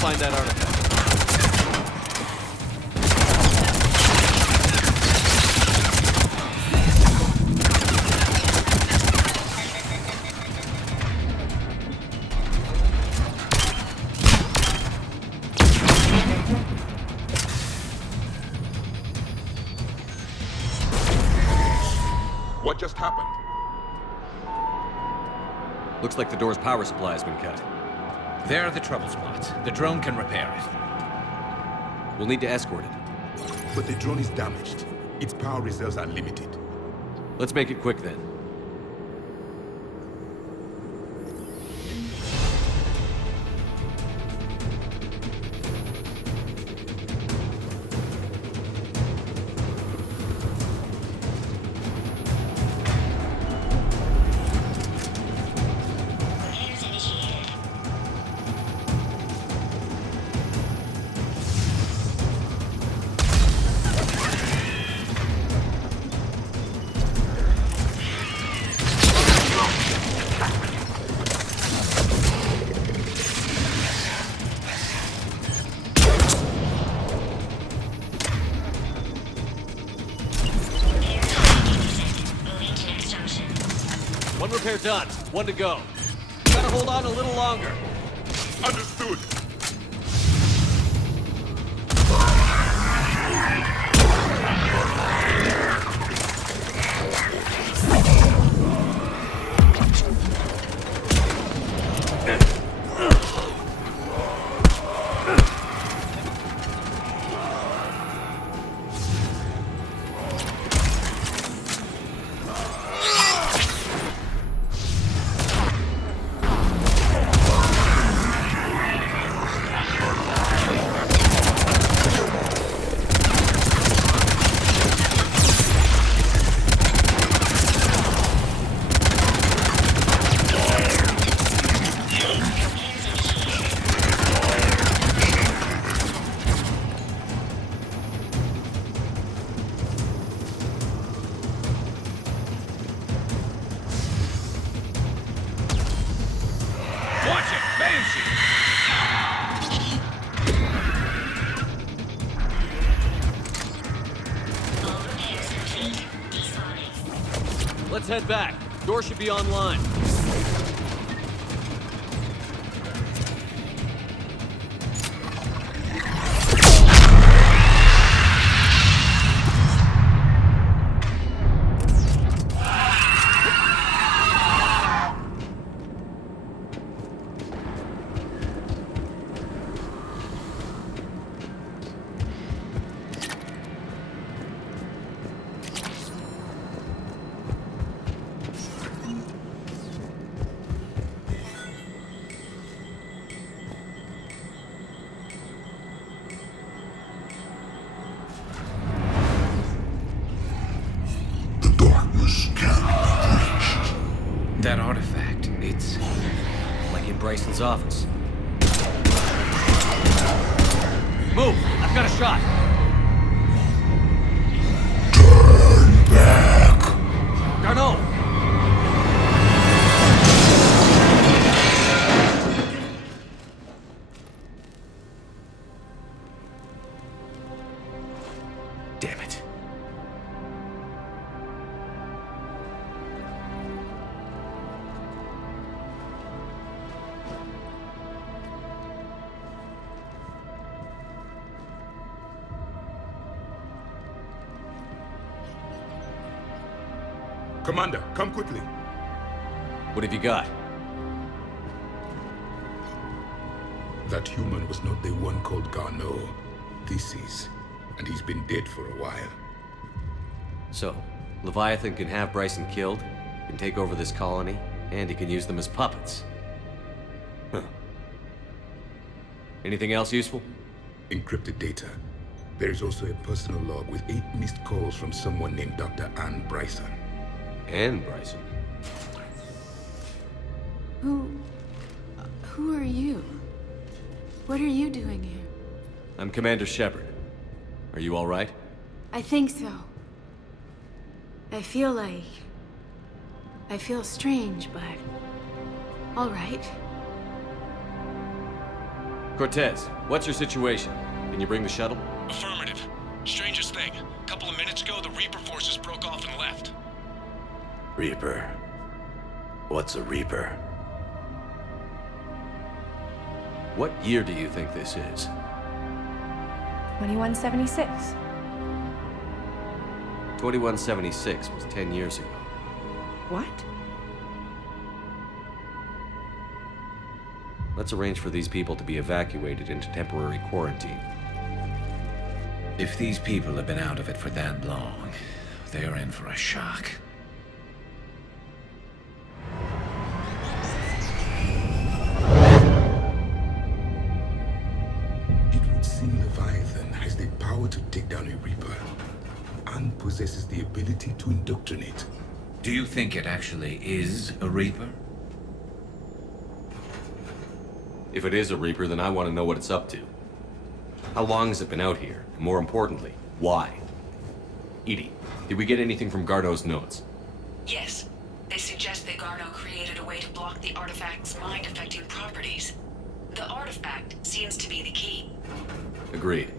find that artifact. What just happened? Looks like the door's power supply has been cut. There are the trouble spots. The drone can repair it. We'll need to escort it. But the drone is damaged. Its power reserves are limited. Let's make it quick then. One repair done. One to go. Gotta hold on a little longer. Understood. Let's head back. Door should be online. That artifact, it's... like in Bryson's office. Move! I've got a shot! Turn back! Garneau! Damn it. Commander, come quickly. What have you got? That human was not the one called Garneau. This is. And he's been dead for a while. So, Leviathan can have Bryson killed, can take over this colony, and he can use them as puppets. Huh. Anything else useful? Encrypted data. There is also a personal log with 8 missed calls from someone named Dr. Anne Bryson. Anne Bryson? Who are you? What are you doing here? I'm Commander Shepard. Are you all right? I think so. I feel strange, but... all right. Cortez, what's your situation? Can you bring the shuttle? Affirmative. Strangest thing. A couple of minutes ago, the Reaper forces broke off and left. Reaper. What's a Reaper? What year do you think this is? 2176. 2176 was 10 years ago. What? Let's arrange for these people to be evacuated into temporary quarantine. If these people have been out of it for that long, they're in for a shock. It would seem Leviathan has the power to take down a Reaper, and possesses the ability to indoctrinate. Do you think it actually is a Reaper? If it is a Reaper, then I want to know what it's up to. How long has it been out here? And more importantly, why? Edie, did we get anything from Garneau's notes? Yes. They suggest that Garneau created a way to block the artifact's mind-affecting properties. The artifact seems to be the key. Agreed.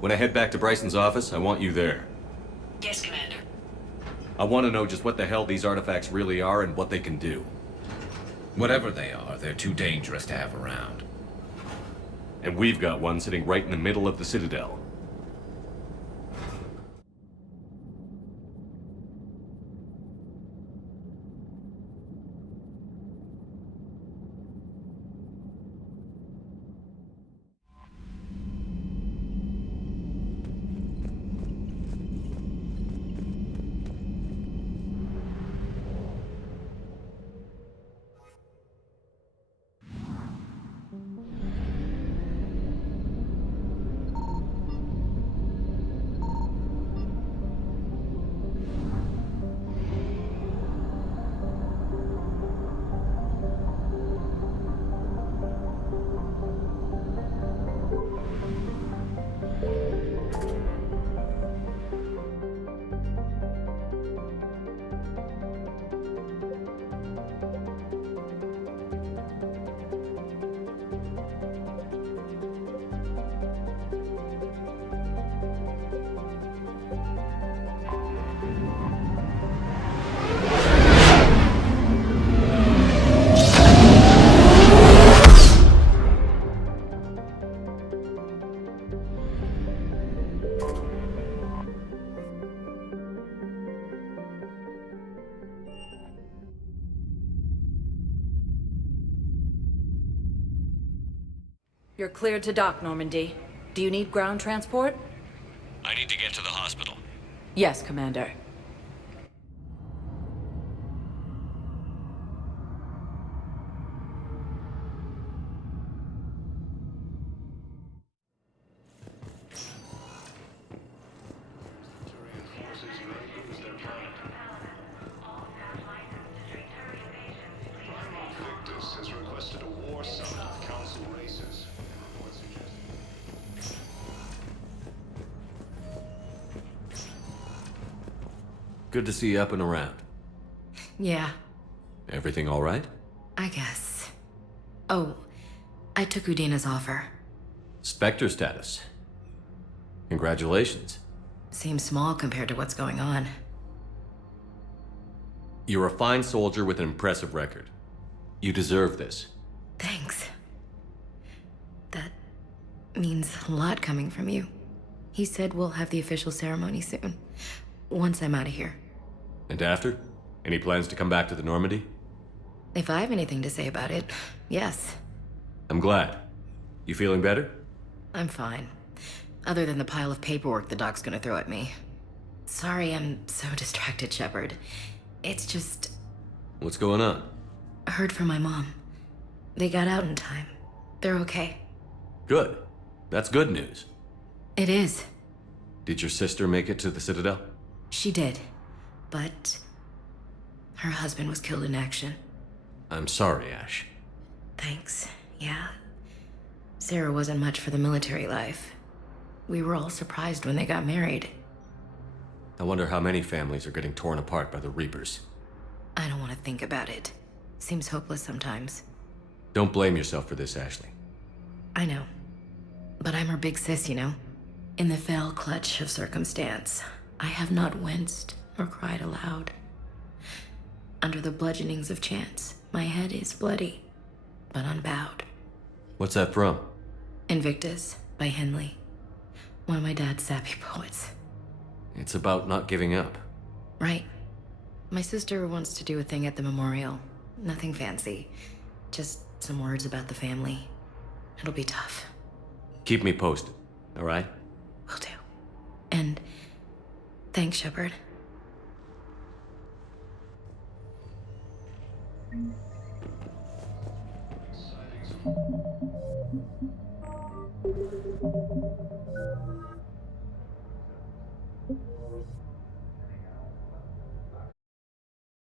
When I head back to Bryson's office, I want you there. Yes, Commander. I want to know just what the hell these artifacts really are and what they can do. Whatever they are, they're too dangerous to have around. And we've got one sitting right in the middle of the Citadel. You're cleared to dock, Normandy. Do you need ground transport? I need to get to the hospital. Yes, Commander. Good to see you up and around. Yeah, Everything all right? I guess. Oh, I took Udina's offer. Spectre status. Congratulations. Seems small compared to what's going on. You're a fine soldier with an impressive record. You deserve this. Thanks. That means a lot coming from you. He said we'll have the official ceremony soon, once I'm out of here. And after? Any plans to come back to the Normandy? If I have anything to say about it, yes. I'm glad. You feeling better? I'm fine. Other than the pile of paperwork the doc's gonna throw at me. Sorry I'm so distracted, Shepard. It's just... What's going on? I heard from my mom. They got out in time. They're okay. Good. That's good news. It is. Did your sister make it to the Citadel? She did. But... her husband was killed in action. I'm sorry, Ash. Thanks. Yeah. Sarah wasn't much for the military life. We were all surprised when they got married. I wonder how many families are getting torn apart by the Reapers. I don't want to think about it. Seems hopeless sometimes. Don't blame yourself for this, Ashley. I know. But I'm her big sis, you know? In the fell clutch of circumstance, I have not winced nor cried aloud. Under the bludgeonings of chance, my head is bloody, but unbowed. What's that from? Invictus by Henley, one of my dad's sappy poets. It's about not giving up. Right. My sister wants to do a thing at the memorial. Nothing fancy. Just some words about the family. It'll be tough. Keep me posted, all right? Will do. And thanks, Shepard.